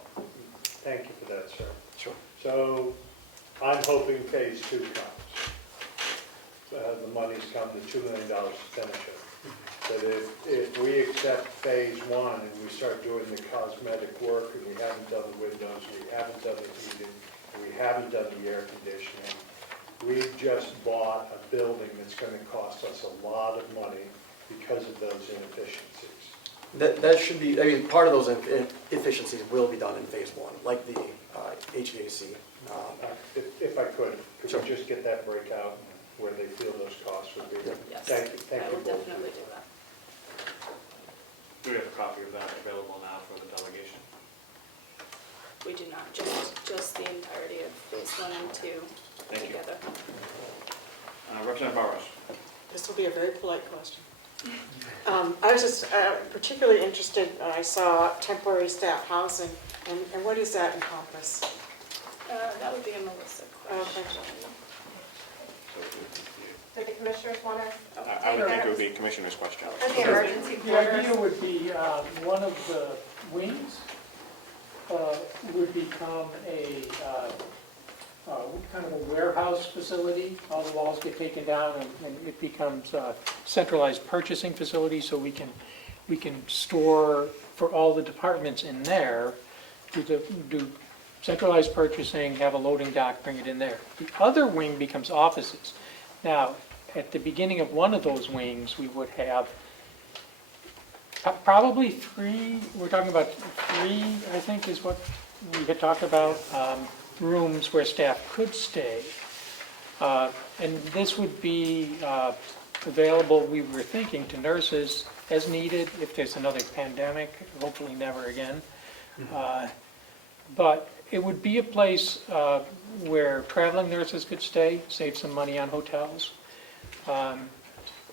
Thank you for that, sir. Sure. So I'm hoping phase two comes. The money's come, the $2 million to finish it. But if we accept phase one and we start doing the cosmetic work and we haven't done the windows, we haven't done the heating, and we haven't done the air conditioning, we've just bought a building that's going to cost us a lot of money because of those inefficiencies. That should be, I mean, part of those efficiencies will be done in phase one, like the HVAC. If I could we just get that breakout where they feel those costs would be? yes, Thank you. Thank I you will both. definitely do that. Do we have a copy of that available now for the delegation? We do not, just the entirety of phase one and two Thank you. together. Representative Burrows. This will be a very polite question. I was just particularly interested, I saw temporary staff housing, and what does that encompass? That would be a Melissa question. Did the commissioners want to? I would think it would be Commissioner's question. The emergency The quarters? idea would be one of the wings would become a kind of a warehouse facility. All the walls get taken down and it becomes a centralized purchasing facility, so we can store for all the departments in there, do centralized purchasing, have a loading dock, bring it in there. The other wing becomes offices. Now, at the beginning of one of those wings, we would have probably three, we're talking about three, I think is what we had talked about, rooms where staff could stay. And this would be available, we were thinking, to nurses as needed if there's another pandemic, hopefully never again. But it would be a place where traveling nurses could stay, save some money on hotels,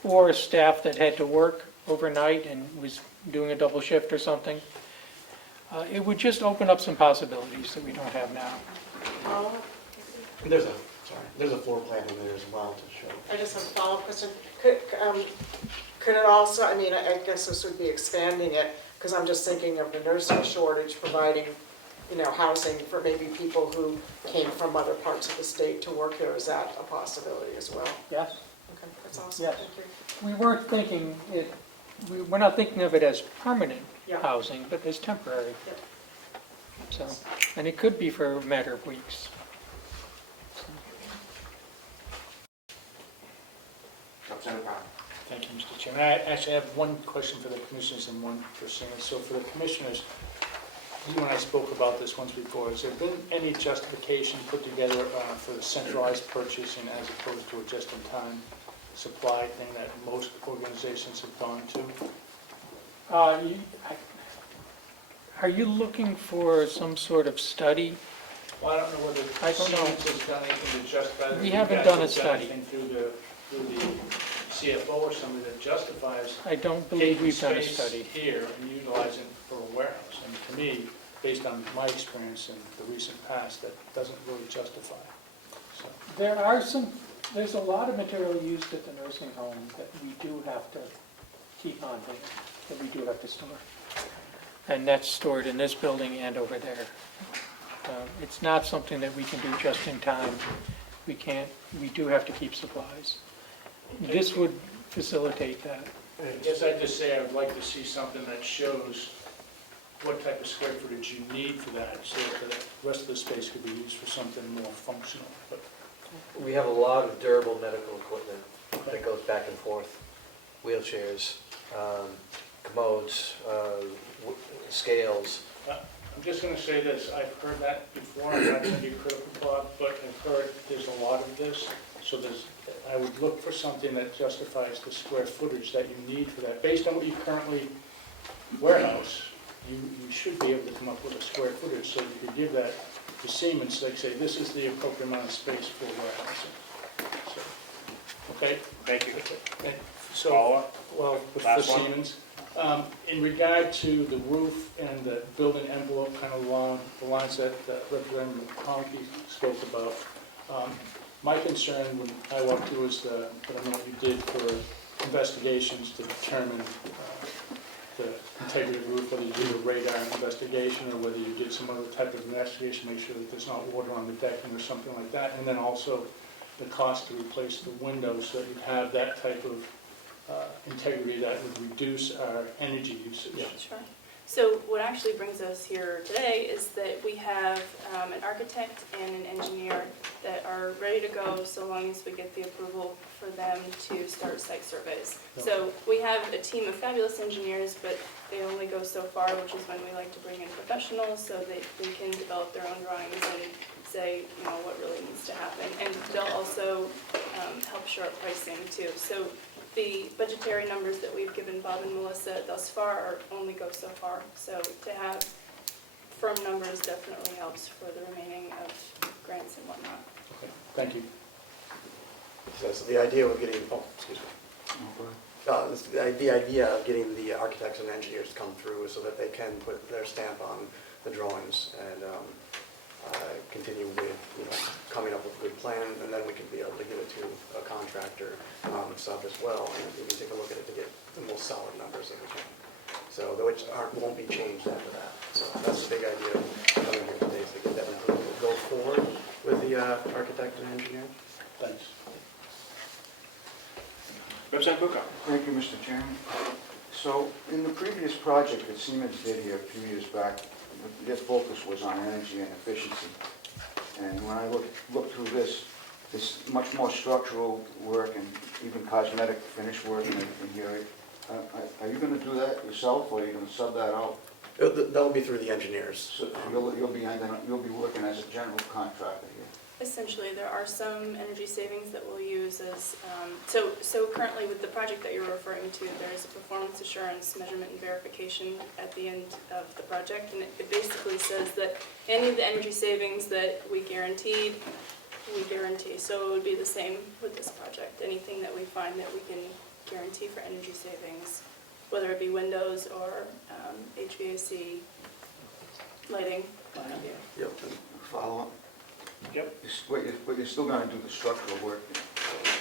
or staff that had to work overnight and was doing a double shift or something. It would just open up some possibilities that we don't have now. There's a floor plan in there as well to show. I just have a follow-up question. Could it also, I mean, I guess this would be expanding it, because I'm just thinking of the nursing shortage, providing, housing for maybe people who came from other parts of the state to work here. Is that a possibility as well? Yes. Okay, that's awesome. Yes. Thank you. We weren't thinking we're not thinking of it as permanent Yeah. housing, but as temporary. Yep. So, and it could be for a matter of weeks. Representative Brown. Thank you, Mr. Chairman. I actually have one question for the commissioners and one for Sam. So for the commissioners, you and I spoke about this once before. Has there been any justification put together for the centralized purchasing as opposed to a just-in-time supply thing that most organizations have gone to? Are you looking for some sort of study Well, I don't know whether I don't know. Siemens has done anything to justify that. We You haven't guys done a have study. anything through the CFO or somebody that justifies I don't believe taking we've done a space study. here and utilizing it for a warehouse. And to me, based on my experience in the recent past, that doesn't really justify. So, There's a lot of material used at the nursing home that we do have to keep on hand, that we do have to store. And that's stored in this building and over there. It's not something that we can do just in time. We do have to keep supplies. This would facilitate that. I guess I'd just say I would like to see something that shows what type of square footage you need for that, so that the rest of the space could be used for something more functional. But We have a lot of durable medical equipment that goes back and forth, wheelchairs, commodes, scales. I'm just going to say this, I've heard that before, I'm not going to be critical, Bob, but I've heard there's a lot of this, so I would look for something that justifies the square footage that you need for that. Based on what you currently warehouse, you should be able to come up with a square footage, so you could give that to Siemens, they say, this is the appropriate amount of space for warehousing. So, okay? Thank you. And so, Follow-up? well, for Last one. Siemens, in regard to the roof and the building envelope, kind of along the lines that Representative McConkey spoke about, my concern when I walked through is that I don't know what you did for investigations to determine the integrity of the roof, whether you did a radar investigation or whether you did some other type of investigation, make sure that there's not water on the decking or something like that, and then also the cost to replace the windows so that you have that type of integrity that would reduce our energy usage. Sure. So what actually brings us here today is that we have an architect and an engineer that are ready to go so long as we get the approval for them to start site surveys. So we have a team of fabulous engineers, but they only go so far, which is when we like to bring in professionals so that they can develop their own drawings and say, you know, what really needs to happen. And they'll also help shore up pricing too. So the budgetary numbers that we've given Bob and Melissa thus far only go so far. So to have firm numbers definitely helps for the remaining of grants and whatnot. Okay, thank you. So the idea of getting, excuse me. The idea of getting the architects and engineers to come through so that they can put their stamp on the drawings and continue with, coming up with a good plan, and then we can be able to give it to a contractor sub as well, and we can take a look at it to get the most solid numbers that we can. So, which won't be changed after that. So that's the big idea of coming here today, is to get that approval, go forward with the architect and engineer. Thanks. Representative Bucco. Thank you, Mr. Chairman. So, in the previous project that Siemens did here a few years back, their focus was on energy and efficiency. And when I look through this, there's much more structural work and even cosmetic finish work in here. Are you going to do that yourself, or are you going to sub that out? That'll be through the engineers. So you'll be working as a general contractor here. Essentially, there are some energy savings that we'll use as, so currently with the project that you're referring to, there's a performance assurance measurement and verification at the end of the project, and it basically says that any of the energy savings that we guaranteed, we guarantee. So it would be the same with this project. Anything that we find that we can guarantee for energy savings, whether it be windows or HVAC, lighting, what have you. Yep. Follow up? Yep. But you're still going to do the structural work.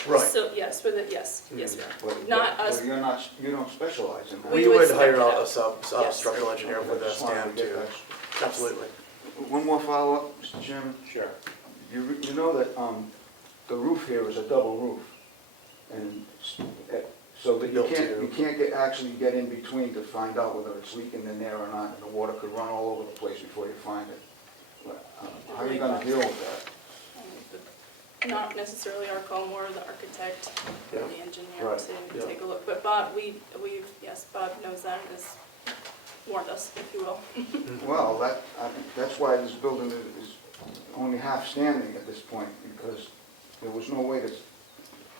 Right. So yes, with it, yes, yes. But Not us. You don't specialize in that. We would hire a structural Yes. engineer with a stamp too. Absolutely. One more follow-up, Mr. Chairman. Sure. You know that the roof here is a double roof, and so that you can't actually get in between to find out whether it's leaking in there or not, and the water could run all over the place before you find it. How are you going to deal with that? Not necessarily our call, more the architect or the engineer Right. to take a look. But Bob, yes, Bob knows that and has warned us, if you will. Well, that's why this building is only half standing at this point, because there was no way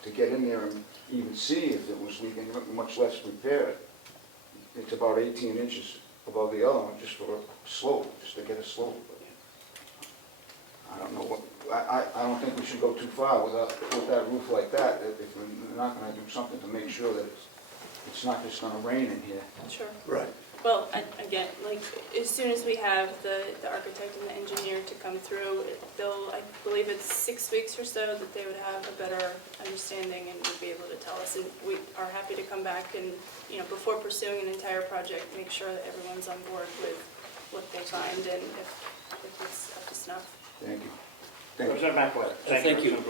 to get in there and even see if it was leaking, much less repair it. It's about 18 inches above the other one, just for a slope, just to get a slope. I don't know what, I don't think we should go too far with that roof like that, if we're not gonna do something to make sure that it's not just gonna rain in here. Sure. Right. Well, again, like, as soon as we have the architect and the engineer to come through, I believe it's 6 weeks or so that they would have a better understanding and would be able to tell us. And we are happy to come back and, before pursuing an entire project, make sure that everyone's on board with what they find and if it's up to snuff. Thank you. Representative McAvoy. Thank you.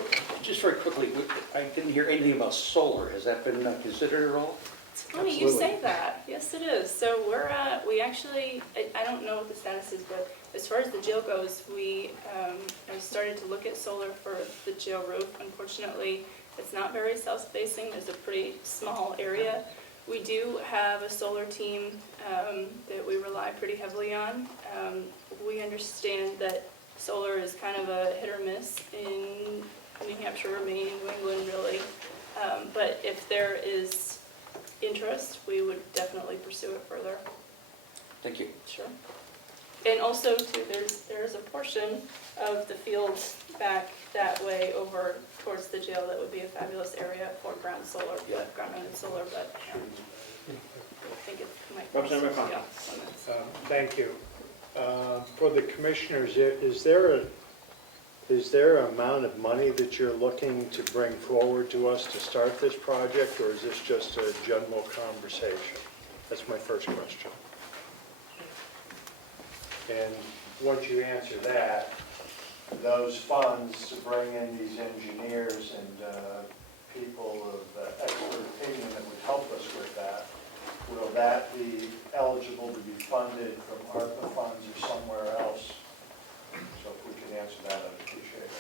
Just very quickly, I didn't hear anything about solar. Has that been considered at all? It's funny you say that. Yes, it is. So we actually, I don't know what the status is, but as far as the jail goes, I started to look at solar for the jail roof. Unfortunately, it's not very south-facing. There's a pretty small area. We do have a solar team that we rely pretty heavily on. We understand that solar is kind of a hit or miss in New Hampshire, Maine, New England, really. But if there is interest, we would definitely pursue it further. Thank you. Sure. And also, too, there's a portion of the field back that way over towards the jail that would be a fabulous area for ground mounted solar, but I think it might. Representative McConnell. Yeah. Thank you. For the commissioners, is there an amount of money that you're looking to bring forward to us to start this project, or is this just a general conversation? That's my first question. And once you answer that, those funds to bring in these engineers and people of expert opinion that would help us with that, will that be eligible to be funded from ARPA funds or somewhere else? So if we could answer that, I'd appreciate it.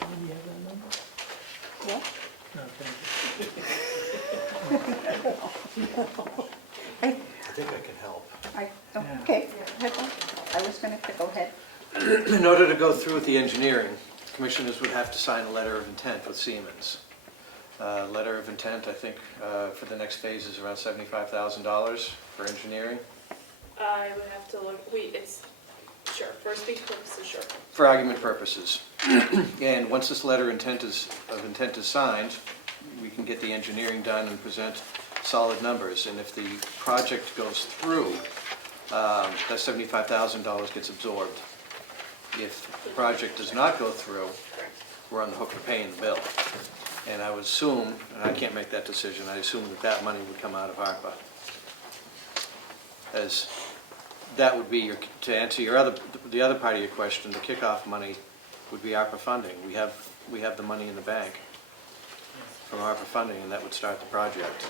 Do you have that number? Yeah. Okay. I think I can help. Okay, I was going to go ahead. In order to go through with the engineering, commissioners would have to sign a letter of intent with Siemens. Letter of intent, I think, for the next phase is around $75,000 for engineering. I would have to look, sure, for speech purposes, sure. For argument purposes. And once this letter of intent is signed, we can get the engineering done and present solid numbers. And if the project goes through, that $75,000 gets absorbed. If the project does not go through, we're on the hook for paying the bill. And I would assume, and I can't make that decision, I assume that money would come out of ARPA. As that would be to answer the other part of your question, the kickoff money would be ARPA funding. We have the money in the bank from ARPA funding, and that would start the project.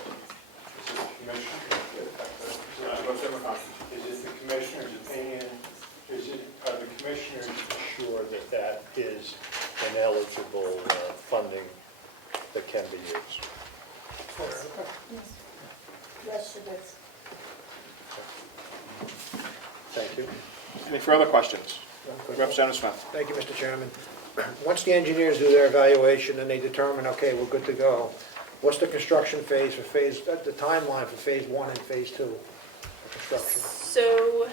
Is it the commissioner's opinion, are the commissioners sure that that is an eligible funding that can be used? Yes, it is. Thank you. Any further questions? Representative Smith. Thank you, Mr. Chairman. Once the engineers do their evaluation and they determine, okay, we're good to go, what's the construction phase for the timeline for phase 1 and phase 2 of construction? So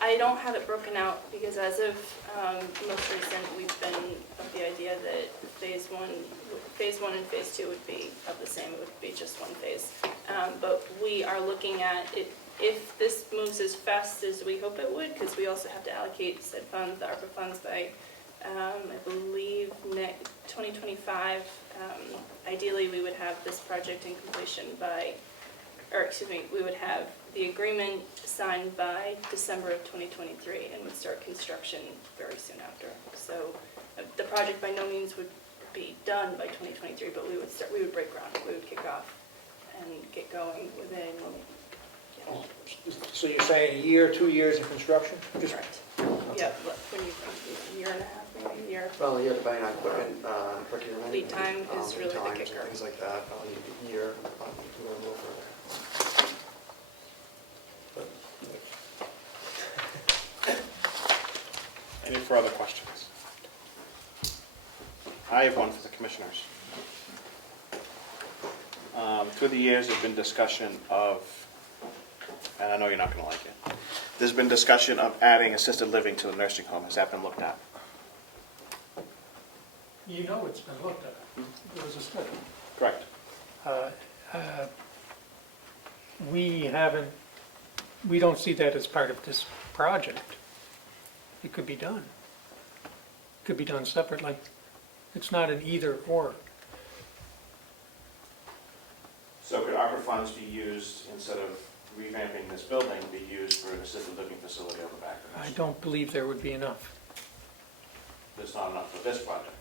I don't have it broken out because as of most recent, we've been of the idea that phase one and phase 2 would be of the same. It would be just one phase. But we are looking at it. If this moves as fast as we hope it would, because we also have to allocate said funds, the ARPA funds, by, I believe, 2025. Ideally, we would have this project in completion by, we would have the agreement signed by December of 2023 and would start construction very soon after. So the project by no means would be done by 2023, but we would break ground, we would kick off and get going within. So you're saying a year, 2 years of construction? Correct. Yeah, when you think a year and a half, maybe a year. Well, yeah, depending on equipment, procurement. Lead time is really the kicker. Things like that, probably a year, probably a little further. Any further questions? I have one for the commissioners. Through the years, there's been discussion of, and I know you're not going to like it, There's been discussion of adding assisted living to the nursing home. Has that been looked at? You know it's been looked at. There was a study. Correct. We don't see that as part of this project. It could be done. It could be done separately. It's not an either or. So could ARPA funds be used, instead of revamping this building, be used for an assisted living facility over back? I don't believe there would be enough. There's not enough for this project.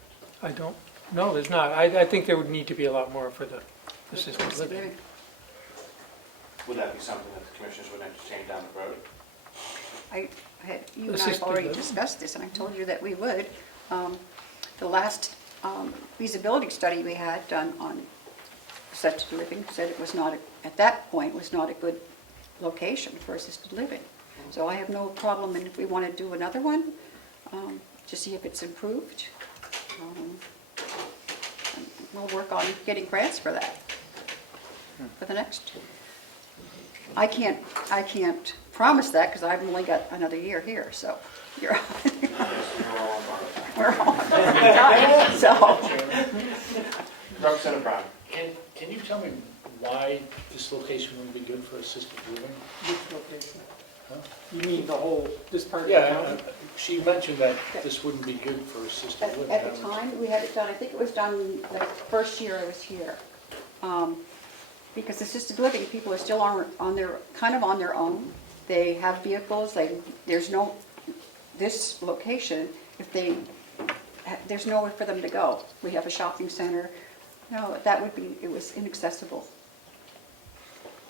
No, there's not. I think there would need to be a lot more for the assisted living. Would that be something that the commissioners would entertain down the road? You and I have Assisted already living. discussed this, and I told you that we would. The last feasibility study we had done on assisted living said it was not, at that point, was not a good location for assisted living. So I have no problem, and if we want to do another one, to see if it's improved, we'll work on getting grants for that, for the next. I can't promise that because I've only got another year here, so you're we're all on time, so. Representative Brown. And can you tell me why this location wouldn't be good for assisted living? Which location? Huh? You mean the whole, this part of the Yeah, county? she mentioned that this wouldn't be good for assisted living. At the time, we had it done, I think it was done the first year I was here. Because assisted living, people are still on their, kind of on their own. They have vehicles, there's no, this location, there's nowhere for them to go. We have a shopping center. No, that would be, it was inaccessible,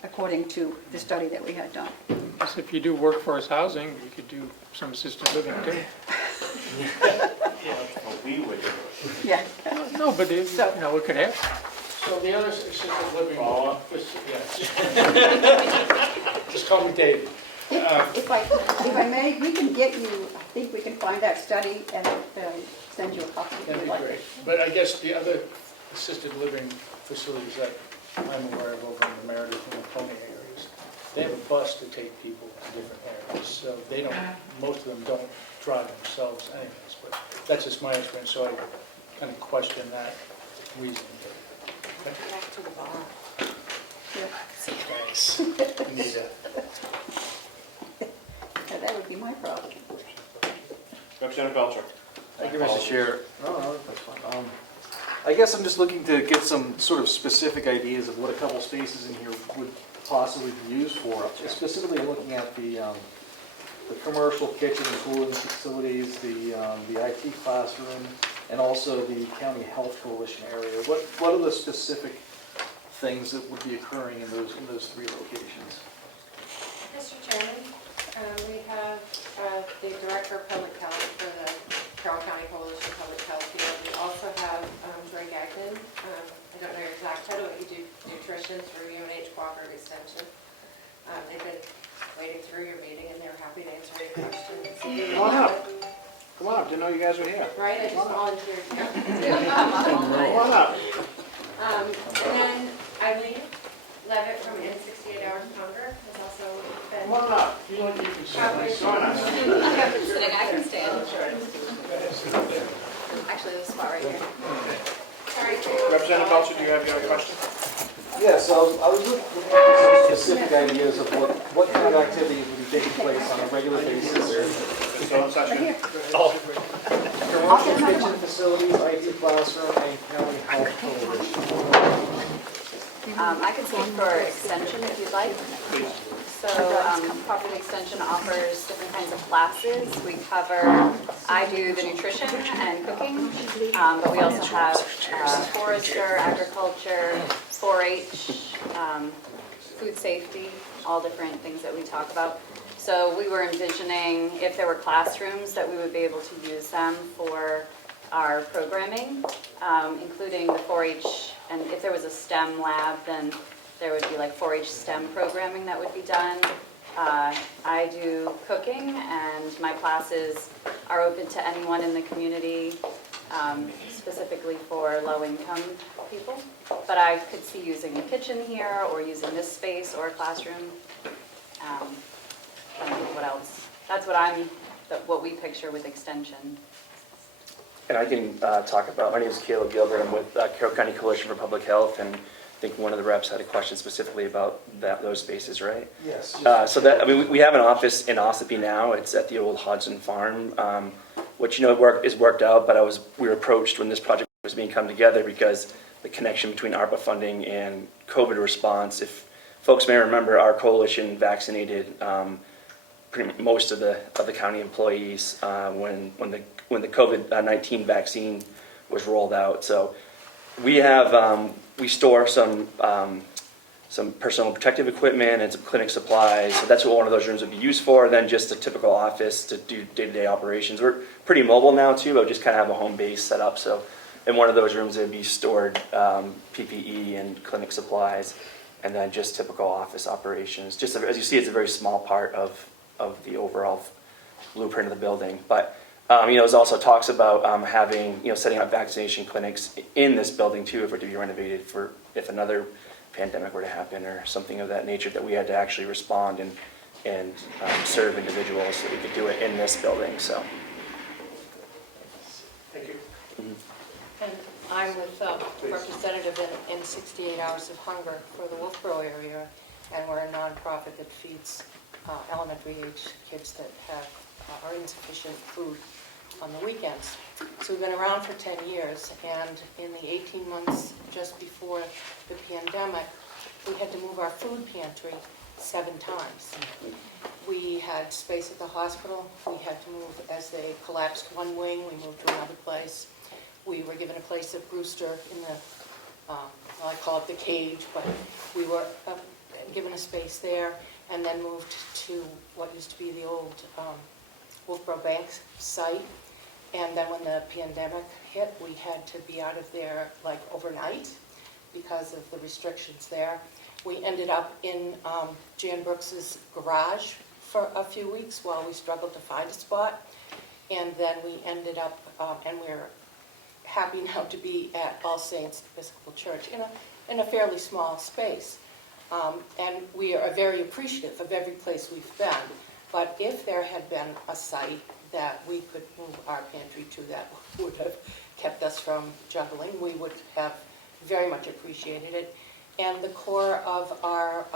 according to the study that we had done. Yes, if you do workforce housing, you could do some assisted living too. Well, we would do it. Yeah. No, but it could happen. So the other assisted living, just call me David. If I may, we can get you, I think we can find that study and send you a copy if That'd you'd be like great. it. But I guess the other assisted living facilities that I'm aware of over in the Meredith and Laconia areas, they have a bus to take people to different areas. So they don't, most of them don't drive themselves anyways, but that's just my experience, so I kind of question that reasoning. Okay? Back to the bar. Thanks. We need that. Yeah, that would be my problem. Representative Belcher. Thank you, Mr. Chair. No, that's fine. I guess I'm just looking to get some sort of specific ideas of what a couple spaces in here would possibly be used for. Specifically looking at the commercial kitchen and cooling facilities, the IT classroom, and also the county health coalition area. What are the specific things that would be occurring in those three locations? Mr. Chairman, we have the Director of Public Health for the Carroll County Coalition of Public Health here. We also have Dre Gagnon. I don't know your exact title, but you do nutrition through UNH Cooperative Extension. They've been waiting through your meeting and they're happy to answer any questions. Come on up. Come on up, didn't know you guys were here. Right, I just volunteered. Come on up. And then Eileen Levitt from N68 Hours of Hunger has also been. Come on up. Feel like you can sit Coverage. Join us. I can stand. Actually, this spot right here. Sorry. Representative Belcher, do you have your question? Yeah, so I was looking for some specific ideas of what kind of activities would be taking place on a regular basis. Still in session? Commercial kitchen facilities, IT classroom, and county health coalition. I can speak for extension if you'd like. So Property Extension offers different kinds of classes. I do the nutrition and cooking, but we also have forester, agriculture, 4-H, food safety, all different things that we talk about. So we were envisioning if there were classrooms that we would be able to use them for our programming, including the 4-H, and if there was a STEM lab, then there would be like 4-H STEM programming that would be done. I do cooking, and my classes are open to anyone in the community, specifically for low-income people. But I could see using the kitchen here, or using this space, or a classroom. trying to think what else. That's what we picture with extension. And I can talk about, my name is Caleb Gilbert, I'm with Carroll County Coalition for Public Health, and I think one of the reps had a question specifically about those spaces, right? Yes. So that, I mean, we have an office in Ossipee now, it's at the old Hodgson Farm, which, you know, is worked out, but we were approached when this project was being come together because the connection between ARPA funding and COVID response. If folks may remember, our coalition vaccinated pretty much most of the county employees when the COVID-19 vaccine was rolled out. So we have we store some personal protective equipment and some clinic supplies. So that's what one of those rooms would be used for. Then just a typical office to do day-to-day operations. We're pretty mobile now too, but we just kind of have a home base set up. So in one of those rooms, it would be stored PPE and clinic supplies, and then just typical office operations. Just as you see, it's a very small part of the overall blueprint of the building. But you know, there's also talks about having, you know, setting up vaccination clinics in this building too, if it were to be renovated for if another pandemic were to happen or something of that nature, that we had to actually respond and serve individuals, so we could do it in this building. So. Thank you. And I'm with representative in 68 Hours of Hunger for the Wolfboro area, and we're a nonprofit that feeds elementary age kids that are insufficient food on the weekends. So we've been around for 10 years, and in the 18 months just before the pandemic, we had to move our food pantry 7 times. We had space at the hospital. We had to move as they collapsed one wing. We moved to another place. We were given a place at Brewster in the, well, I call it the cage, but we were given a space there, and then moved to what used to be the old Wolfboro Bank site. And then when the pandemic hit, we had to be out of there like overnight because of the restrictions there. We ended up in Jan Brooks's garage for a few weeks while we struggled to find a spot. And then we ended up, and we're happy now to be at All Saints Episcopal Church in a fairly small space. And we are very appreciative of every place we've been. But if there had been a site that we could move our pantry to that would have kept us from juggling, we would have very much appreciated it. And the core of our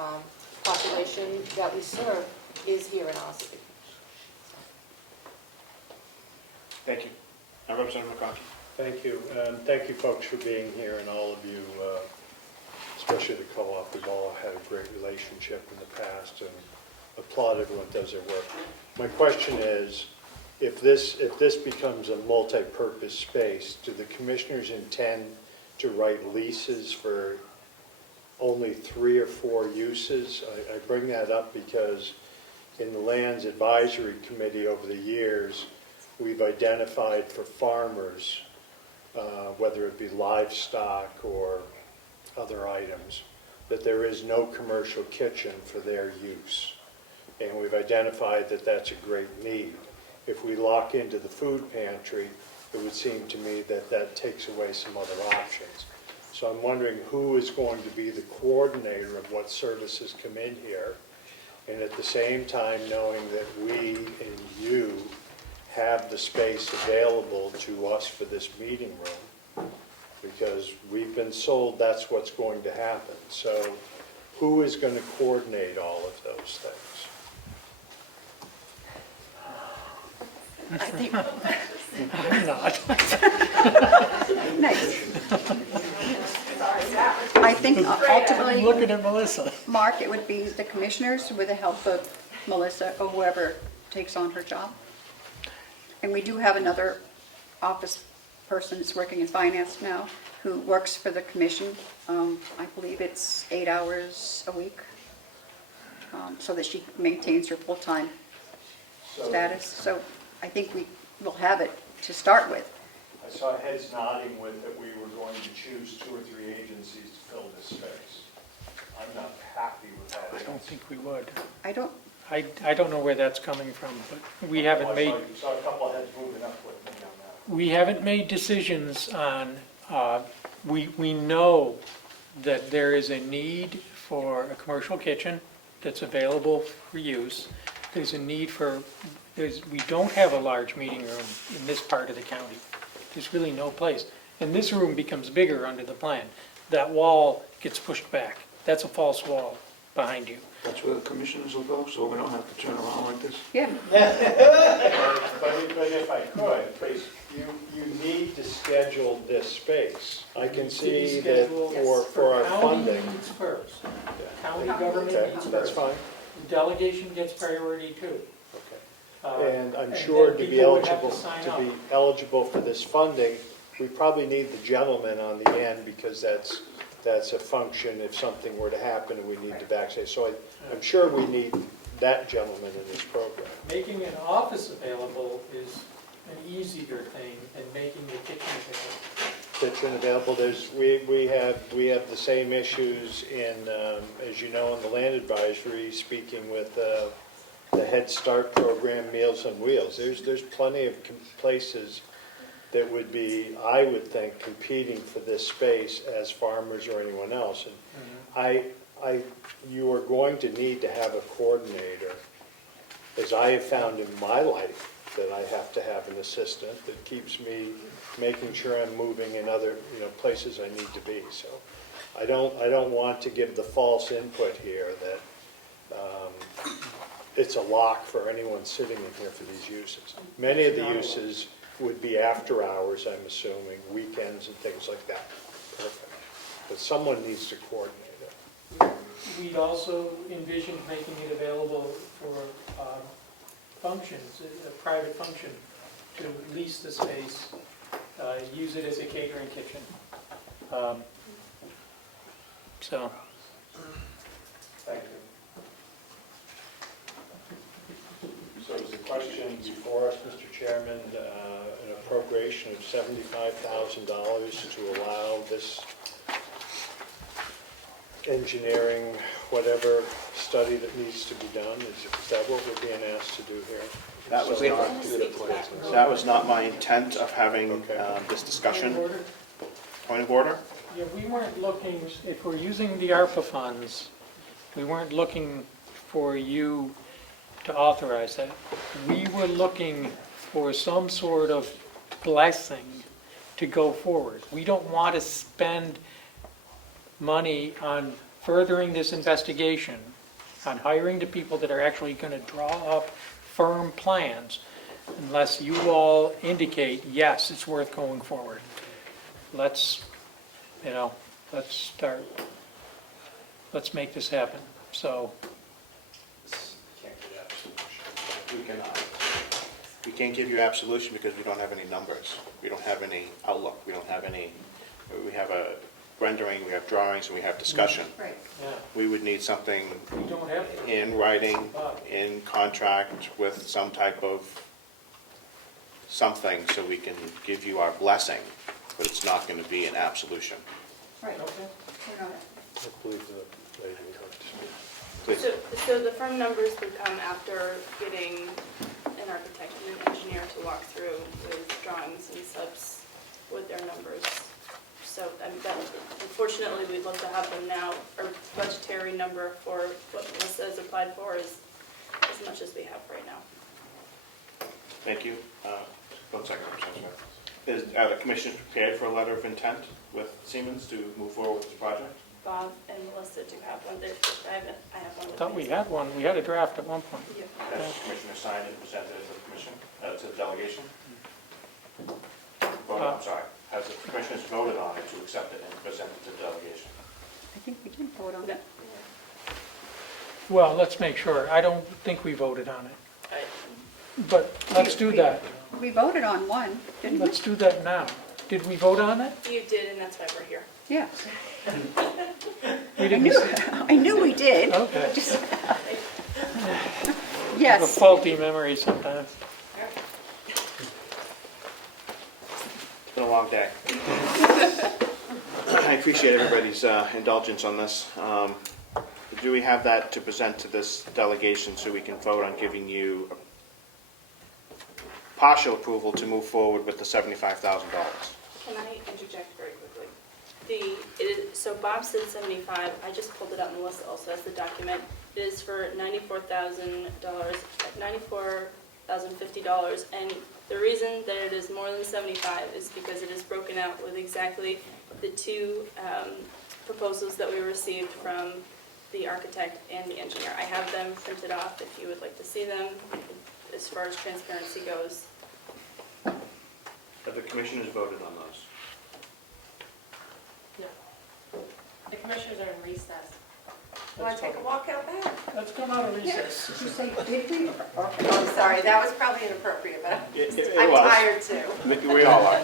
population that we serve is here in Ossipee. Thank you. Representative McConkey. Thank you. Thank you, folks, for being here, and all of you, especially the co-op, we've all had a great relationship in the past, and applaud everyone who does their work. My question is, if this becomes a multi-purpose space, do the commissioners intend to write leases for only 3 or 4 uses? I bring that up because in the Lands Advisory Committee over the years, we've identified for farmers, whether it be livestock or other items, that there is no commercial kitchen for their use. And we've identified that that's a great need. If we lock into the food pantry, it would seem to me that that takes away some other options. So I'm wondering who is going to be the coordinator of what services come in here, and at the same time knowing that we and you have the space available to us for this meeting room, because we've been sold that's what's going to happen. So who is going to coordinate all of those things? I think. I'm not. Nice. I think ultimately, I'm looking at Melissa. Mark, it would be the commissioners with the help of Melissa or whoever takes on her job. And we do have another office person that's working in finance now who works for the commission. I believe it's 8 hours a week, so that she maintains her full-time status. So I think we will have it to start with. I saw heads nodding with that we were going to choose 2 or 3 agencies to fill this space. I'm not happy with that. I don't think we would. I don't know where that's coming from, but we haven't made. I saw a couple of heads moving up with me on that. We haven't made decisions on. We know that there is a need for a commercial kitchen that's available for use. there's a need for, we don't have a large meeting room in this part of the county. There's really no place. And this room becomes bigger under the plan. That wall gets pushed back. That's a false wall behind you. That's where the commissioners will go, so we don't have to turn around like this? Yeah. But if I could, please, you need to schedule this space. I can see that for our funding. County needs first. County Okay, government needs that's first. fine. Delegation gets priority too. And I'm and sure then to be people would have to eligible, sign to up. be eligible for this funding, we probably need the gentleman on the end because that's a function if something were to happen and we need to vaccinate. So I'm sure we need that gentleman in this program. Making an office available is an easier thing than making the kitchen available. Kitchen available, we have the same issues in, as you know, in the land advisory, speaking with the Head Start program, Meals on Wheels. There's plenty of places that would be, I would think, competing for this space as farmers or anyone else. And you are going to need to have a coordinator, as I have found in my life, that I have to have an assistant that keeps me making sure I'm moving in other, places I need to be. So I don't want to give the false input here that it's a lock for anyone sitting in here for these uses. Many of the uses would be after hours, I'm assuming, weekends and things like that. Perfect. But someone needs to coordinate it. We'd also envisioned making it available for functions, a private function, to lease the space, use it as a catering kitchen. So. Thank you. So is the question before us, Mr. Chairman, an appropriation of $75,000 to allow this engineering, whatever study that needs to be done? Is that what we're being asked to do here? That was not my intent of having this discussion. Point of order? Yeah, we weren't looking, if we're using the ARPA funds, we weren't looking for you to authorize that. We were looking for some sort of blessing to go forward. We don't want to spend money on furthering this investigation, on hiring the people that are actually going to draw up firm plans, unless you all indicate, yes, it's worth going forward. Let's start, let's make this happen. So, We can't give you absolution because we don't have any numbers. We don't have any outlook. We have a rendering, we have drawings, and we have discussion. Right. yeah, We would need something we don't have to. in writing, in contract with some type of something so we can give you our blessing, but it's not going to be an absolution. Right. Okay. We're not- I believe the lady would like to speak. Please. So the firm numbers would come after getting an architect and an engineer to walk through with drawings and subs with their numbers. So, unfortunately, we'd love to have them now. Our budgetary number for what Melissa has applied for is as much as we have right now. Thank you. 1 second, I'm sorry. Are the commissioners prepared for a letter of intent with Siemens to move forward with this project? Bob and Melissa do have one. I have one I with thought we me. had one, we had a draft at one point. Yeah. Has the commissioner signed and presented it to the commission, to the delegation? I'm sorry. Has the commissioners voted on it to accept it and present it to the delegation? I think we did vote on it. Well, let's make sure. I don't think we voted on it. But let's do that. We voted on one, didn't we? Let's do that now. Did we vote on it? You did, and that's why we're here. Yes. We I didn't. knew, I knew we did. Okay. Just- I have a Yes. faulty memory sometimes. It's been a long day. I appreciate everybody's indulgence on this. Do we have that to present to this delegation so we can vote on giving you partial approval to move forward with the $75,000? Can I interject very quickly? So Bob said 75, I just pulled it up, Melissa also has the document. It is for $94,050, and the reason that it is more than 75 is because it is broken out with exactly the two proposals that we received from the architect and the engineer. I have them printed off if you would like to see them, as far as transparency goes. Have the commissioners voted on those? The commissioners are in recess. Want to take a walk out back? Let's come out of recess. Did you say, did we? Oh, I'm sorry, that was probably inappropriate, but It I'm was. tired too. We all are.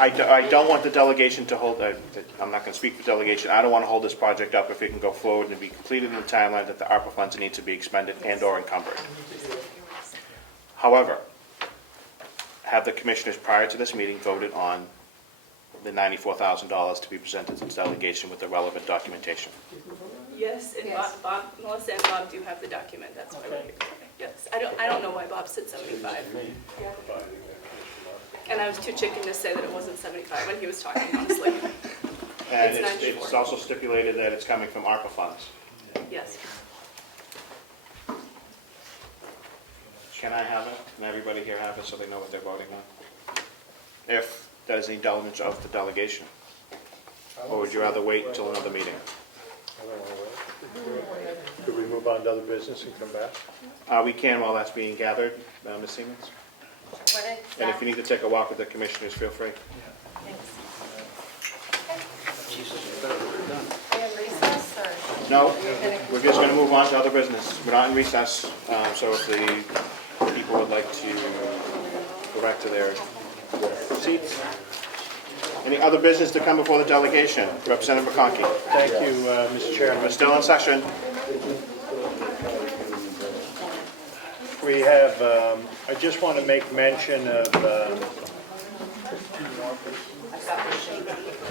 I don't want the delegation to hold, I'm not going to speak for delegation, I don't want to hold this project up if it can go forward and be completed in the timeline that the ARPA funds need to be expended and/or encumbered. However, have the commissioners prior to this meeting voted on the $94,000 to be presented to the delegation with the relevant documentation? Yes, and Yes. Melissa and Bob do have the document, that's why we're here today. Yes, I don't know why Bob said 75. And I was too chicken to say that it wasn't 75 when he was talking, honestly. And It's 94. it's also stipulated that it's coming from ARPA funds. Yes. Can I have it? Can everybody here have it so they know what they're voting on? If that is the indulgence of the delegation? Or would you rather wait until another meeting? I don't know. Could we move on to other business and come back? We can while that's being gathered, Ms. Siemens. What is And if you need to take a walk with the commissioners, feel free. Are we in recess or? No, we're just going to move on to other business. We're not in recess, so if the people would like to go back to their seats. Any other business to come before the delegation? Representative McConkey. Thank you, Mr. Chairman. We're still in session. We have, I just want to make mention of,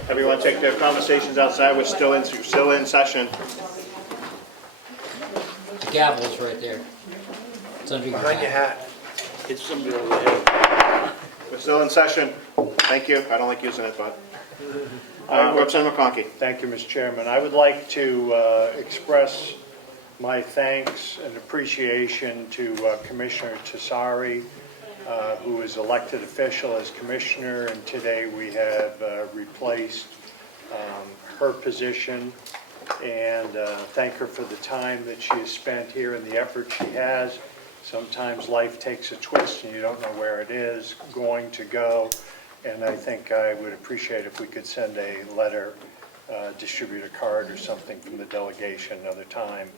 Everyone take their conversations outside. We're still in session. The gavel's right there. It's under your Behind your hat. hat. It's somebody over there. We're still in session. Thank you. I don't like using it, but. Representative McConkey. thank you, Mr. Chairman. I would like to express my thanks and appreciation to Commissioner Tessari, who is elected official as commissioner, and today we have replaced her position, and thank her for the time that she has spent here and the effort she has. Sometimes life takes a twist and you don't know where it is going to go, and I think I would appreciate if we could send a letter, distribute a card or something from the delegation another time,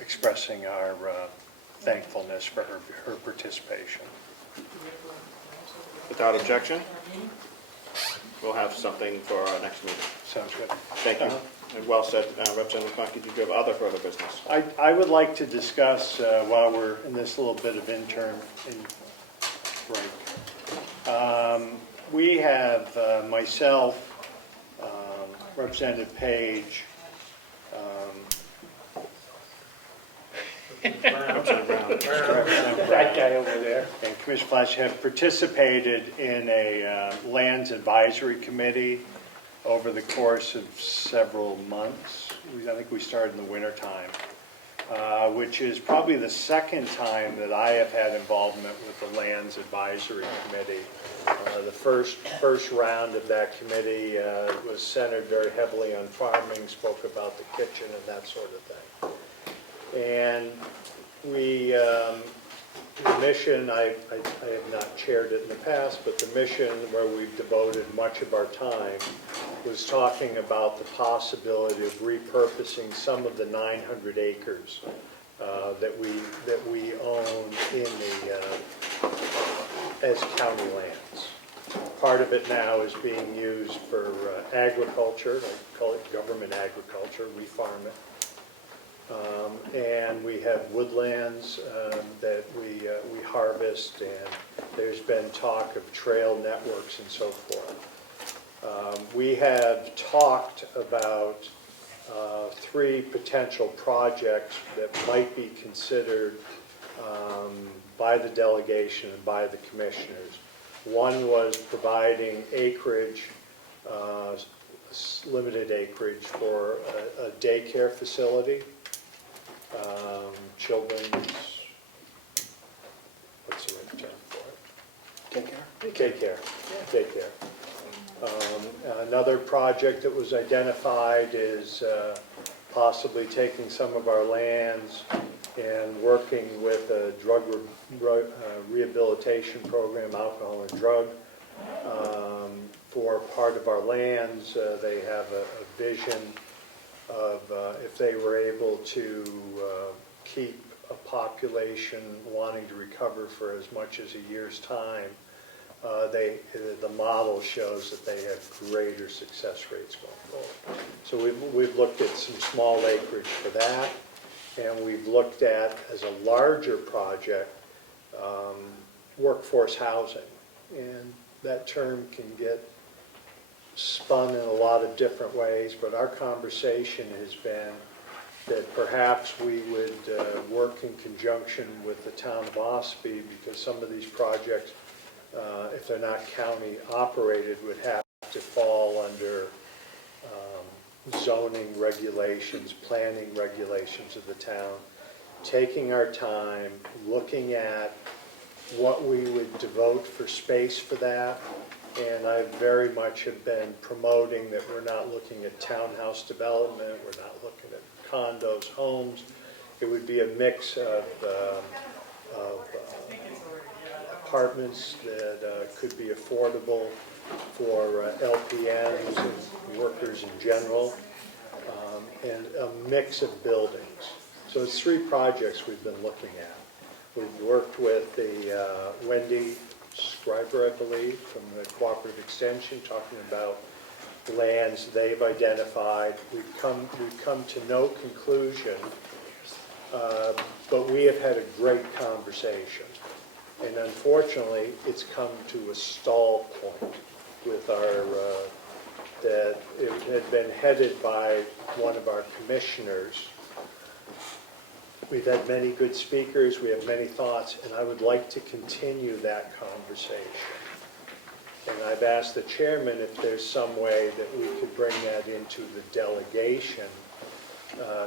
expressing our thankfulness for her participation. Without objection, we'll have something for our next meeting. Sounds good. Thank you. And well said, Representative McConkey. Did you have other further business? I would like to discuss, while we're in this little bit of interim break, we have myself, Representative Page, that guy over there, and Commissioner Flash have participated in a lands advisory committee over the course of several months. I think we started in the wintertime, which is probably the second time that I have had involvement with the Lands Advisory Committee. The first round of that committee was centered very heavily on farming, spoke about the kitchen and that sort of thing. And we, the mission, I have not chaired it in the past, but the mission where we've devoted much of our time was talking about the possibility of repurposing some of the 900 acres that we own in the as county lands. Part of it now is being used for agriculture. I call it government agriculture. We farm it. And we have woodlands that we harvest, and there's been talk of trail networks and so forth. We have talked about 3 potential projects that might be considered by the delegation and by the commissioners. One was providing acreage, limited acreage for a daycare facility. children's, what's the right term for it? Daycare. Daycare. Another project that was identified is possibly taking some of our lands and working with a drug rehabilitation program, alcohol and drug. For part of our lands, they have a vision of if they were able to keep a population wanting to recover for as much as a year's time, the model shows that they have greater success rates going forward. So we've looked at some small acreage for that, and we've looked at, as a larger project, workforce housing. And that term can get spun in a lot of different ways, but our conversation has been that perhaps we would work in conjunction with the town of Ospey, because some of these projects, if they're not county operated, would have to fall under zoning regulations, planning regulations of the town. Taking our time, looking at what we would devote for space for that, and I very much have been promoting that we're not looking at townhouse development, we're not looking at condos, homes. It would be a mix of apartments that could be affordable for LPNs and workers in general, and a mix of buildings. So it's 3 projects we've been looking at. We've worked with the Wendy Scriber, I believe, from the Cooperative Extension, talking about lands they've identified. We've come to no conclusion, but we have had a great conversation. And unfortunately, it's come to a stall point with our, that it had been headed by one of our commissioners. We've had many good speakers, we have many thoughts, and I would like to continue that conversation. And I've asked the chairman if there's some way that we could bring that into the delegation,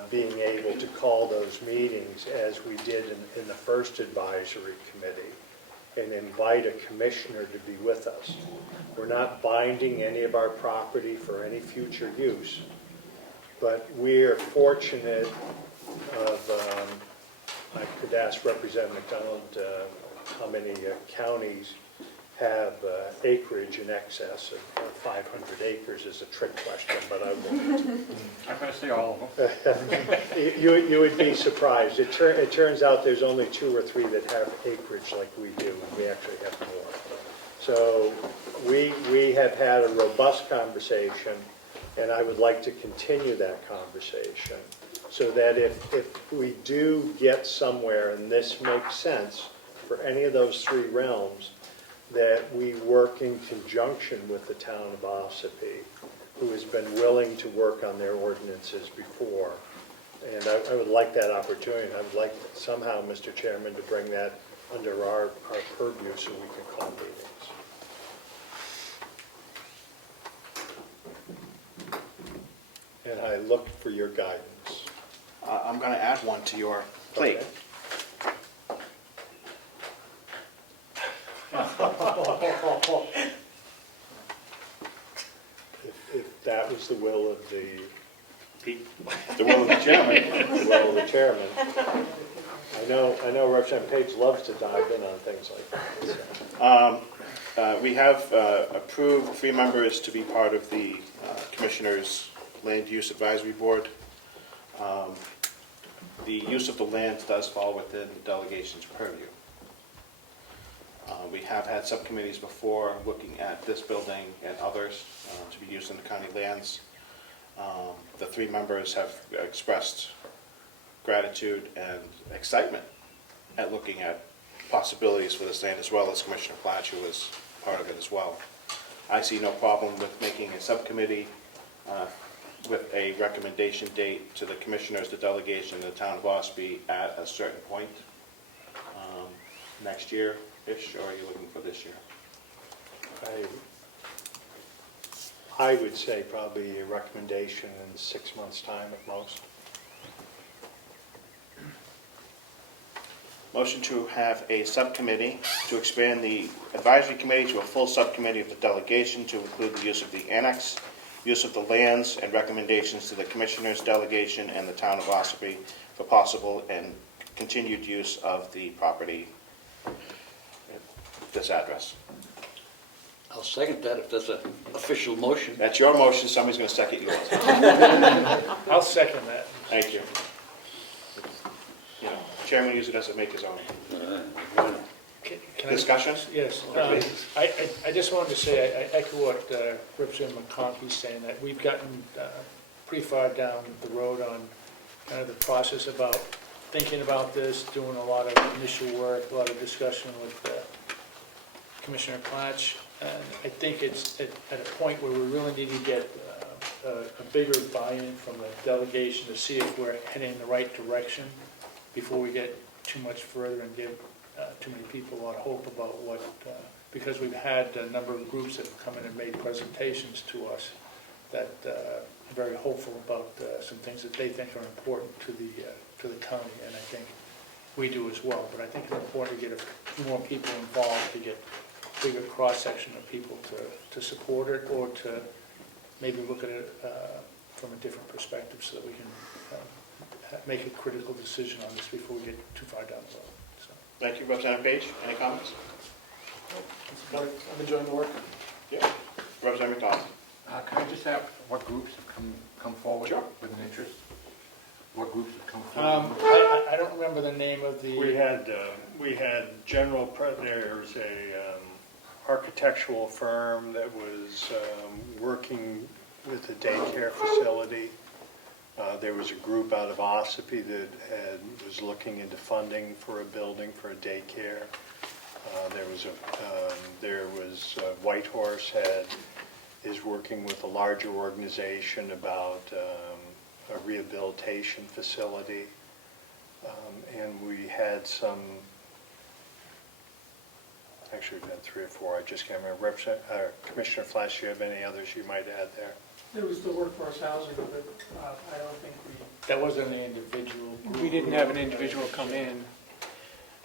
being able to call those meetings as we did in the first advisory committee, and invite a commissioner to be with us. We're not binding any of our property for any future use, but we're fortunate of, I could ask Representative McDonald how many counties have acreage in excess of 500 acres is a trick question, but I won't. I'm going to say all of them. You would be surprised. It turns out there's only 2 or 3 that have acreage like we do, and we actually have more. So we have had a robust conversation, and I would like to continue that conversation, so that if we do get somewhere, and this makes sense for any of those 3 realms, that we work in conjunction with the town of Ossipee, who has been willing to work on their ordinances before. And I would like that opportunity. I would like somehow, Mr. Chairman, to bring that under our purview so we can call meetings. And I look for your guidance. I'm going to add one to your plate. Okay. If that was the will of the will of the chairman. The will of the chairman. I know Representative Page loves to dive in on things like that. We have approved 3 members to be part of the Commissioner's Land Use Advisory Board. The use of the land does fall within the delegation's purview. We have had subcommittees before looking at this building and others to be used in the county lands. The 3 members have expressed gratitude and excitement at looking at possibilities for this land, as well as Commissioner Platch, who was part of it as well. I see no problem with making a subcommittee with a recommendation date to the commissioners, the delegation, and the town of Ospey at a certain point next year-ish, or are you looking for this year? I would say probably a recommendation in 6 months' time at most. Motion to have a subcommittee to expand the advisory committee to a full subcommittee of the delegation to include the use of the annex, use of the lands, and recommendations to the commissioners, delegation, and the town of Ossipee for possible and continued use of the property at this address. I'll second that if that's an official motion. That's your motion, somebody's going to second yours. I'll second that. Thank you. You know, chairman usually doesn't make his own. Can I- Discussion? Yes. Please. I just wanted to say, I echo what Representative McConkey's saying, that we've gotten pretty far down the road on kind of the process about thinking about this, doing a lot of initial work, a lot of discussion with Commissioner Klatch. And I think it's at a point where we really need to get a bigger buy-in from the delegation to see if we're heading in the right direction before we get too much further and give too many people a lot of hope about what, because we've had a number of groups that have come in and made presentations to us that are very hopeful about some things that they think are important to the county, and I think we do as well. But I think it's important to get a few more people involved to get a bigger cross-section of people to support it, or to maybe look at it from a different perspective so that we can make a critical decision on this before we get too far down the road. So. Thank you, Representative Page. Any comments? I'm enjoying the work. Yeah. Representative McDonald. Can I just ask what groups have come forward Sure. with an interest? What groups have come forward? I don't remember the name of the... We had there's a architectural firm that was working with a daycare facility. There was a group out of Ossipee that was looking into funding for a building for a daycare. There was Whitehorse is working with a larger organization about a rehabilitation facility. And we had some, actually we've had 3 or 4, I just can't remember. Commissioner Flash, do you have any others you might add there? There was the workforce housing, but I don't think That wasn't an individual group. we didn't have an individual come in.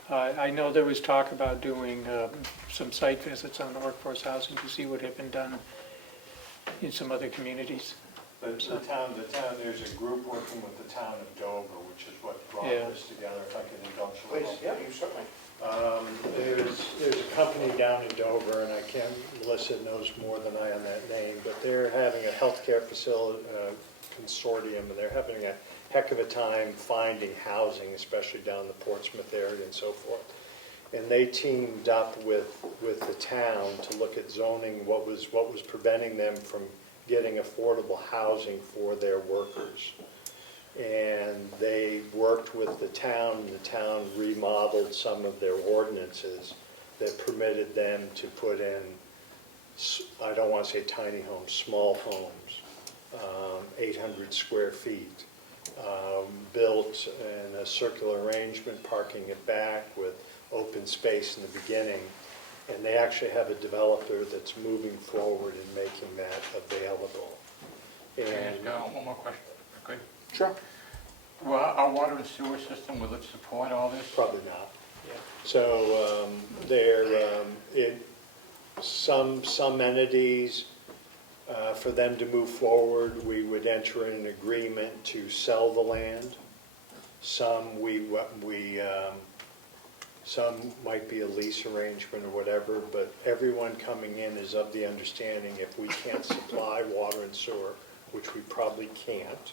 I know there was talk about doing some site visits on the workforce housing to see what had been done in some other communities. The town, there's a group working with the town of Dover, which is what brought this together, if I can indulge a little. Please, yeah, you certainly. There's a company down in Dover, and I can't, Melissa knows more than I on that name, but they're having a healthcare facility consortium, and they're having a heck of a time finding housing, especially down the Portsmouth area and so forth. And they teamed up with the town to look at zoning, what was preventing them from getting affordable housing for their workers. And they worked with the town, and the town remodeled some of their ordinances that permitted them to put in, I don't want to say tiny homes, small homes, 800 square feet, built in a circular arrangement, parking it back with open space in the beginning. And they actually have a developer that's moving forward and making that available. Can I And ask one more question? Okay. sure. Well, our water and sewer system, will it support all this? Probably not. So some entities, for them to move forward, we would enter in an agreement to sell the land. Some some might be a lease arrangement or whatever, but everyone coming in is of the understanding if we can't supply water and sewer, which we probably can't,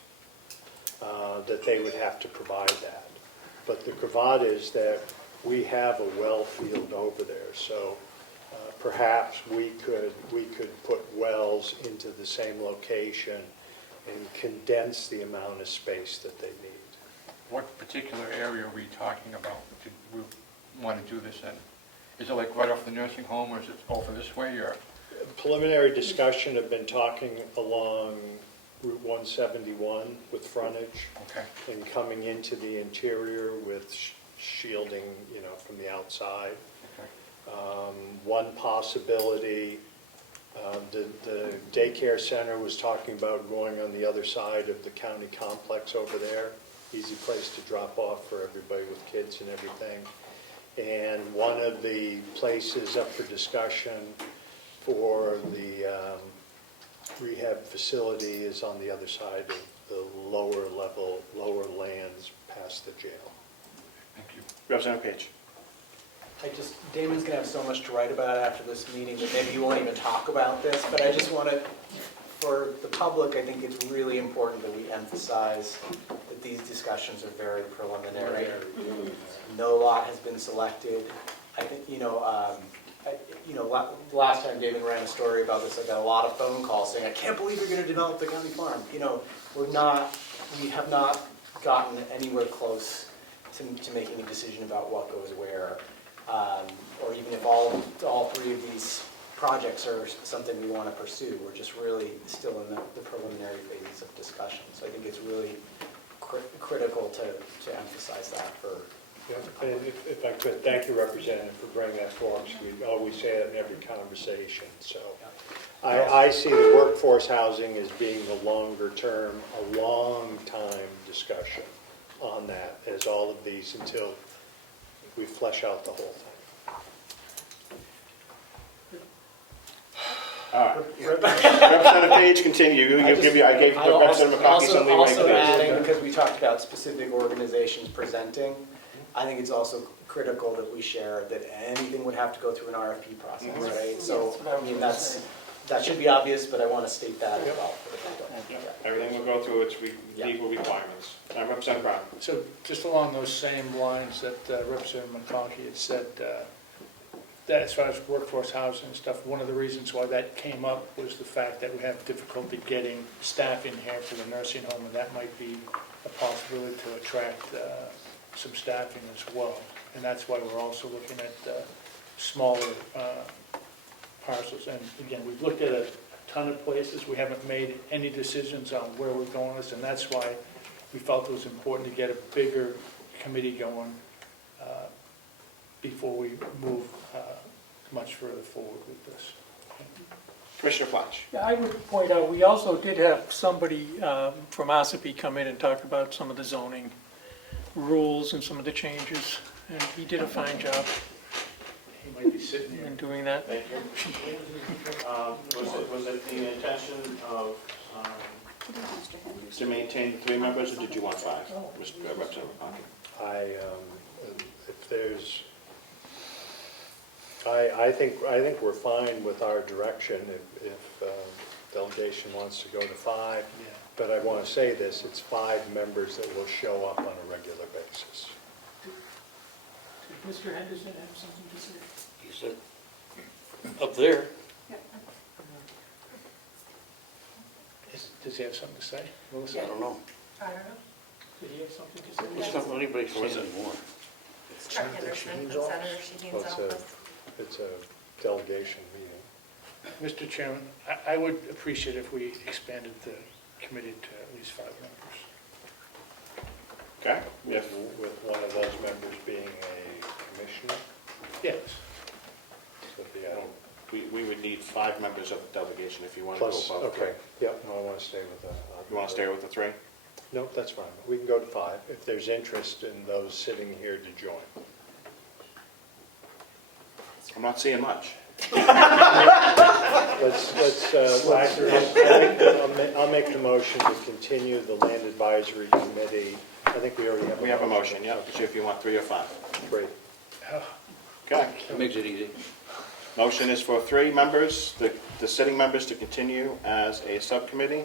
that they would have to provide that. But the cravat is that we have a well field over there, so perhaps we could put wells into the same location and condense the amount of space that they need. What particular area are we talking about? Did we want to do this in? Is it like right off the nursing home, or is it over this way, or? Preliminary discussion have been talking along Route 171 with frontage. Okay. And coming into the interior with shielding, from the outside. Okay. One possibility, the daycare center was talking about going on the other side of the county complex over there. Easy place to drop off for everybody with kids and everything. And one of the places up for discussion for the rehab facility is on the other side of the lower level, lower lands past the jail. Thank you. Representative Page. Damon's gonna have so much to write about after this meeting that maybe he won't even talk about this, but I just want to, for the public, I think it's really important that we emphasize that these discussions are very preliminary. No lot has been selected. I think, last time Damon ran a story about this, I got a lot of phone calls saying, I can't believe you're gonna develop the county farm. We have not gotten anywhere close to making a decision about what goes where. Or even if all three of these projects are something we want to pursue. We're just really still in the preliminary phases of discussion. So I think it's really critical to emphasize that for. Yeah, if I could, thank you, Representative, for bringing that forward. We always say it in every conversation. So I see the workforce housing as being the longer term, a long time discussion on that as all of these until we flesh out the whole thing. All right. Representative Page, continue. I gave Representative McConkey some leeway. Also adding, because we talked about specific organizations presenting, I think it's also critical that we share that anything would have to go through an RFP process, right? So, I mean, that should be obvious, but I want to state that as well. Everything will go through its legal requirements. Representative Brown. So just along those same lines that Representative McConkey had said, that as far as workforce housing and stuff, one of the reasons why that came up was the fact that we have difficulty getting staff in here for the nursing home, and that might be a possibility to attract some staffing as well. And that's why we're also looking at smaller parcels. And again, we've looked at a ton of places. We haven't made any decisions on where we're going with this, and that's why we felt it was important to get a bigger committee going before we move much further forward with this. Commissioner Flash. Yeah, I would point out, we also did have somebody from Ossipee come in and talk about some of the zoning rules and some of the changes, and he did a fine job. He might be sitting here. In doing that. Thank you. Was it the intention of to maintain the 3 members, or did you want 5, Mr. Representative McConkey? If there's, I think we're fine with our direction if delegation wants to go to 5. Yeah. But I want to say this, it's 5 members that will show up on a regular basis. Did Mr. Henderson have something to say? He said, up there. Does he have something to say? I don't know. I don't know. Did he have something to say? It's not anybody saying anymore. It's Chuck Henderson from Senator Shaheen's office. It's a delegation meeting. Mr. Chairman, I would appreciate if we expanded the committee to at least 5 members. Okay. With one of those members being a commissioner. Yes. So We would need 5 members of the delegation if you want to go plus, above 3. okay, yep, no, I want to stay with that. You want to stay with the 3? No, that's fine. We can go to 5 if there's interest in those sitting here to join. I'm not seeing much. I'll make the motion to continue the Land Advisory Committee. I think we already have a motion. We have a motion, yeah. See if you want 3 or 5. 3. Okay. That makes it easy. Motion is for 3 members, the sitting members to continue as a subcommittee,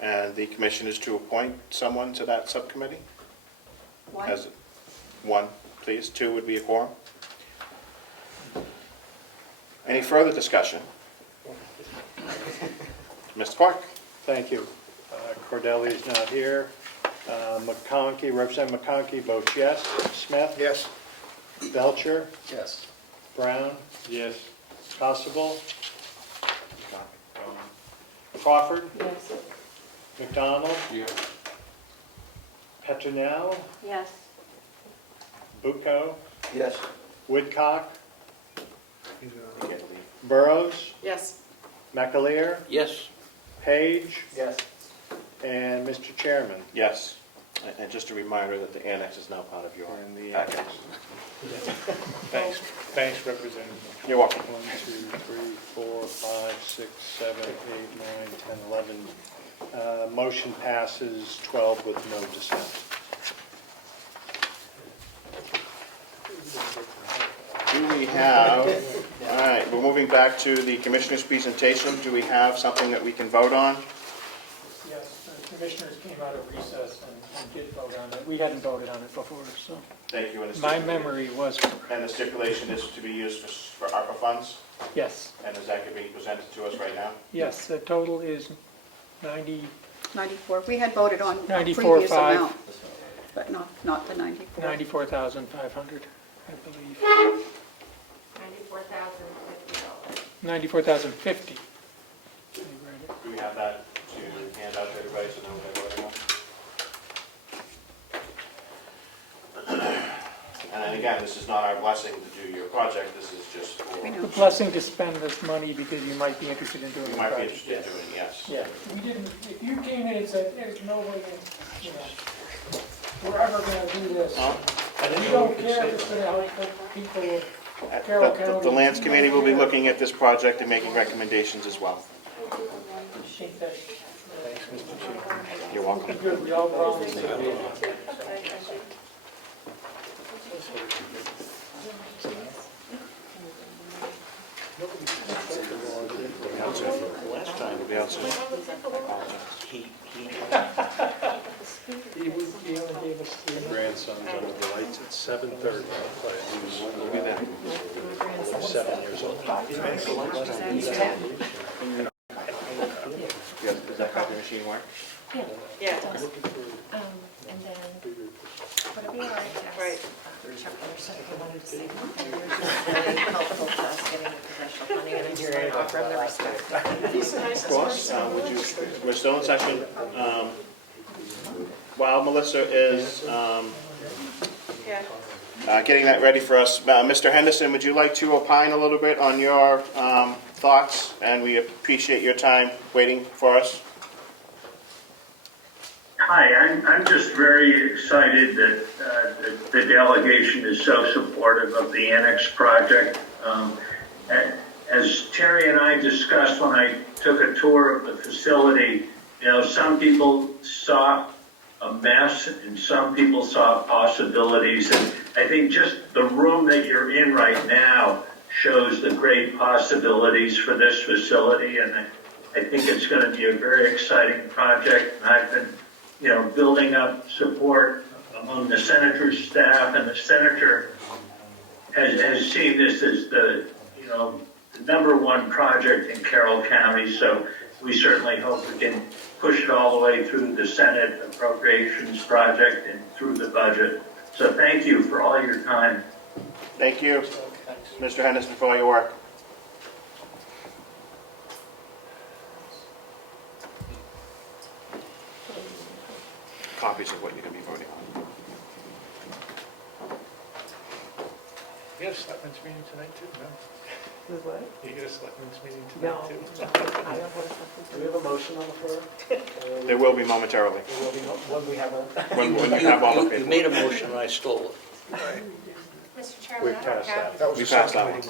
and the commission is to appoint someone to that subcommittee. 1. As 1, please. 2 would be a quorum. Any further discussion? Mr. Clark. Thank you. Cordelli's not here. McConkey, Representative McConkey votes yes. Smith? Yes. Belcher? Yes. Brown? Yes. Constable? Crawford? Yes. McDonald? Yes. Petronell? Yes. Bucco? Yes. Woodcock? Burrows? Yes. McAleer? Yes. Page? Yes. And Mr. Chairman, Yes. And just a reminder that the annex is now part of your And the package. Thanks, Representative. You're welcome. 1, 2, 3, 4, 5, 6, 7, 8, 9, 10, 11. Motion passes 12 with no dissent. Do we have, all right, we're moving back to the commissioner's presentation. Do we have something that we can vote on? Yes, the commissioners came out of recess and did vote on it. We hadn't voted on it before, so. Thank you. And the My memory was, And the stipulation is to be used for ARPA funds? yes, And is that being presented to us right now? yes, the total is 94, we had voted on a 94.5. previous amount, but not the 94. 94,500, I believe. $94,050. 94,050. Do we have that to hand out to everybody so know what they're voting on? And then again, this is not our blessing to do your project, this is just for, The blessing to spend this money because you might be interested in doing you the might be project. interested in doing, yes. Yeah, we didn't, if you came in and said, there's no way, you know, we're ever gonna do this, we don't care if it's gonna help the people of Carroll County. The Lands Committee will be looking at this project and making recommendations as well. I think that, Thanks, Mr. Chairman. You're welcome. good, we all promised to do it. Last time, we'll be out soon. He only gave us 3 minutes. Grandson's under the lights at 7:30. We'll be there. 7 years old. Does that copy machine work? Yeah. And then, would it be all right to ask Chuck Anderson if he wanted to say something? It's really helpful to us getting the professional funding, and I just want to offer him the respect. Of course, would you, we're still in session. While Melissa is getting that ready for us, Mr. Henderson, would you like to opine a little bit on your thoughts? And we appreciate your time waiting for us. Hi, I'm just very excited that the delegation is so supportive of the annex project. As Terry and I discussed when I took a tour of the facility, you know, some people saw a mess and some people saw possibilities. And I think just the room that you're in right now shows the great possibilities for this facility. And I think it's going to be a very exciting project. And I've been, you know, building up support among the senator's staff, and the senator has seen this as the, you know, the #1 project in Carroll County. So we certainly hope we can push it all the way through the Senate appropriations project and through the budget. So thank you for all your time. Thank you, Mr. Henderson, for all your work. Copies of what you're going to be voting on. You got a selectmen's meeting tonight too, no? With what? You got a selectmen's meeting No. tonight too? Do we have a motion on the floor? There will be momentarily, There will be when we have a. when you have all the You paperwork. made a motion and I stole it. Mr. We Chairman, I don't passed have, that. We passed that one.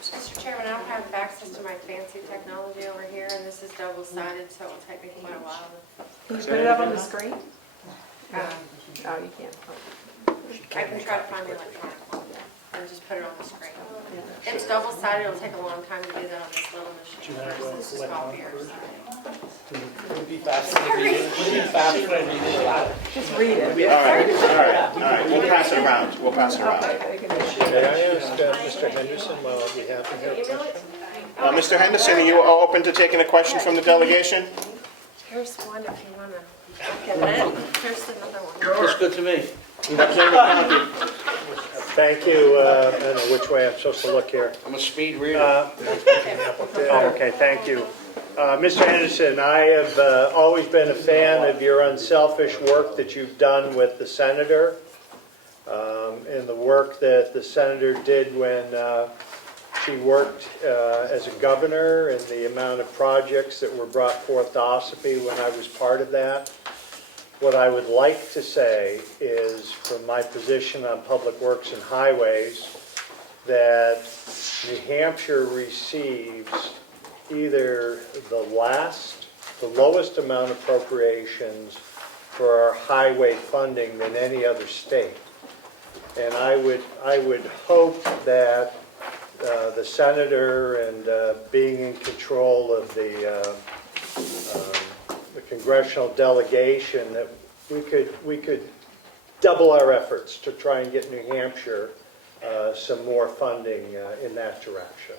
Mr. Chairman, I don't have access to my fancy technology over here, and this is double-sided, so it'll take me quite a while. Can you put it up on the screen? Um, Oh, you can't. I can try to find the electronic one and just put it on the screen. It's double-sided, it'll take a long time to do that on this little machine versus this copier. Would it be faster to read it? Would it be faster to read it aloud? Just read it. All right, we'll pass it around, we'll pass it around. May I ask Mr. Henderson while we have him here? Email it? Mr. Henderson, are you open to taking a question from the delegation? Here's one if you want to. And then, here's another one. Looks good to me. Thank you. I don't know which way I'm supposed to look here. I'm a speed reader. Oh, okay, thank you. Mr. Anderson, I have always been a fan of your unselfish work that you've done with the senator, and the work that the senator did when She worked as a governor, and the amount of projects that were brought forth to Ossipee when I was part of that. What I would like to say is, from my position on Public Works and Highways, that New Hampshire receives either the lowest amount of appropriations for our highway funding than any other state. And I would hope that the senator and being in control of the congressional delegation, that we could double our efforts to try and get New Hampshire some more funding in that direction.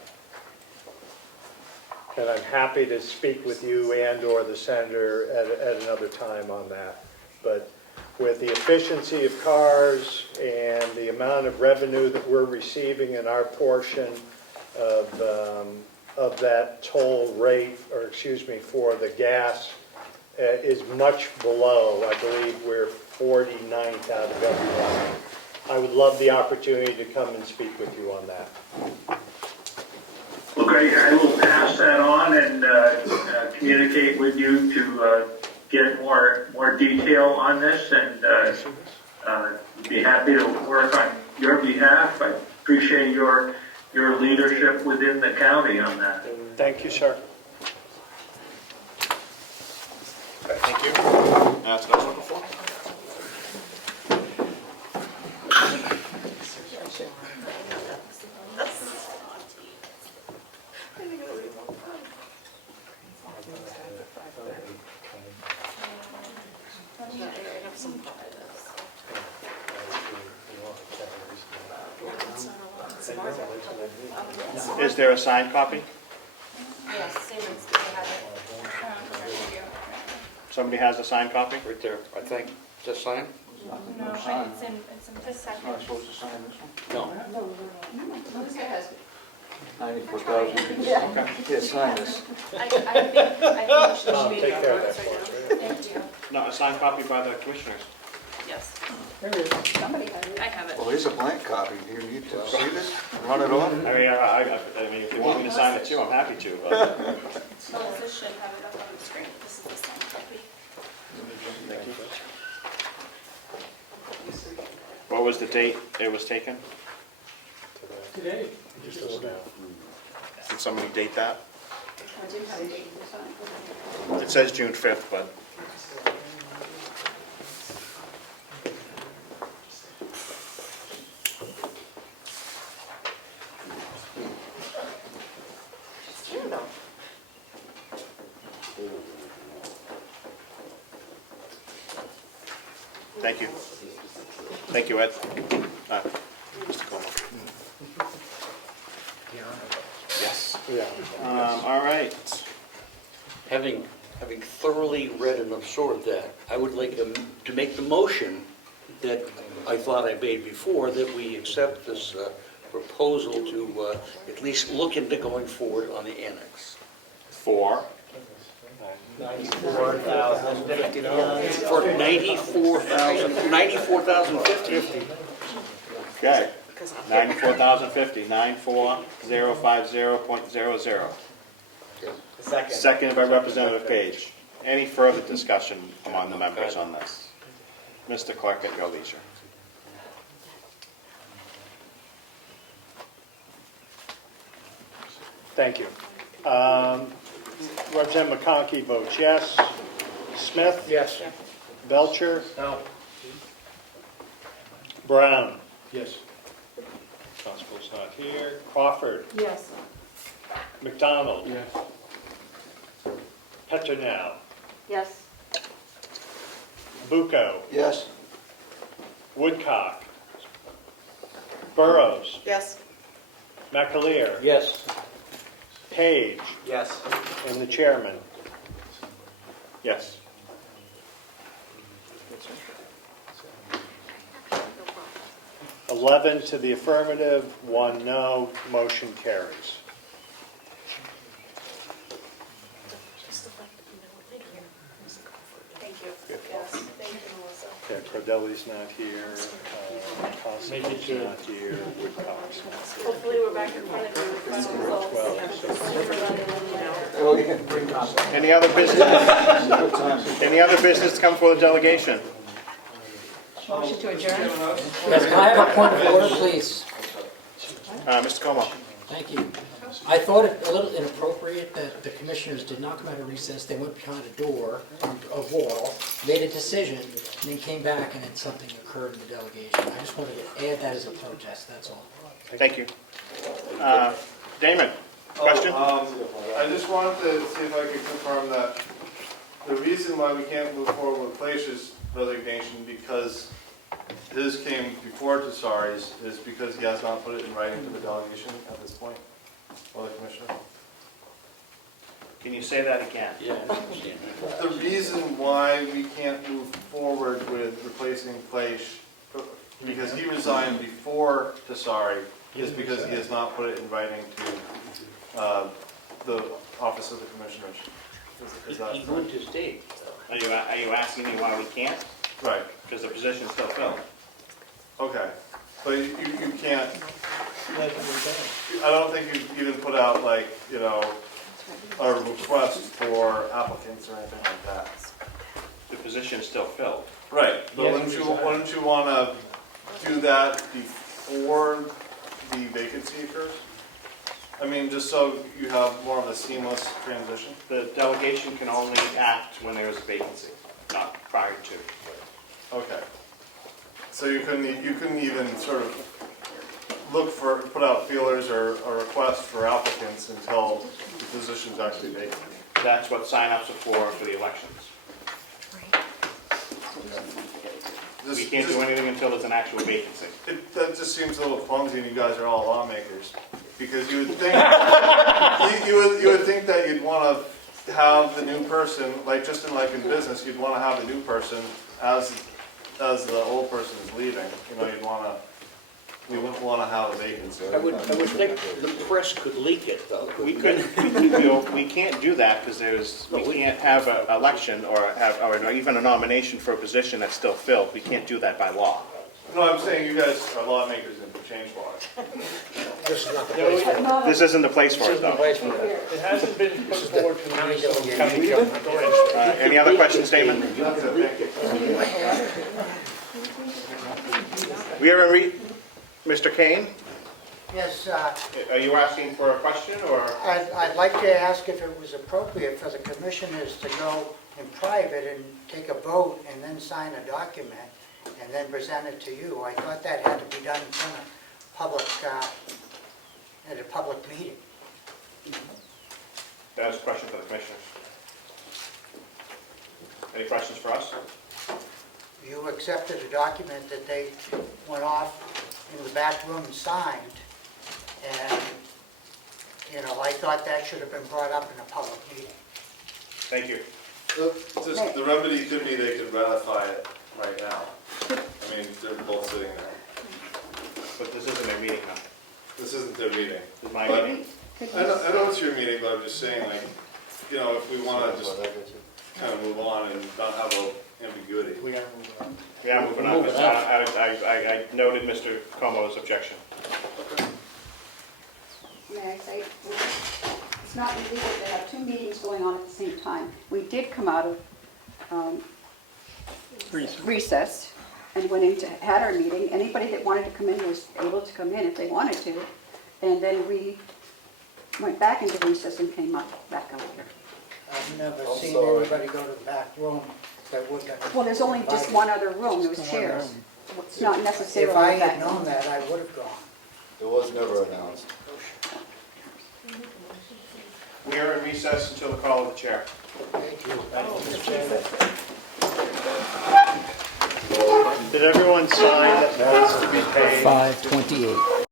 And I'm happy to speak with you and/or the senator at another time on that. But with the efficiency of cars and the amount of revenue that we're receiving in our portion of that toll rate, or excuse me, for the gas, is much below. I believe we're 49th out of everyone. I would love the opportunity to come and speak with you on that. Well, great. I will pass that on and communicate with you to get more detail on this, and be happy to work on your behalf. I appreciate your leadership within the county on that. Thank you, sir. Okay, thank you. That's what I was looking for. Is there a signed copy? Yes, Siemens, do you have it? Somebody has a signed copy? Right there, I think. Is that signed? No, it's in this second. Am I supposed to sign this one? No. Melissa has it. 94,000. Okay. Yeah, sign this. I think you should be. Take care of that for us, right? Thank you. No, a signed copy by the commissioners. Yes, There it is. Somebody has it. I have it. Well, here's a blank copy. Do you need to see this? Run it off? I mean, if you want me to sign it too, I'm happy to. But Melissa should have it up on the screen. This is the signed copy. thank you. What was the date it was taken? Today. Did somebody date that? I do have a date to sign. It says June 5th, but thank you. Thank you, Ed. Mr. Comeau. Yes. Yeah. All right. Having thoroughly read and absorbed that, I would like to make the motion that I thought I made before, that we accept this proposal to at least look into going forward on the annex. For 94,059. For $94,050. Okay. 94,050, 94050.00. Seconded by Representative Page. Any further discussion among the members on this? Mr. Clerk, at your leisure. Thank you. Representative McConkey votes yes. Smith? Yes. Belcher? No. Brown? Yes. Constable's not here. Crawford? Yes. McDonald? Yes. Petronow? Yes. Bucco? Yes. Woodcock? Burrows? Yes. McAleer? Yes. Page? Yes. And the chairman? Yes. 11 to the affirmative, 1 no, motion carries. Thank you. Yes, thank you, Melissa. Yeah, Cordelli's not here, Constable's not here, Woodcock's not here. Hopefully we're back in front of you with Any other business? Any other business to come for the delegation? Motion to adjourn? Yes, can I have a point of order, please? Mr. Comeau. Thank you. I thought it a little inappropriate that the commissioners did not come out of recess. They went behind a door, a wall, made a decision, and then came back and then something occurred in the delegation. I just wanted to add that as a protest, that's all. Thank you. Damon, question? I just wanted to see if I could confirm that the reason why we can't move forward with Glaciers resignation, because his came before Tessari's, is because he has not put it in writing to the delegation at this point, or the commissioner. Can you say that again? Yeah. The reason why we can't move forward with replacing Glacier, because he resigned before Tessari, is because he has not put it in writing to the office of the commissioners. Is that He moved his date. Are you asking me why we can't? right? Because the position's still filled. Okay, but you can't. I don't think you even put out like, you know, a request for applicants or anything like that. The position's still filled. Right, but wouldn't you want to do that before the vacancy occurs? I mean, just so you have more of a seamless transition? The delegation can only act when there is a vacancy, not prior to. Okay. So you couldn't even sort of put out feelers or requests for applicants until the position's actually vacant? That's what sign-ups are for the elections. We can't do anything until there's an actual vacancy. That just seems a little clumsy, and you guys are all lawmakers. Because you would think, you would think that you'd want to have the new person, like just in business, you'd want to have the new person as the old person is leaving. You know, you wouldn't want to have a vacancy. I would think the press could leak it, though. We can't do that because we can't have an election or even a nomination for a position that's still filled. We can't do that by law. No, I'm saying you guys are lawmakers and change laws. This is not the place for it. This isn't the place for it, though. It hasn't been put forward to the county government. Go ahead. Any other questions, Damon? We are in Mr. Kane, Yes, are you asking for a question or? I'd like to ask if it was appropriate for the commissioners to go in private and take a vote and then sign a document and then present it to you. I thought that had to be done in front of public, at a public meeting. That was a question for the commissioners. Any questions for us? You accepted a document that they went off in the back room and signed, and, you know, I thought that should have been brought up in a public meeting. Thank you. Just the remedy could be they could ratify it right now. I mean, they're both sitting there. But this isn't their meeting, huh? This isn't their meeting. It's my But meeting. I know it's your meeting, but I'm just saying, like, you know, if we want to just kind of move on and not have a ambiguity. We are moving on. Yeah, moving on. I noted Mr. Comeau's objection. May I say, it's not illegal to have two meetings going on at the same time. We did come out of recess and went into, had our meeting. Anybody that wanted to come in was able to come in if they wanted to. And then we went back into recess and came back out here. I've never seen anybody go to the back room that would have. Well, there's only just one other room, there was chairs. It's not necessarily If I that. had known that, I would have gone. It was never announced. We are in recess until the call of the chair. Did everyone sign that has to be paid? 5:28.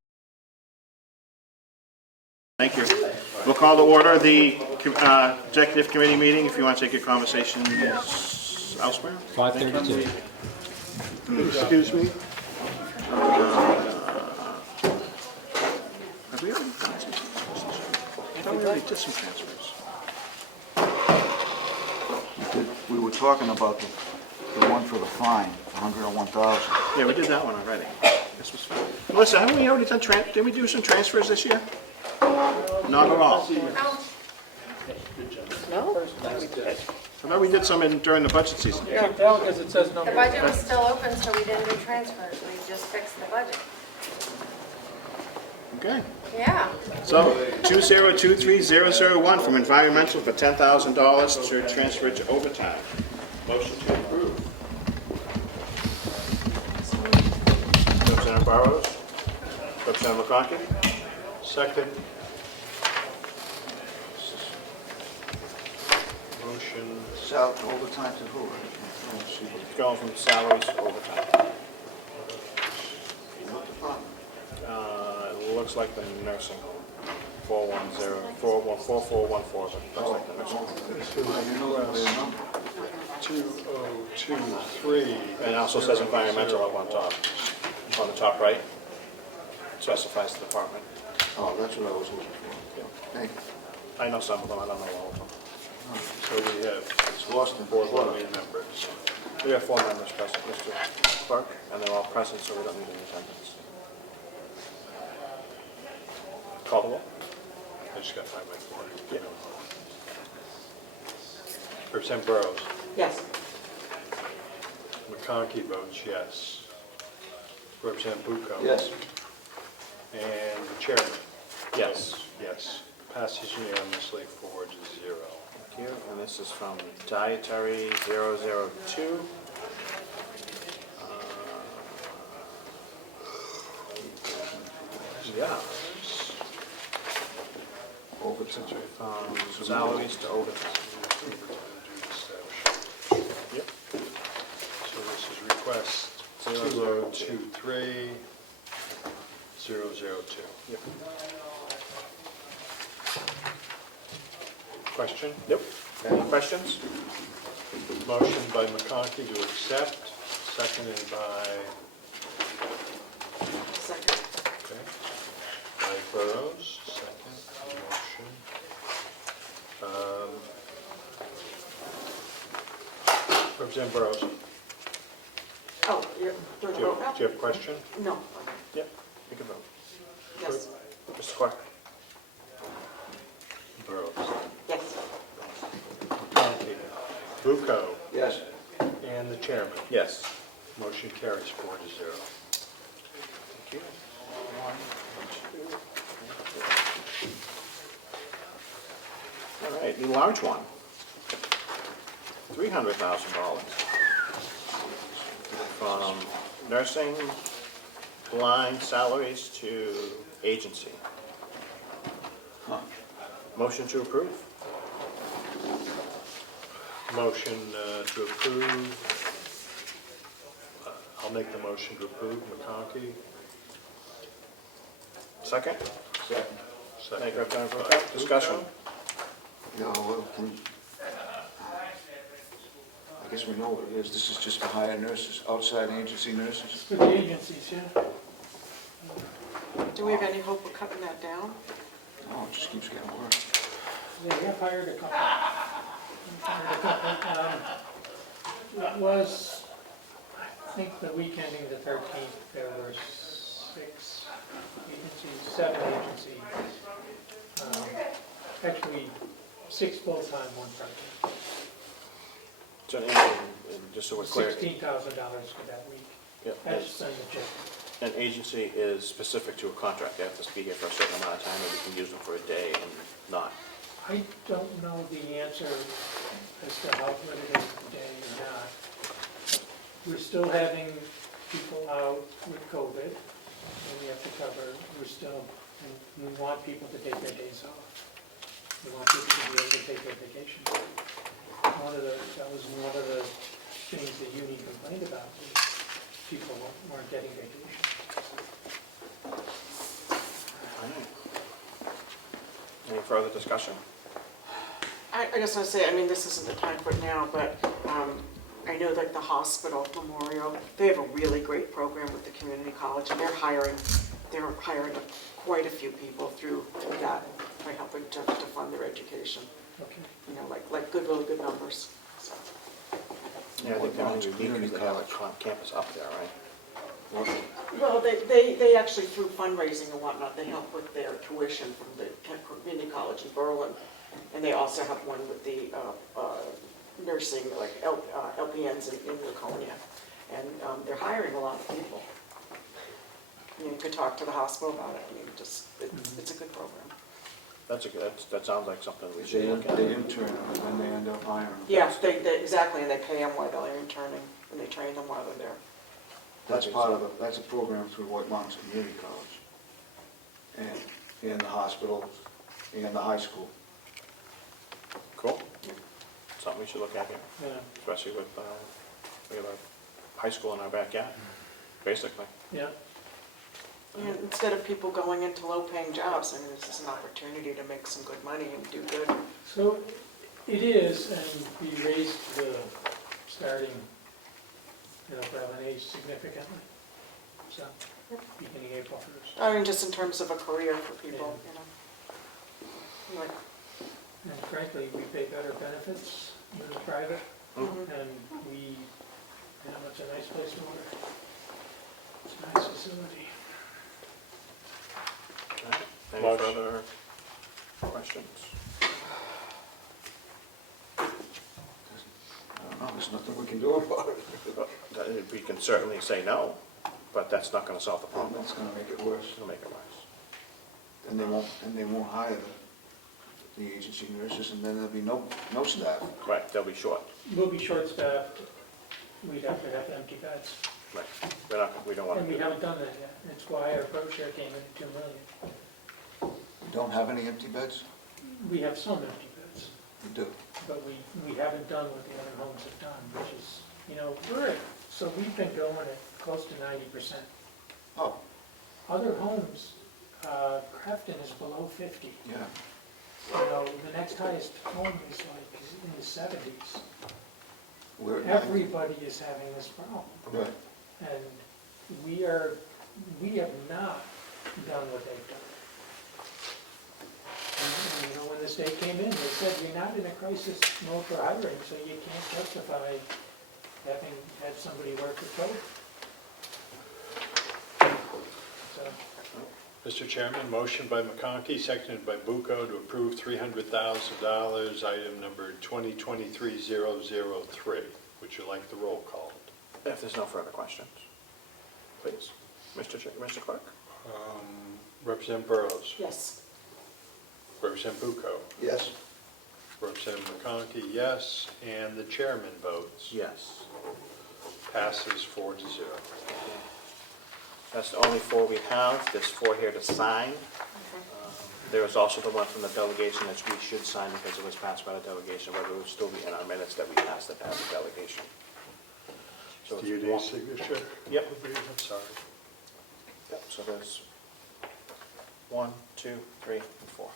Thank you. We'll call to order the executive committee meeting. If you want to take your conversation elsewhere. 5:32. Excuse me? Have we already done some transfers? I thought we already did some transfers. We were talking about the one for the fine, 101,000. Yeah, we did that one already. This was fine. Melissa, haven't we already done, did we do some transfers this year? Not at all. No? I thought we did some during the budget season. Keep down because it says The number. budget was still open, so we didn't do transfers, we just fixed the budget. Okay. Yeah. So 2023001 from environmental for $10,000 to transfer to overtime. Motion to approve. Representative Burrows. Representative McConkey. Second. Motion. Sal, overtime to who? It's going from salaries to overtime. It looks like the nursing home. 4414, but looks like the nursing home. 2023. And it also says environmental up on top, on the top right. Specifies the department. Oh, that's what I was looking for. Thank you. I know some of them, I don't know all of them. So we have It's lost in four blood. voting members. We have 4 members present, Mr. Clerk, and they're all present, so we don't need any attendance. Call the roll. I just got to find my floor. Yeah. Representative Burrows. Yes. McConkey votes yes. Representative Bucco. Yes. And the chairman. Yes. Yes. Passes unanimously 4-0. Thank you, and this is from Dietary 002. Yeah. Overtime. Salaries to overtime. Yep. So this is request 2023-002. Yep. Question? Yep. Any questions? Motion by McConkey to accept, seconded by, Second. okay, by Burrows, second motion. Representative Burrows, Oh, you're doing a do you vote now? have a question? No. Yep, you can vote. Yes. Mr. Clark? Burrows. Yes. McConkey. Bucco. Yes. And the chairman. Yes. Motion carries 4-0. Thank you. 1, 2, 3, 4. All right, the large one. $300,000 from nursing line salaries to agency. Motion to approve. Motion to approve. I'll make the motion to approve. McConkey. Second? Second. Thank you, Representative Burke. Discussion? Yeah, well, I guess we know what it is. This is just to hire nurses, outside agency nurses? For the agencies, yeah. Do we have any hope of cutting that down? No, it just keeps getting worse. Yeah, we have hired a couple. It was, I think the week ending the 13th, there were 6 agencies, 7 agencies. Actually, 6 full-time, 1 part-time. So, just so we're clear, $16,000 for that week. yeah, That's been the check. an agency is specific to a contract. They have to be here for a certain amount of time, and we can use them for a day and not. I don't know the answer as to how good it is today or not. We're still having people out with COVID, and we have to cover, and we want people to take their days off. We want people to be able to take their vacation. That was one of the things the union complained about, was people weren't getting vacation. Any further discussion? I guess I'll say, I mean, this isn't the time for it now, but I know like the hospital, Memorial, they have a really great program with the community college, and they're hiring quite a few people through that by helping to fund their education. Okay. You know, like good, really good numbers. So. Yeah, I think they're only unique because they have a campus up there, right? Well, they actually, through fundraising and whatnot, they help with their tuition from the community College in Berlin, and they also have one with the nursing, like LPNs in Laconia, and they're hiring a lot of people. You could talk to the hospital about it. I mean, it's a good program. That sounds like something we They should look at. they intern and then they end up hiring them. Yeah, exactly, and they pay them while they're interning, and they train them while they're there. That's a program through White Mountains Community College. And the hospital, and the high school. Cool. Something we should look at here, Yeah, especially with, we have a high school in our backyard, basically. yeah. And instead of people going into low-paying jobs, I mean, this is an opportunity to make some good money and do good. So it is, and we raised the starting, private age significantly. So, beginning April 1st. I mean, just in terms of a career for people, Like, And frankly, we pay better benefits than the private, and it's a nice place to work. It's a nice facility. Any Motion. further questions? I don't know, there's nothing we can do about it. We can certainly say no, but that's not gonna solve the problem. That's gonna make it worse. It'll make it worse. And they won't hire the agency nurses, and then there'll be no staff. Right, they'll be short. We'll be short-staffed, we'd have to have empty beds, Right, we don't want to and do we that. haven't done that yet. That's why our approach share came in at 2 million. You don't have any empty beds? We have some empty beds, You do. but we haven't done what the other homes have done, which is, so we've been going at close to 90%. Oh, Other homes, Crafton is below 50. yeah. The next highest home is like in the 70s. We're at Everybody is having this problem. Right. And we have not done what they've done. And, when the state came in, they said, you're not in a crisis mode for hiring, so you can't justify having had somebody work the code. So, Mr. Chairman, motion by McConkey, seconded by Bucco to approve $300,000, item number 2023-003. Would you like the roll call? If there's no further questions, please. Mr. Clerk? Representative Burrows. yes. Representative Bucco. Yes. Representative McConkey, yes. And the chairman votes. Yes. Passes 4-0. That's the only 4 we have. There's 4 here to sign. There is also the one from the delegation that we should sign because it was passed by the delegation, but it will still be in our minutes that we passed it as a delegation. So it's DUD one- signature? Yep. I'm sorry. Yep, so there's 1, 2, 3, and 4.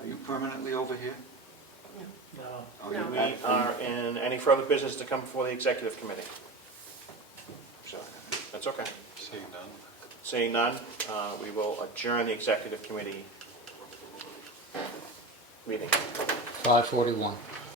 Are you permanently over here? no. Are you No. We at- are in any further business to come before the executive committee? So, that's okay. Seeing none. Seeing none, we will adjourn the executive committee meeting. 5:41.